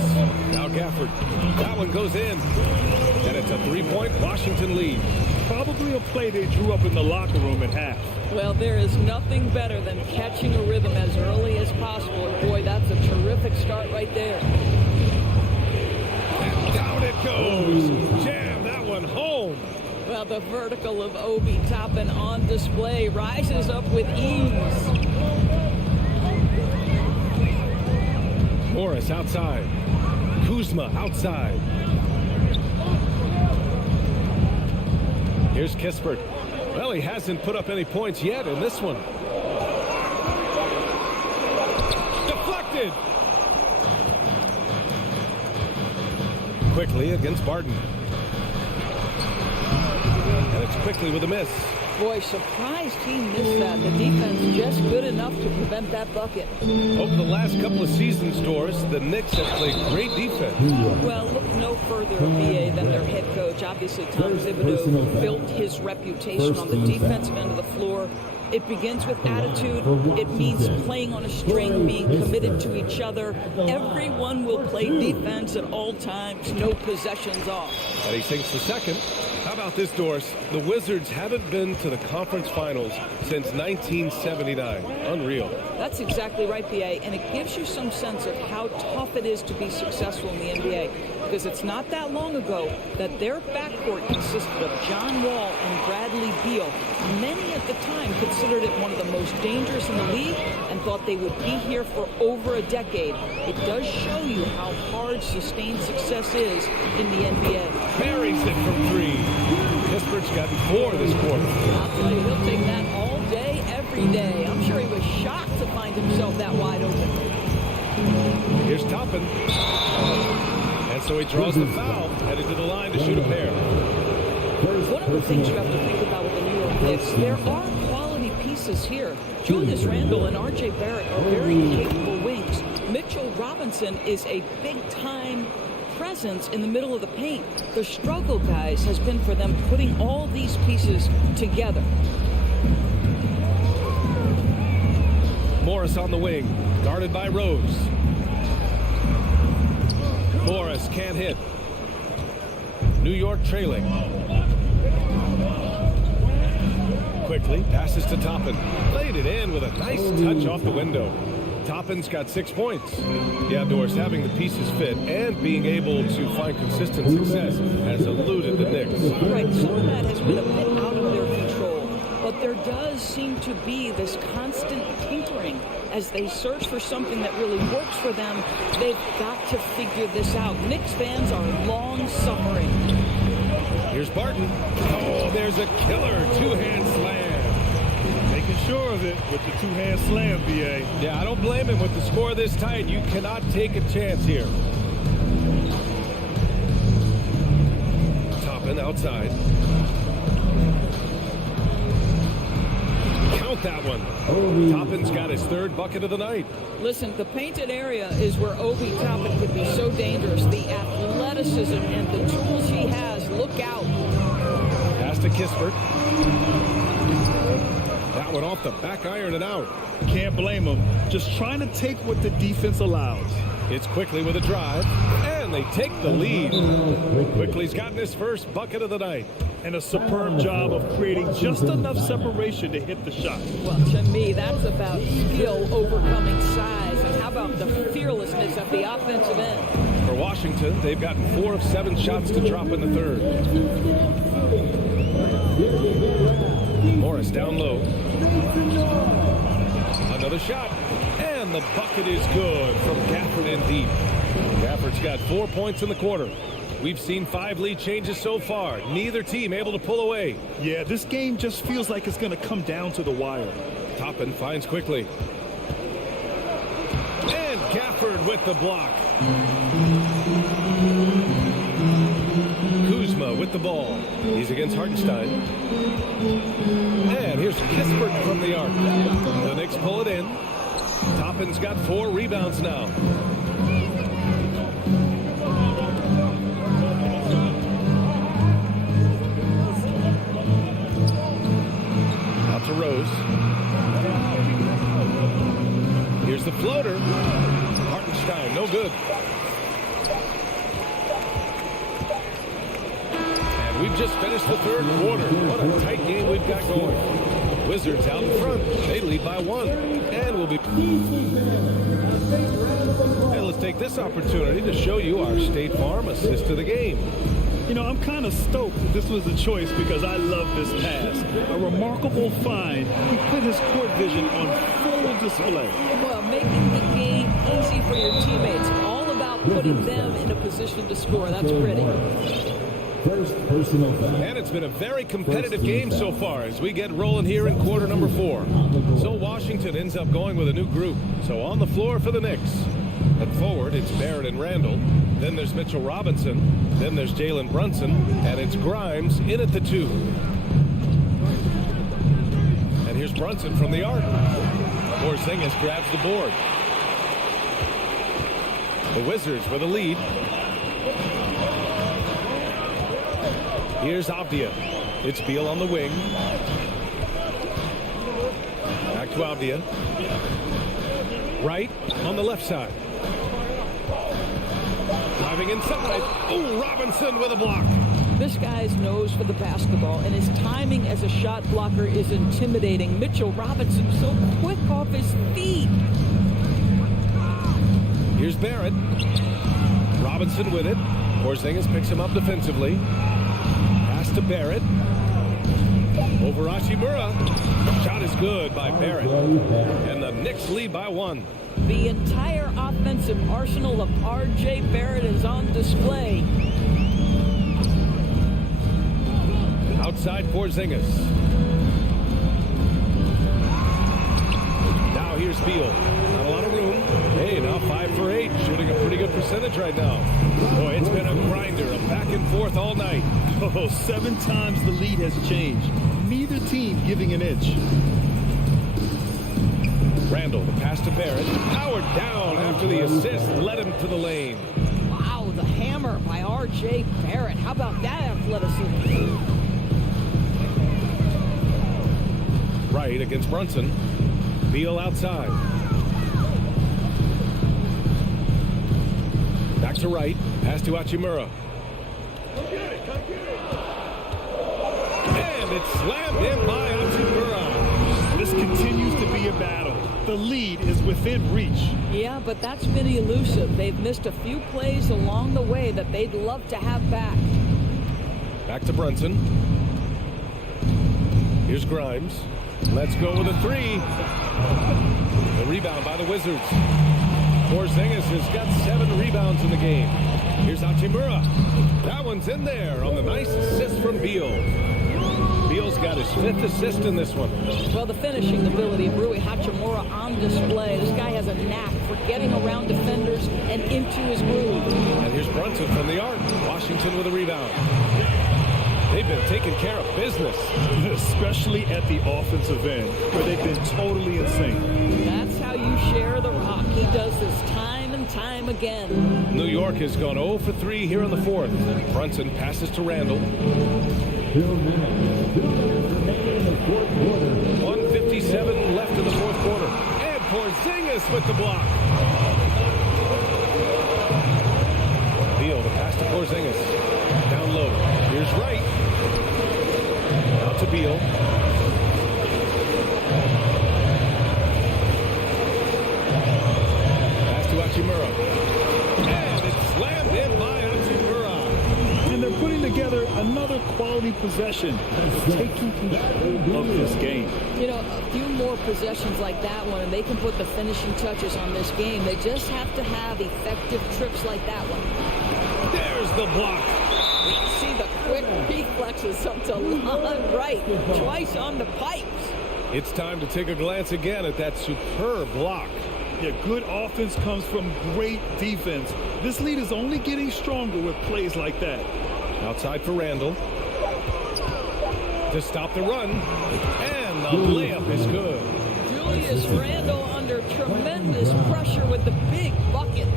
Now Gafford. That one goes in. And it's a 3-point Washington lead. Probably a play they drew up in the locker room at half. Well, there is nothing better than catching a rhythm as early as possible. And boy, that's a terrific start right there. And down it goes. Jam that one home. Well, the vertical of Obi Toppin on display rises up with ease. Morris outside. Kuzma outside. Here's Kispert. Well, he hasn't put up any points yet in this one. Deflected. Quickly against Barton. And it's Quickly with a miss. Boy, surprised he missed that. The defense just good enough to prevent that bucket. Over the last couple of seasons, Doris, the Knicks have played great defense. Well, look no further, VA, than their head coach. Obviously, Tom Thibodeau built his reputation on the defensive end of the floor. It begins with attitude. It means playing on a string, being committed to each other. Everyone will play defense at all times, no possessions off. And he sinks the second. How about this, Doris? The Wizards haven't been to the conference finals since 1979. Unreal. That's exactly right, BA, and it gives you some sense of how tough it is to be successful in the NBA. because it's not that long ago that their backcourt consisted of John Wall and Bradley Beal. Many at the time considered it one of the most dangerous in the league and thought they would be here for over a decade. It does show you how hard sustained success is in the NBA. Buries it from 3. Kispert's gotten 4 this quarter. I'll tell you, he'll take that all day, every day. I'm sure he was shocked to find himself that wide open. Here's Toppin. And so he draws the foul, headed to the line to shoot a pair. One of the things you have to think about with the New York Knicks, there are quality pieces here. Julius Randle and R.J. Barrett are very capable wings. Mitchell Robinson is a big-time presence in the middle of the paint. The struggle, guys, has been for them putting all these pieces together. Morris on the wing, guarded by Rose. Morris can't hit. New York trailing. Quickly passes to Toppin. Played it in with a nice touch off the window. Toppin's got 6 points. The Outdoors having the pieces fit and being able to find consistent success has eluded the Knicks. Right, some of that has been a bit out of their control, but there does seem to be this constant tinkering as they search for something that really works for them. They've got to figure this out. Knicks fans are long suffering. Here's Barton. Oh, there's a killer two-hand slam. Making sure of it with the two-hand slam, B.A. Yeah, I don't blame him with the score this tight. You cannot take a chance here. Toppin outside. Count that one. Toppin's got his 3rd bucket of the night. Listen, the painted area is where Obi Toppin could be so dangerous. The athleticism and the tools he has. Look out. Pass to Kispert. That one off the back iron and out. Can't blame him. Just trying to take what the defense allows. It's Quickly with a drive, and they take the lead. Quickly's gotten his 1st bucket of the night. And a superb job of creating just enough separation to hit the shot. Well, to me, that's about skill overcoming size. And how about the fearlessness at the offensive end? For Washington, they've gotten 4 of 7 shots to drop in the 3rd. Morris down low. Another shot. And the bucket is good from Gafford in deep. Gafford's got 4 points in the quarter. We've seen 5 lead changes so far. Neither team able to pull away. Yeah, this game just feels like it's going to come down to the wire. Toppin finds Quickly. And Gafford with the block. Kuzma with the ball. He's against Hartenstein. And here's Kispert from the arc. The Knicks pull it in. Toppin's got 4 rebounds now. Out to Rose. Here's the floater. Hartenstein, no good. And we've just finished the 3rd quarter. What a tight game we've got going. Wizards out in front. They lead by 1. And we'll be... Hey, let's take this opportunity to show you our State Farm assist of the game. You know, I'm kind of stoked that this was a choice because I love this pass. A remarkable find. He put his court vision on full display. Well, making the game easy for your teammates. All about putting them in a position to score. That's pretty. First personal foul. And it's been a very competitive game so far as we get rolling here in quarter number 4. So Washington ends up going with a new group. So on the floor for the Knicks. At forward, it's Barrett and Randall. Then there's Mitchell Robinson. Then there's Jalen Brunson. And it's Grimes in at the 2. And here's Brunson from the arc. Porzingis grabs the board. The Wizards with a lead. Here's Avdia. It's Beal on the wing. Back to Avdia. Right on the left side. Driving inside. Oh, Robinson with a block. This guy's nose for the basketball, and his timing as a shot blocker is intimidating. Mitchell Robinson so quick off his feet. Here's Barrett. Robinson with it. Porzingis picks him up defensively. Pass to Barrett. Over Hachimura. Shot is good by Barrett. And the Knicks lead by 1. The entire offensive arsenal of R.J. Barrett is on display. Outside Porzingis. Now here's Beal. Not a lot of room. Hey, now 5 for 8. Shooting a pretty good percentage right now. Boy, it's been a grinder, a back and forth all night. Oh, 7 times the lead has changed. Neither team giving an inch. Randall, the pass to Barrett. Powered down after the assist. Led him to the lane. Wow, the hammer by R.J. Barrett. How about that athleticism? Right against Brunson. Beal outside. Back to right. Pass to Hachimura. And it's slammed in by Hachimura. This continues to be a battle. The lead is within reach. Yeah, but that's been elusive. They've missed a few plays along the way that they'd love to have back. Back to Brunson. Here's Grimes. Let's go with a 3. The rebound by the Wizards. Porzingis has got 7 rebounds in the game. Here's Hachimura. That one's in there on the nice assist from Beal. Beal's got his 5th assist in this one. Well, the finishing ability of Rui Hachimura on display. This guy has a knack for getting around defenders and into his groove. And here's Brunson from the arc. Washington with a rebound. They've been taking care of business. Especially at the offensive end, where they've been totally in sync. That's how you share the rock. He does this time and time again. New York has gone 0 for 3 here in the 4th. Brunson passes to Randall. 2 minutes remaining in the 4th quarter. 1:57 left in the 4th quarter. And Porzingis with the block. Beal, the pass to Porzingis. Down low. Here's Wright. Out to Beal. Pass to Hachimura. And it's slammed in by Hachimura. And they're putting together another quality possession, taking control of this game. You know, a few more possessions like that one, and they can put the finishing touches on this game. They just have to have effective trips like that one. There's the block. See the quick reflexes up to Lon Wright, twice on the pipes. It's time to take a glance again at that superb block. Yeah, good offense comes from great defense. This lead is only getting stronger with plays like that. Outside for Randall. To stop the run. And the layup is good. Julius Randle under tremendous pressure with the big bucket.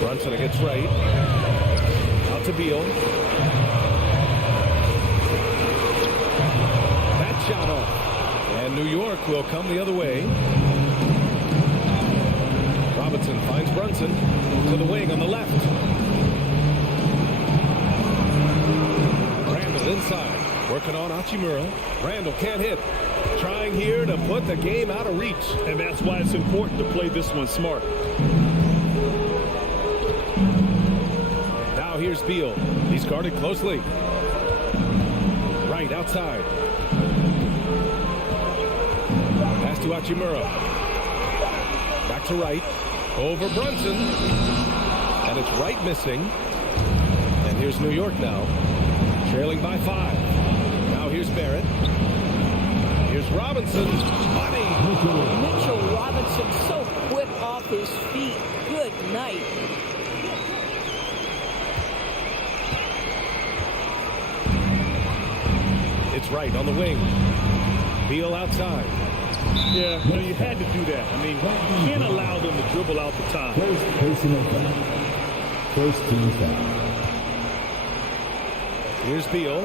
Brunson against Wright. Out to Beal. That shot off. And New York will come the other way. Robinson finds Brunson to the wing on the left. Randall inside. Working on Hachimura. Randall can't hit. Trying here to put the game out of reach. And that's why it's important to play this one smart. Now here's Beal. He's guarded closely. Right outside. Pass to Hachimura. Back to Wright. Over Brunson. And it's Wright missing. And here's New York now. Trailing by 5. Now here's Barrett. Here's Robinson. Money. Mitchell Robinson so quick off his feet. Good night. It's Wright on the wing. Beal outside. Yeah, no, you had to do that. I mean, you can't allow them to dribble out the time. First personal foul. First team foul. Here's Beal.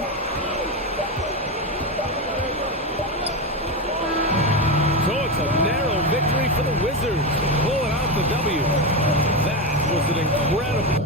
So it's a narrow victory for the Wizards. Pulling out the W. That was an incredible...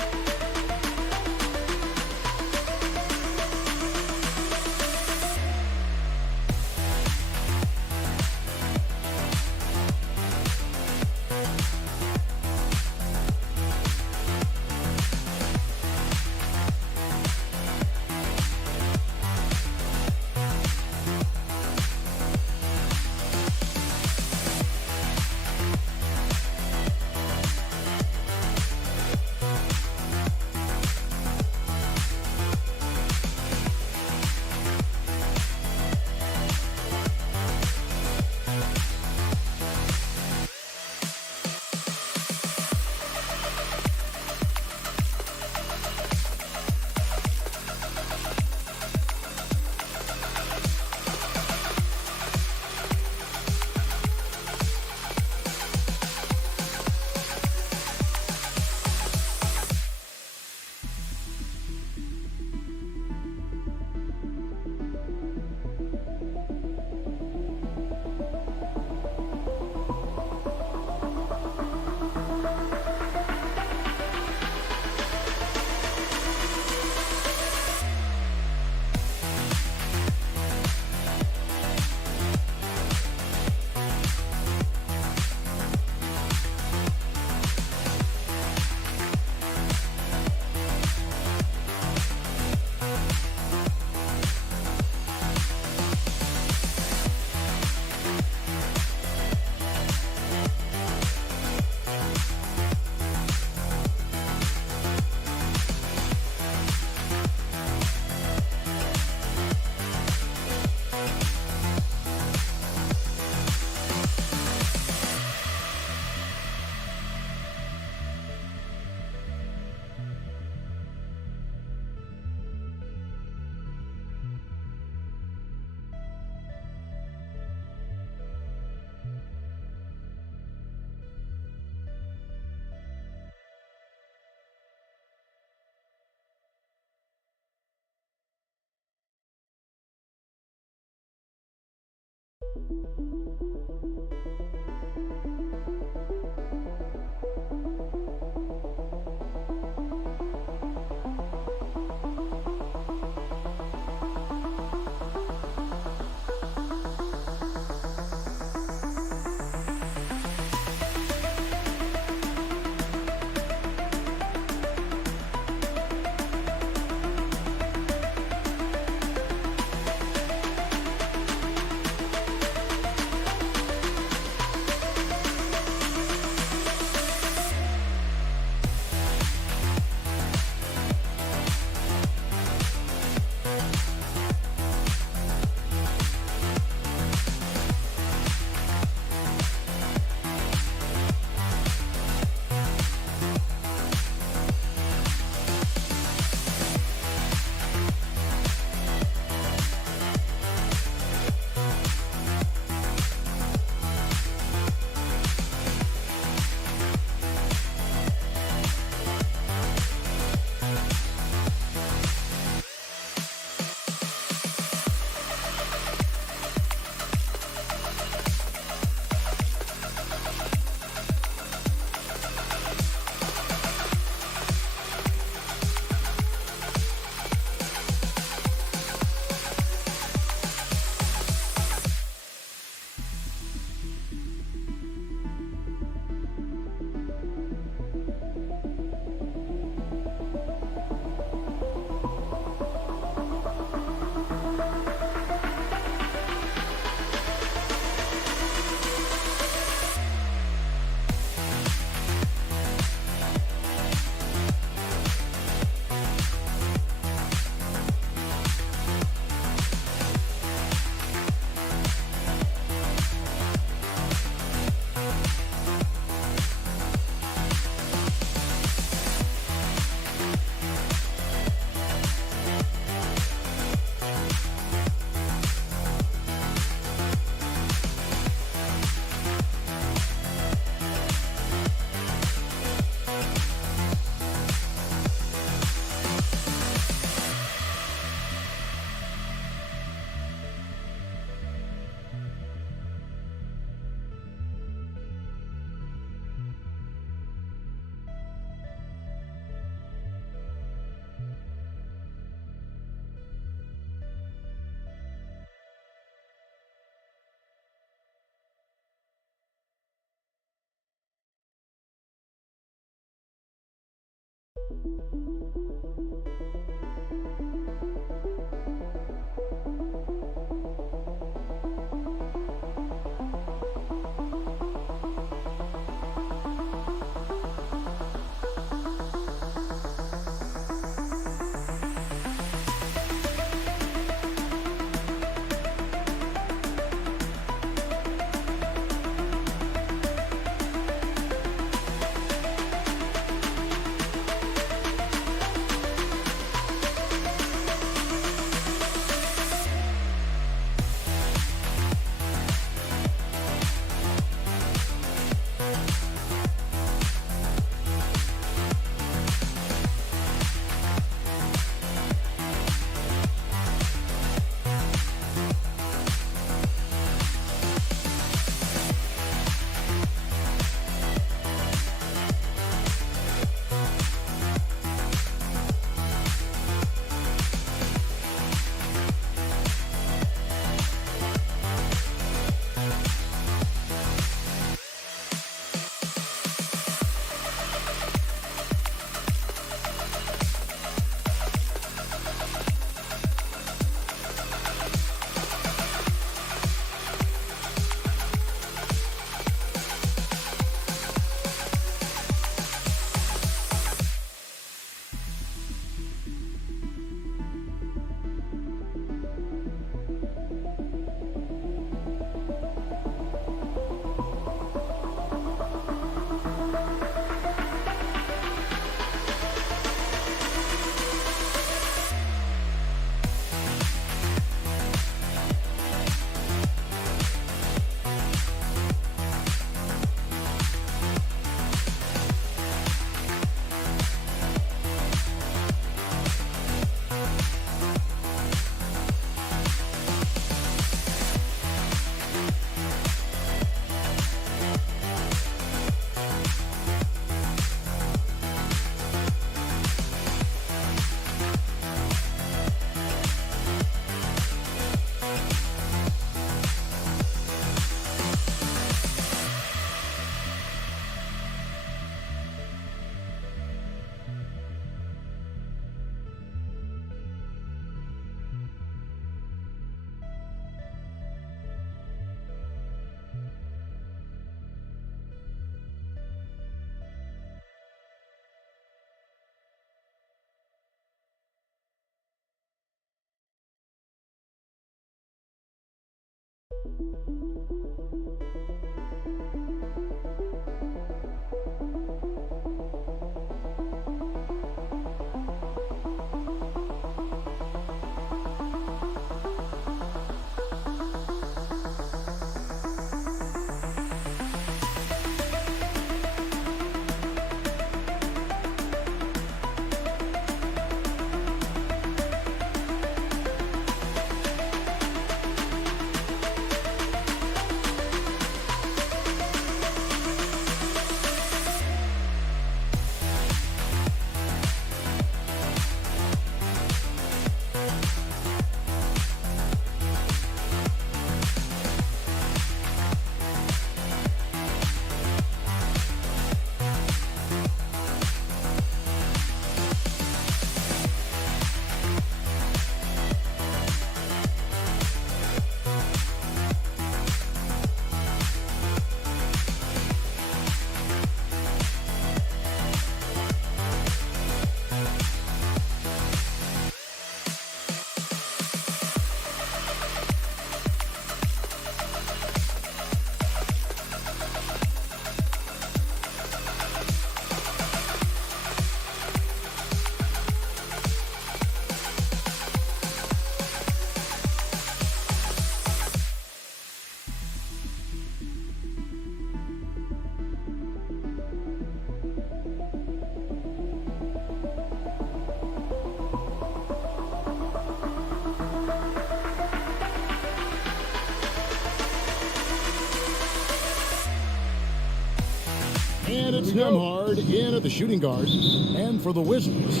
And it's Nemhard in at the shooting guard. And for the Wizards,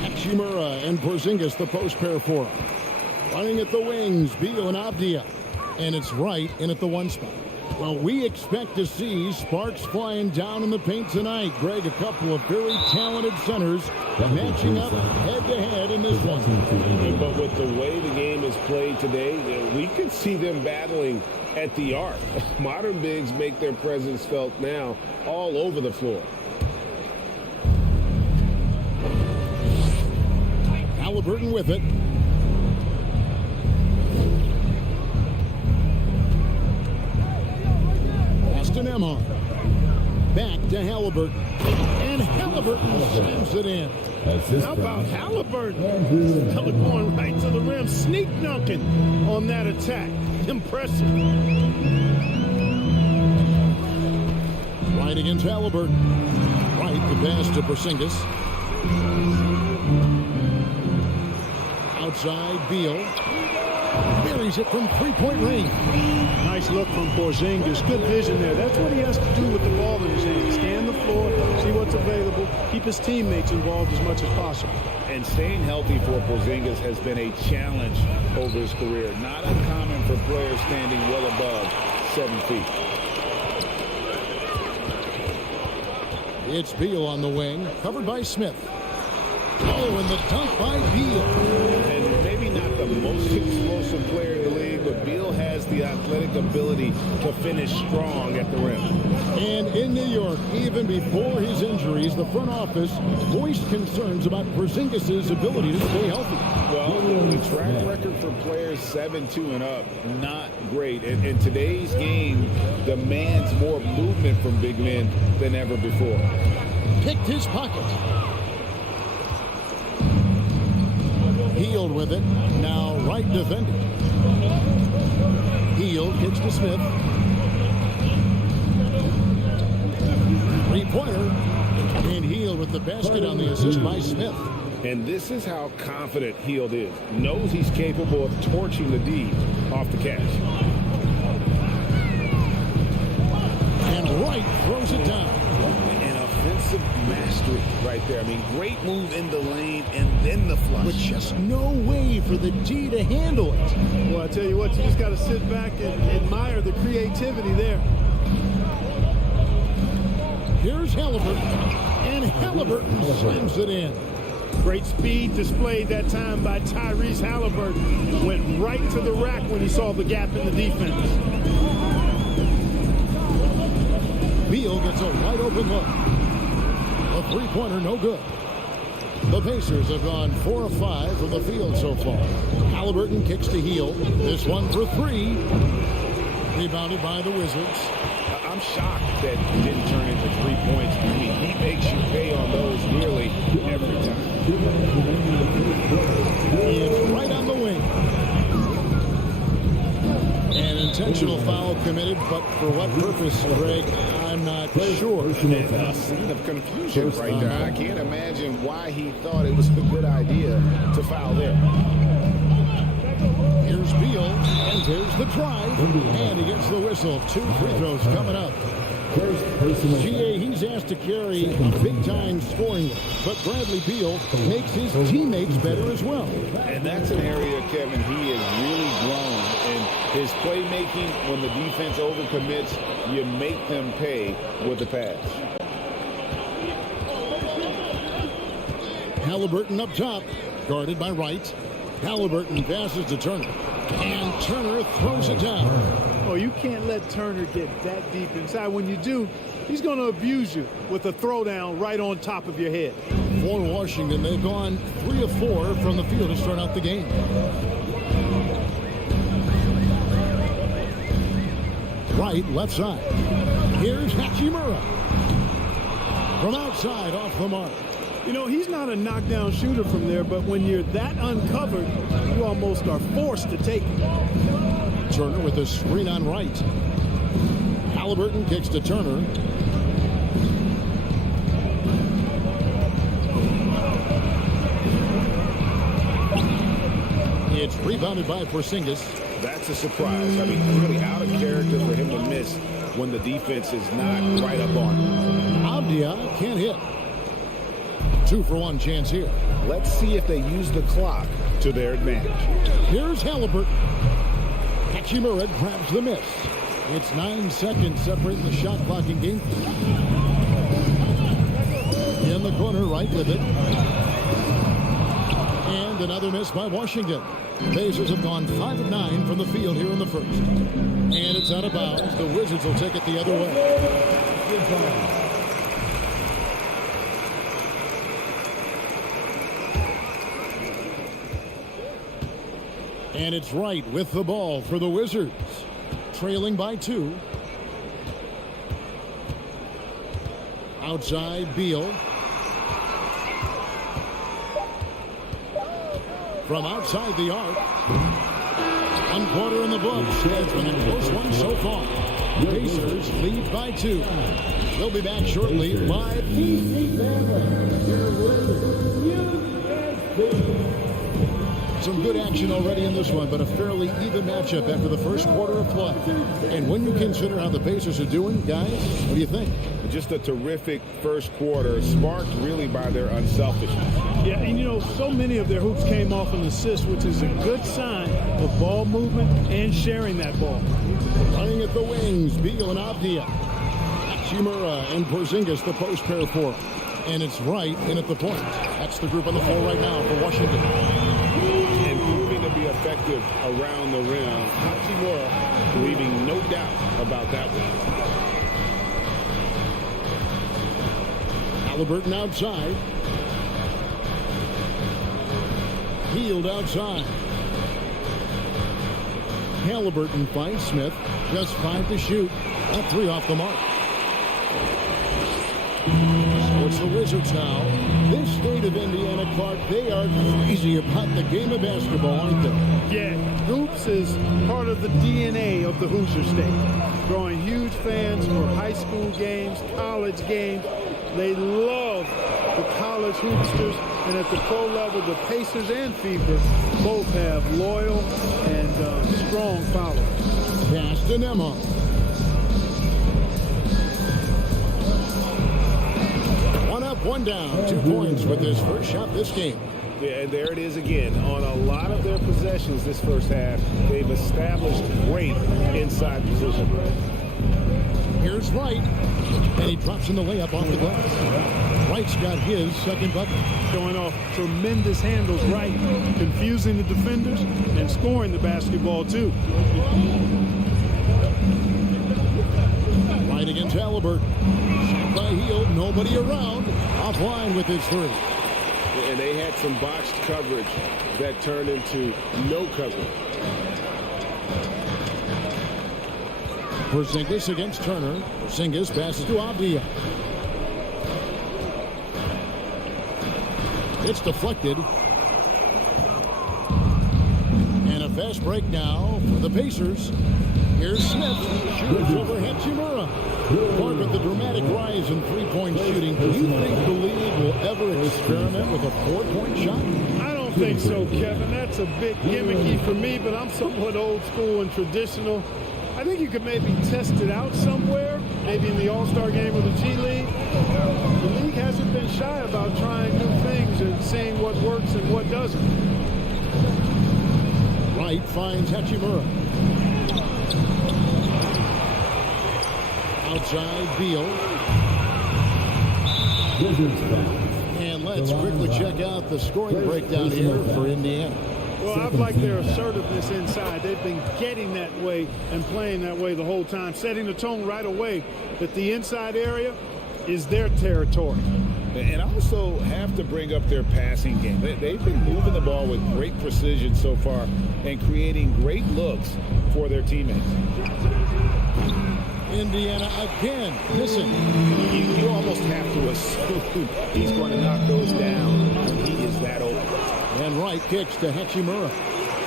Hachimura and Porzingis, the post pair for him. Running at the wings, Beal and Abdia. And it's Wright in at the one spot. Well, we expect to see sparks flying down in the paint tonight. Greg, a couple of very talented centers matching up head-to-head in this one. But with the way the game is played today, we could see them battling at the arc. Modern bigs make their presence felt now all over the floor. Halliburton with it. Pass to Nemhard. Back to Halliburton. And Halliburton slams it in. How about Halliburton? Fella going right to the rim, sneak dunking on that attack. Impressive. Right against Halliburton. Right, the pass to Porzingis. Outside, Beal. Buries it from three-point range. Nice look from Porzingis. Good vision there. That's what he has to do with the ball in his hand. Scan the floor, see what's available, keep his teammates involved as much as possible. And staying healthy for Porzingis has been a challenge over his career. Not uncommon for players standing well above 7 feet. It's Beal on the wing, covered by Smith. Oh, and the dunk by Beal. And maybe not the most explosive player in the league, but Beal has the athletic ability to finish strong at the rim. And in New York, even before his injuries, the front office voiced concerns about Porzingis' ability to stay healthy. Well, the track record for players 7-2 and up, not great. And today's game demands more movement from big men than ever before. Picked his pocket. Hield with it. Now Wright defending. Hield kicks to Smith. Three-pointer. And Hield with the basket on the assist by Smith. And this is how confident Hield is. Knows he's capable of torching the D off the catch. And Wright throws it down. An offensive mastery right there. I mean, great move in the lane and then the flush. With just no way for the D to handle it. Well, I tell you what, you just got to sit back and admire the creativity there. Here's Halliburton. And Halliburton slams it in. Great speed displayed that time by Tyrese Halliburton. Went right to the rack when he saw the gap in the defense. Beal gets a wide open look. A three-pointer, no good. The Pacers have gone 4 of 5 from the field so far. Halliburton kicks to Hield. This one for three. Rebounded by the Wizards. I'm shocked that it didn't turn into 3 points. I mean, he makes you pay on those nearly every time. It's right on the wing. An intentional foul committed, but for what purpose, Greg, I'm not sure. A scene of confusion right there. I can't imagine why he thought it was a good idea to foul there. Here's Beal, and there's the try, and he gets the whistle. 2 free throws coming up. GA, he's asked to carry a big-time scoring, but Bradley Beal makes his teammates better as well. And that's an area, Kevin, he has really grown in his playmaking. When the defense overcommits, you make them pay with the pass. Halliburton up top, guarded by Wright. Halliburton passes to Turner, and Turner throws it down. Oh, you can't let Turner get that deep inside. When you do, he's going to abuse you with a throwdown right on top of your head. For Washington, they've gone 3 of 4 from the field to start out the game. Right, left side. Here's Hachimura. From outside, off the mark. You know, he's not a knockdown shooter from there, but when you're that uncovered, you almost are forced to take it. Turner with a screen on Wright. Halliburton kicks to Turner. It's rebounded by Porzingis. That's a surprise. I mean, really out of character for him to miss when the defense is not right up on him. Abdia can't hit. 2-for-1 chance here. Let's see if they use the clock to their advantage. Here's Halliburton. Hachimura grabs the miss. It's 9 seconds separating the shot clock and game. In the corner, right with it. And another miss by Washington. Pacers have gone 5 of 9 from the field here in the first. And it's out of bounds. The Wizards will take it the other way. And it's Wright with the ball for the Wizards. Trailing by 2. Outside, Beal. From outside the arc. 1 quarter in the books. It's been a close one so far. Pacers lead by 2. They'll be back shortly live. Some good action already in this one, but a fairly even matchup after the first quarter of play. And when you consider how the Pacers are doing, guys, what do you think? Just a terrific first quarter, sparked really by their unselfishness. Yeah, and you know, so many of their hoops came off an assist, which is a good sign of ball movement and sharing that ball. Running at the wings, Beal and Abdia. Hachimura and Porzingis, the post pair for him. And it's Wright in at the point. That's the group on the floor right now for Washington. And proving to be effective around the rim. Hachimura leaving no doubt about that one. Halliburton outside. Healed outside. Halliburton finds Smith. Just 5 to shoot. That 3 off the mark. So it's the Wizards now. This state of Indiana, Clark, they are crazy about the game of basketball, aren't they? Yeah, hoops is part of the DNA of the Hoosier State. Drawing huge fans for high school games, college games. They love the college hoopsters, and at the pro level, the Pacers and Fever both have loyal and strong followers. Pass to Nemo. One up, one down. 2 points with his first shot this game. Yeah, and there it is again. On a lot of their possessions this first half, they've established great inside position. Here's Wright, and he drops in the layup off the glass. Wright's got his second bucket. Showing off tremendous handles right, confusing the defenders and scoring the basketball too. Right against Halliburton. Shot by Hield, nobody around. Offline with his 3. And they had some botched coverage that turned into no coverage. Porzingis against Turner. Porzingis passes to Avdia. It's deflected. And a fast break now for the Pacers. Here's Smith. Shoots over Hachimura. Mark, with the dramatic rise in three-point shooting, do you think the league will ever experiment with a four-point shot? I don't think so, Kevin. That's a bit gimmicky for me, but I'm somewhat old school and traditional. I think you could maybe test it out somewhere, maybe in the All-Star game or the G League. The league hasn't been shy about trying new things and seeing what works and what doesn't. Wright finds Hachimura. Outside Beal. And let's quickly check out the scoring breakdown here for Indiana. Well, I've liked their assertiveness inside. They've been getting that way and playing that way the whole time, setting the tone right away that the inside area is their territory. And I also have to bring up their passing game. They've been moving the ball with great precision so far and creating great looks for their teammates. Indiana again missing. You almost have to assume he's going to knock those down when he is that open. And Wright kicks to Hachimura.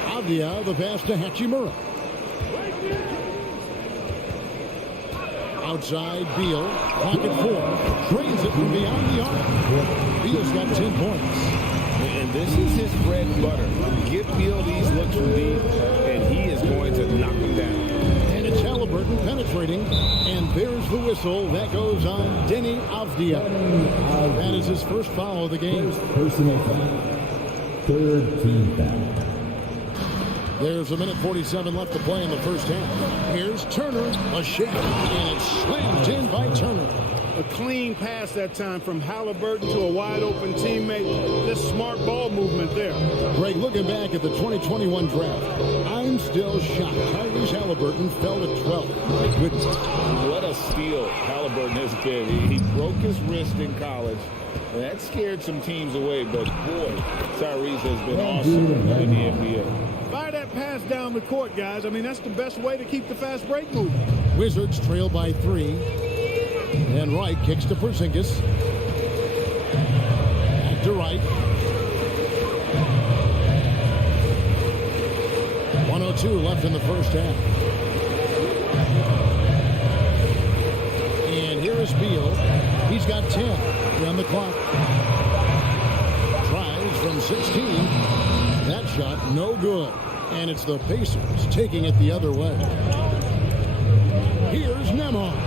Avdia, the pass to Hachimura. Outside Beal, pocket four, drains it from beyond the arc. Beal's got 10 points. And this is his bread and butter. Give Beal these looks from deep, and he is going to knock them down. And it's Haliburton penetrating, and there's the whistle. That goes on Denny Avdia. That is his first foul of the game. Personal foul. Third team foul. There's a minute 47 left to play in the first half. Here's Turner, a shot, and it's slammed in by Turner. A clean pass that time from Haliburton to a wide-open teammate. This smart ball movement there. Greg, looking back at the 2021 draft, I'm still shocked. Tyrese Haliburton fell to 12. My goodness. What a steal Haliburton has been. He broke his wrist in college, and that scared some teams away, but boy, Tyrese has been awesome in the NBA. Fire that pass down the court, guys. I mean, that's the best way to keep the fast break moving. Wizards trail by 3. And Wright kicks to Porzingis. Back to Wright. 1:02 left in the first half. And here is Beal. He's got 10 on the clock. Tries from 16. That shot no good. And it's the Pacers taking it the other way. Here's Nembhard.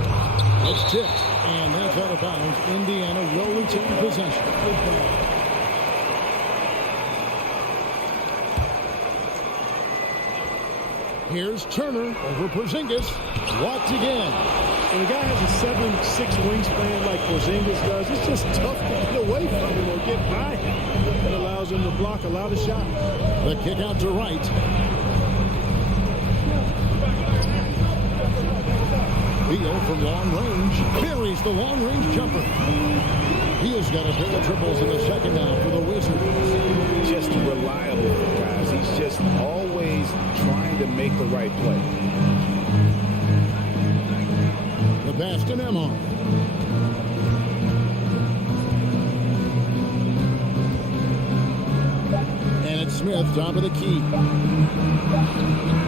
It's tipped, and that's out of bounds. Indiana will retain possession. Here's Turner over Porzingis. Walked again. When a guy has a 7'6" wingspan like Porzingis does, it's just tough to get away from him or get by him. It allows him to block a lot of shots. The kick out to Wright. Beal from long range buries the long-range jumper. Beal's got a pair of triples in the second now for the Wizards. Just reliable, guys. He's just always trying to make the right play. The pass to Nembhard. And it's Smith, top of the key.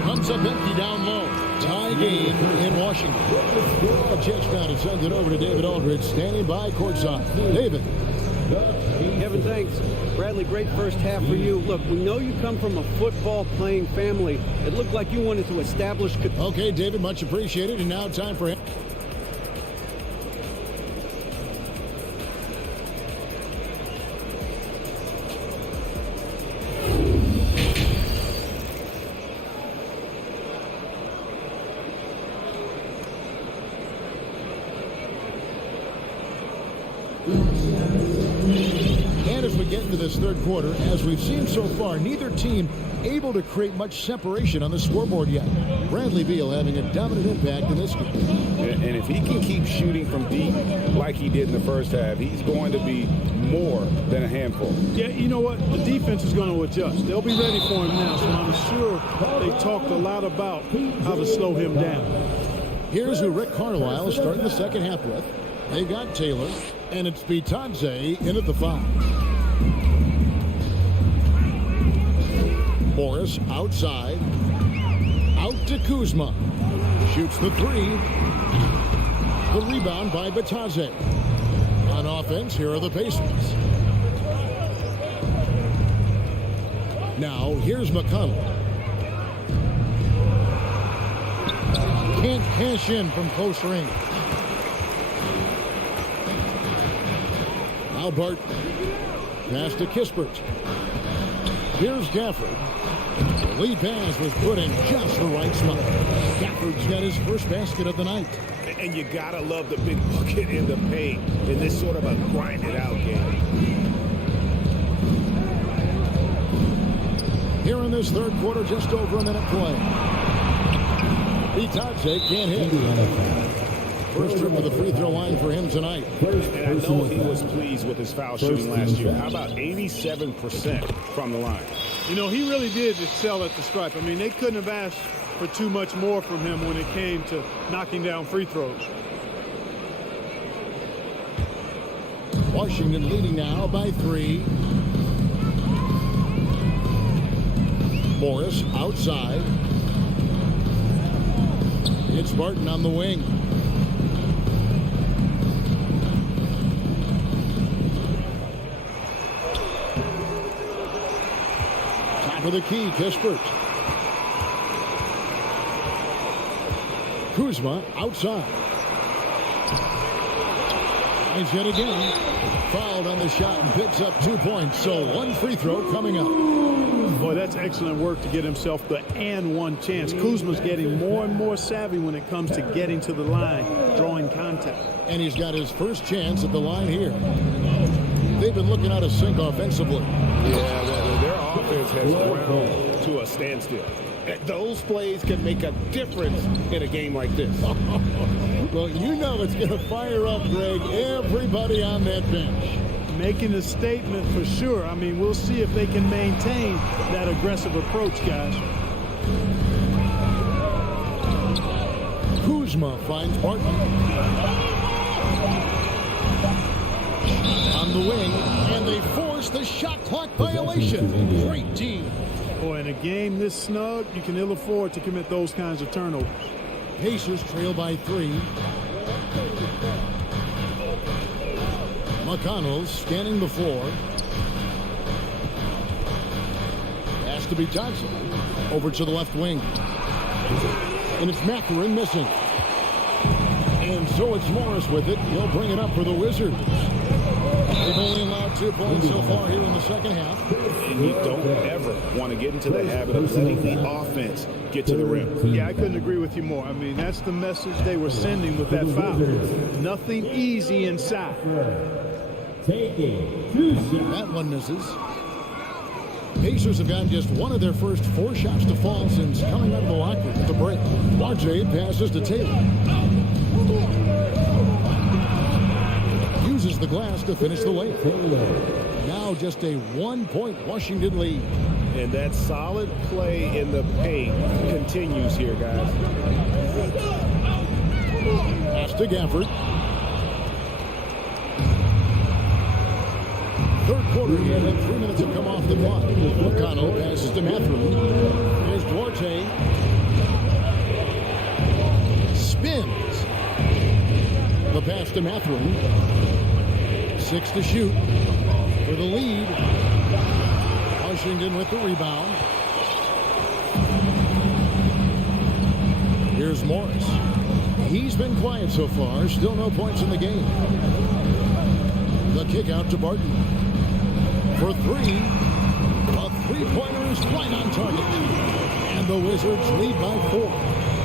Comes up empty down low. Tie game in Washington. A chance now to send it over to David Aldridge, standing by courtside. David. Kevin, thanks. Bradley, great first half for you. Look, we know you come from a football-playing family. It looked like you wanted to establish... Okay, David, much appreciated. And now time for him. And as we get into this third quarter, as we've seen so far, neither team able to create much separation on the scoreboard yet. Bradley Beal having a dominant impact in this game. And if he can keep shooting from deep like he did in the first half, he's going to be more than a handful. Yeah, you know what? The defense is going to adjust. They'll be ready for him now, so I'm sure they talked a lot about how to slow him down. Here's who Rick Carlisle is starting the second half with. They've got Taylor, and it's Spydi in at the 5. Morris outside. Out to Kuzma. Shoots the 3. The rebound by Spydi. On offense, here are the Pacers. Now, here's McConnell. Can't cash in from close range. Now Barton. Pass to Kispert. Here's Gafford. The lead pass was put in just the right spot. Gafford's got his first basket of the night. And you gotta love the big bucket in the paint in this sort of a grind-it-out game. Here in this third quarter, just over a minute play. Spydi can't hit. First trip to the free throw line for him tonight. And I know he was pleased with his foul shooting last year. How about 87% from the line? You know, he really did excel at the stripe. I mean, they couldn't have asked for too much more from him when it came to knocking down free throws. Washington leading now by 3. Morris outside. It's Barton on the wing. Top of the key, Kispert. Kuzma outside. Finds yet again. Fouled on the shot and picks up 2 points. So 1 free throw coming up. Boy, that's excellent work to get himself the and 1 chance. Kuzma's getting more and more savvy when it comes to getting to the line, drawing contact. And he's got his first chance at the line here. They've been looking out of sync offensively. Yeah, their offense has ground to a standstill. Those plays can make a difference in a game like this. Well, you know it's going to fire up, Greg, everybody on that bench. Making a statement for sure. I mean, we'll see if they can maintain that aggressive approach, guys. Kuzma finds Barton. On the wing, and they force the shot clock violation. Great team. Boy, in a game this snug, you can ill afford to commit those kinds of turnovers. Pacers trail by 3. McConnell scanning the floor. Has to be Johnson. Over to the left wing. And it's Mathurin missing. And so it's Morris with it. He'll bring it up for the Wizards. They've only allowed 2 points so far here in the second half. And you don't ever want to get into the habit of letting the offense get to the rim. Yeah, I couldn't agree with you more. I mean, that's the message they were sending with that foul. Nothing easy inside. That one misses. Pacers have gotten just one of their first 4 shots to fall since coming out of the locker room at the break. RJ passes to Taylor. Uses the glass to finish the layup. Now just a 1-point Washington lead. And that solid play in the paint continues here, guys. Pass to Gafford. Third quarter here, and 3 minutes have come off the clock. McConnell passes to Mathurin. Here's Duarte. Spins. The pass to Mathurin. 6 to shoot for the lead. Washington with the rebound. Here's Morris. He's been quiet so far. Still no points in the game. The kick out to Barton. For 3. A three-pointer is right on target. And the Wizards lead by 4.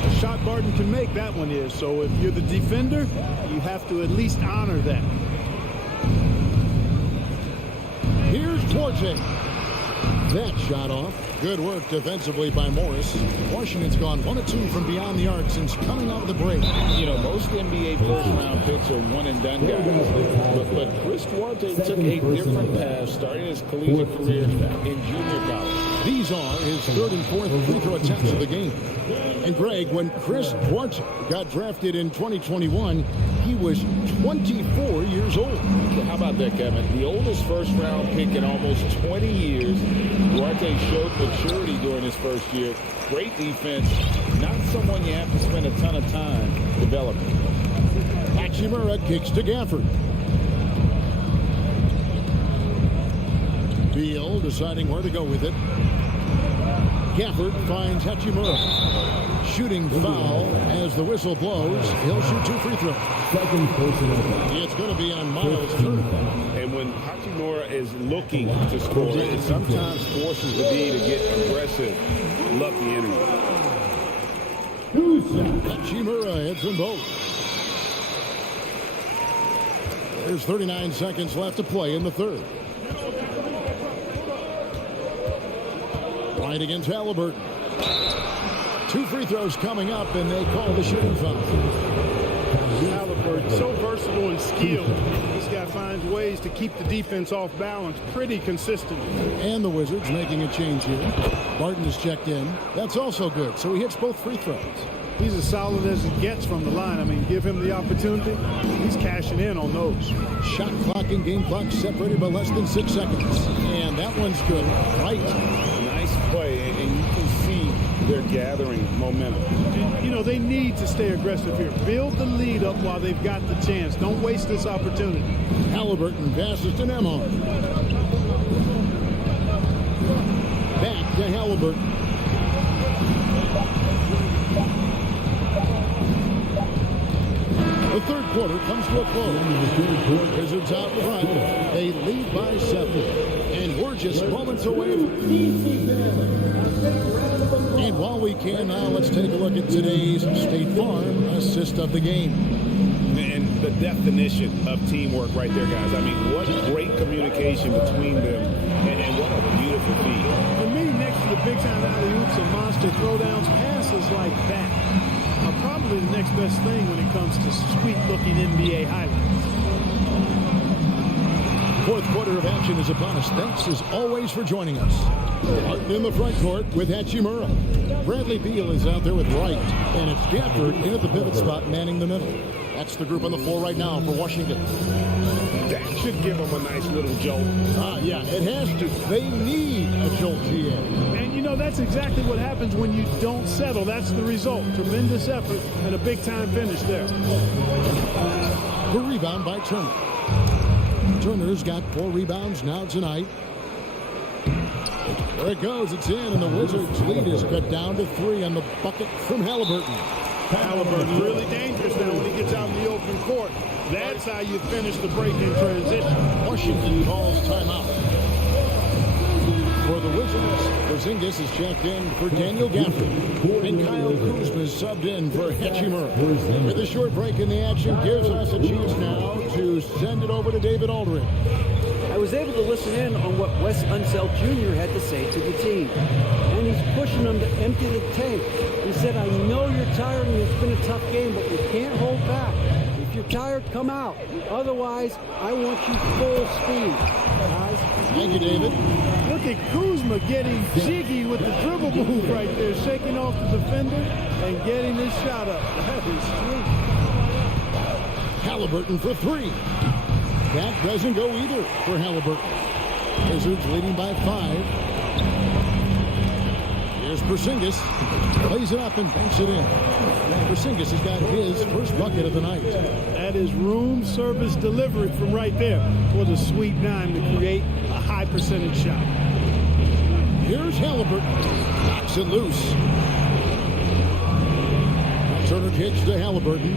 A shot Barton can make, that one is. So if you're the defender, you have to at least honor that. Here's Duarte. That shot off. Good work defensively by Morris. Washington's gone 1 of 2 from beyond the arc since coming out of the break. You know, most NBA first-round picks are one-and-done guys. But Chris Duarte took a different path starting his collegiate career in junior college. These are his third and fourth free throw attempts of the game. And Greg, when Chris Duarte got drafted in 2021, he was 24 years old. How about that, Kevin? The oldest first-round pick in almost 20 years. Duarte showed maturity during his first year. Great defense. Not someone you have to spend a ton of time developing. Hachimura kicks to Gafford. Beal deciding where to go with it. Gafford finds Hachimura. Shooting foul as the whistle blows. He'll shoot 2 free throws. Second personal. It's going to be on Miles Turner. And when Hachimura is looking to score, it sometimes forces the D to get aggressive. Love the energy. Hachimura hits them both. There's 39 seconds left to play in the third. Right against Halliburton. 2 free throws coming up, and they call the shooting foul. Halliburton, so versatile and skilled. This guy finds ways to keep the defense off balance pretty consistently. And the Wizards making a change here. Barton is checked in. That's also good, so he hits both free throws. He's as solid as it gets from the line. I mean, give him the opportunity. He's cashing in on those. Shot clock and game clock separated by less than 6 seconds. And that one's good. Right. Nice play, and you can see they're gathering momentum. You know, they need to stay aggressive here. Build the lead up while they've got the chance. Don't waste this opportunity. Halliburton passes to Nemhard. Back to Halliburton. The third quarter comes to a close. Wizards out front. They lead by 7. And we're just moments away. And while we can now, let's take a look at today's State Farm assist of the game. And the definition of teamwork right there, guys. I mean, what great communication between them. And what a beautiful feat. For me, next to the big-time alley-oops and monster throwdowns, passes like that are probably the next best thing when it comes to sweet-looking NBA highlights. Fourth quarter of action is upon us. Thanks as always for joining us. Martin in the front court with Hachimura. Bradley Beal is out there with Wright. And it's Gafford in at the pivot spot manning the middle. That's the group on the floor right now for Washington. That should give them a nice little jolt. Yeah, it has to. They need a jolt, GA. And, you know, that's exactly what happens when you don't settle. That's the result. Tremendous effort and a big-time finish there. The rebound by Turner. Turner's got 4 rebounds now tonight. There it goes. It's in, and the Wizards' lead is cut down to 3 on the bucket from Halliburton. Halliburton really dangerous now when he gets out in the open court. That's how you finish the break in transition. Washington calls timeout. For the Wizards, Porzingis is checked in for Daniel Gafford. And Kyle Kuzma is subbed in for Hachimura. With a short break in the action, gives us a chance now to send it over to David Aldridge. I was able to listen in on what Wes Unseld Jr. had to say to the team. And he's pushing them to empty the tank. He said, I know you're tired and it's been a tough game, but you can't hold back. If you're tired, come out. Otherwise, I want you full speed. Guys. Thank you, David. Look at Kuzma getting jiggy with the dribble move right there, shaking off the defender and getting his shot up. That is sweet. Halliburton for 3. That doesn't go either for Halliburton. Wizards leading by 5. Here's Porzingis. Plays it up and banks it in. Porzingis has got his first bucket of the night. That is room service delivery from right there. What a sweet dime to create a high percentage shot. Here's Halliburton. Knocks it loose. Turner kicks to Halliburton.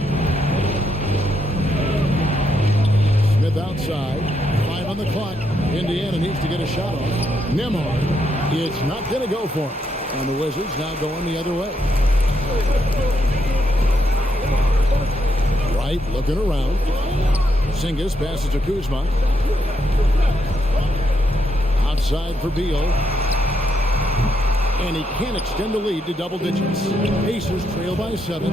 Smith outside. 5 on the clock. Indiana needs to get a shot off. Nemhard. It's not going to go for him. And the Wizards now going the other way. Wright looking around. Porzingis passes to Kuzma. Outside for Beal. And he can't extend the lead to double digits. Pacers trail by 7.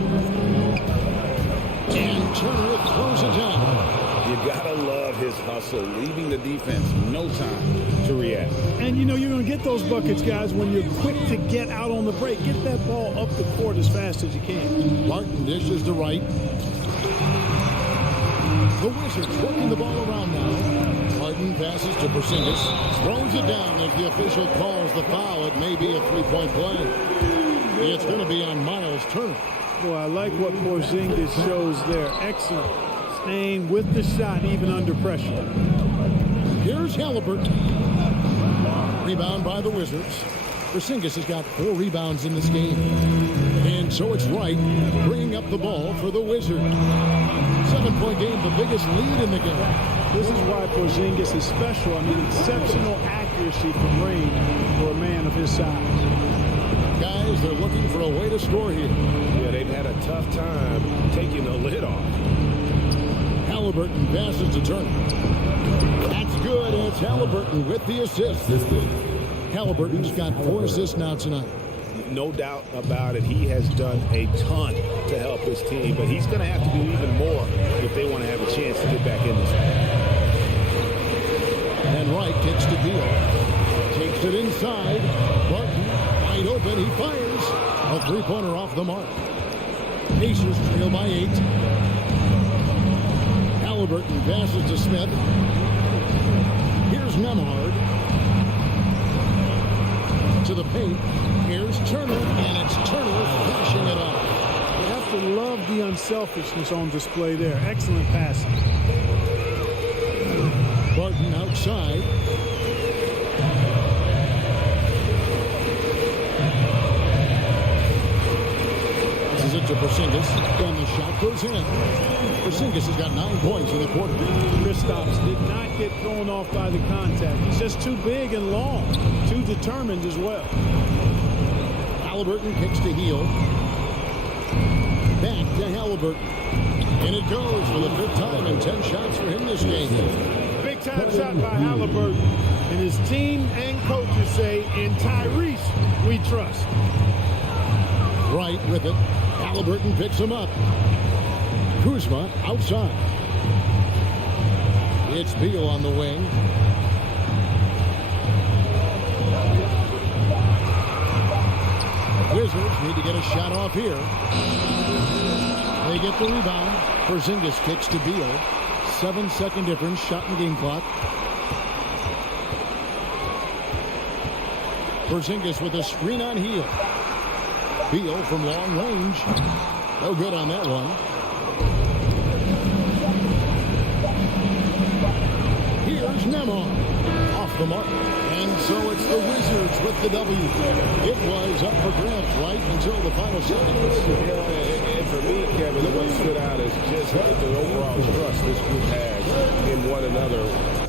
And Turner throws it down. You gotta love his hustle, leaving the defense no time to react. And, you know, you're going to get those buckets, guys, when you're quick to get out on the break. Get that ball up the court as fast as you can. Martin dishes to right. The Wizards working the ball around now. Martin passes to Porzingis. Throws it down as the official calls the foul. It may be a three-point play. It's going to be on Miles Turner. Boy, I like what Porzingis shows there. Excellent. Staying with the shot even under pressure. Here's Halliburton. Rebound by the Wizards. Porzingis has got 4 rebounds in this game. And so it's Wright bringing up the ball for the Wizards. 7-point game, the biggest lead in the game. This is why Porzingis is special. I mean, exceptional accuracy from range for a man of his size. Guys, they're looking for a way to score here. Yeah, they've had a tough time taking the lid off. Halliburton passes to Turner. That's good. It's Halliburton with the assist. Halliburton's got 4 assists now tonight. No doubt about it. He has done a ton to help his team, but he's going to have to do even more if they want to have a chance to get back in this game. And Wright kicks to Beal. Takes it inside. Barton wide open. He fires. A three-pointer off the mark. Pacers trail by 8. Halliburton passes to Smith. Here's Nembhard. To the paint. Here's Turner. And it's Turner finishing it up. You have to love the unselfishness on display there. Excellent passing. Barton outside. This is it to Porzingis. And the shot goes in. Porzingis has got 9 points in the quarter. Kristaps did not get thrown off by the contact. He's just too big and long. Too determined as well. Halliburton kicks to Heel. Back to Halliburton. And it goes for the 5th time in 10 shots for him this game. Big time shot by Halliburton. And his team and coaches say, in Tyrese, we trust. Right with it. Halliburton picks him up. Kuzma outside. It's Beal on the wing. Wizards need to get a shot off here. They get the rebound. Porzingis kicks to Beal. 7-second difference, shot in game clock. Porzingis with a screen on Heel. Beal from long range. No good on that one. Here's Nembhard. Off the mark. And so it's the Wizards with the W. It was up for grabs right until the final seconds. And for me, Kevin, what stood out is just the overall trust this group has in one another.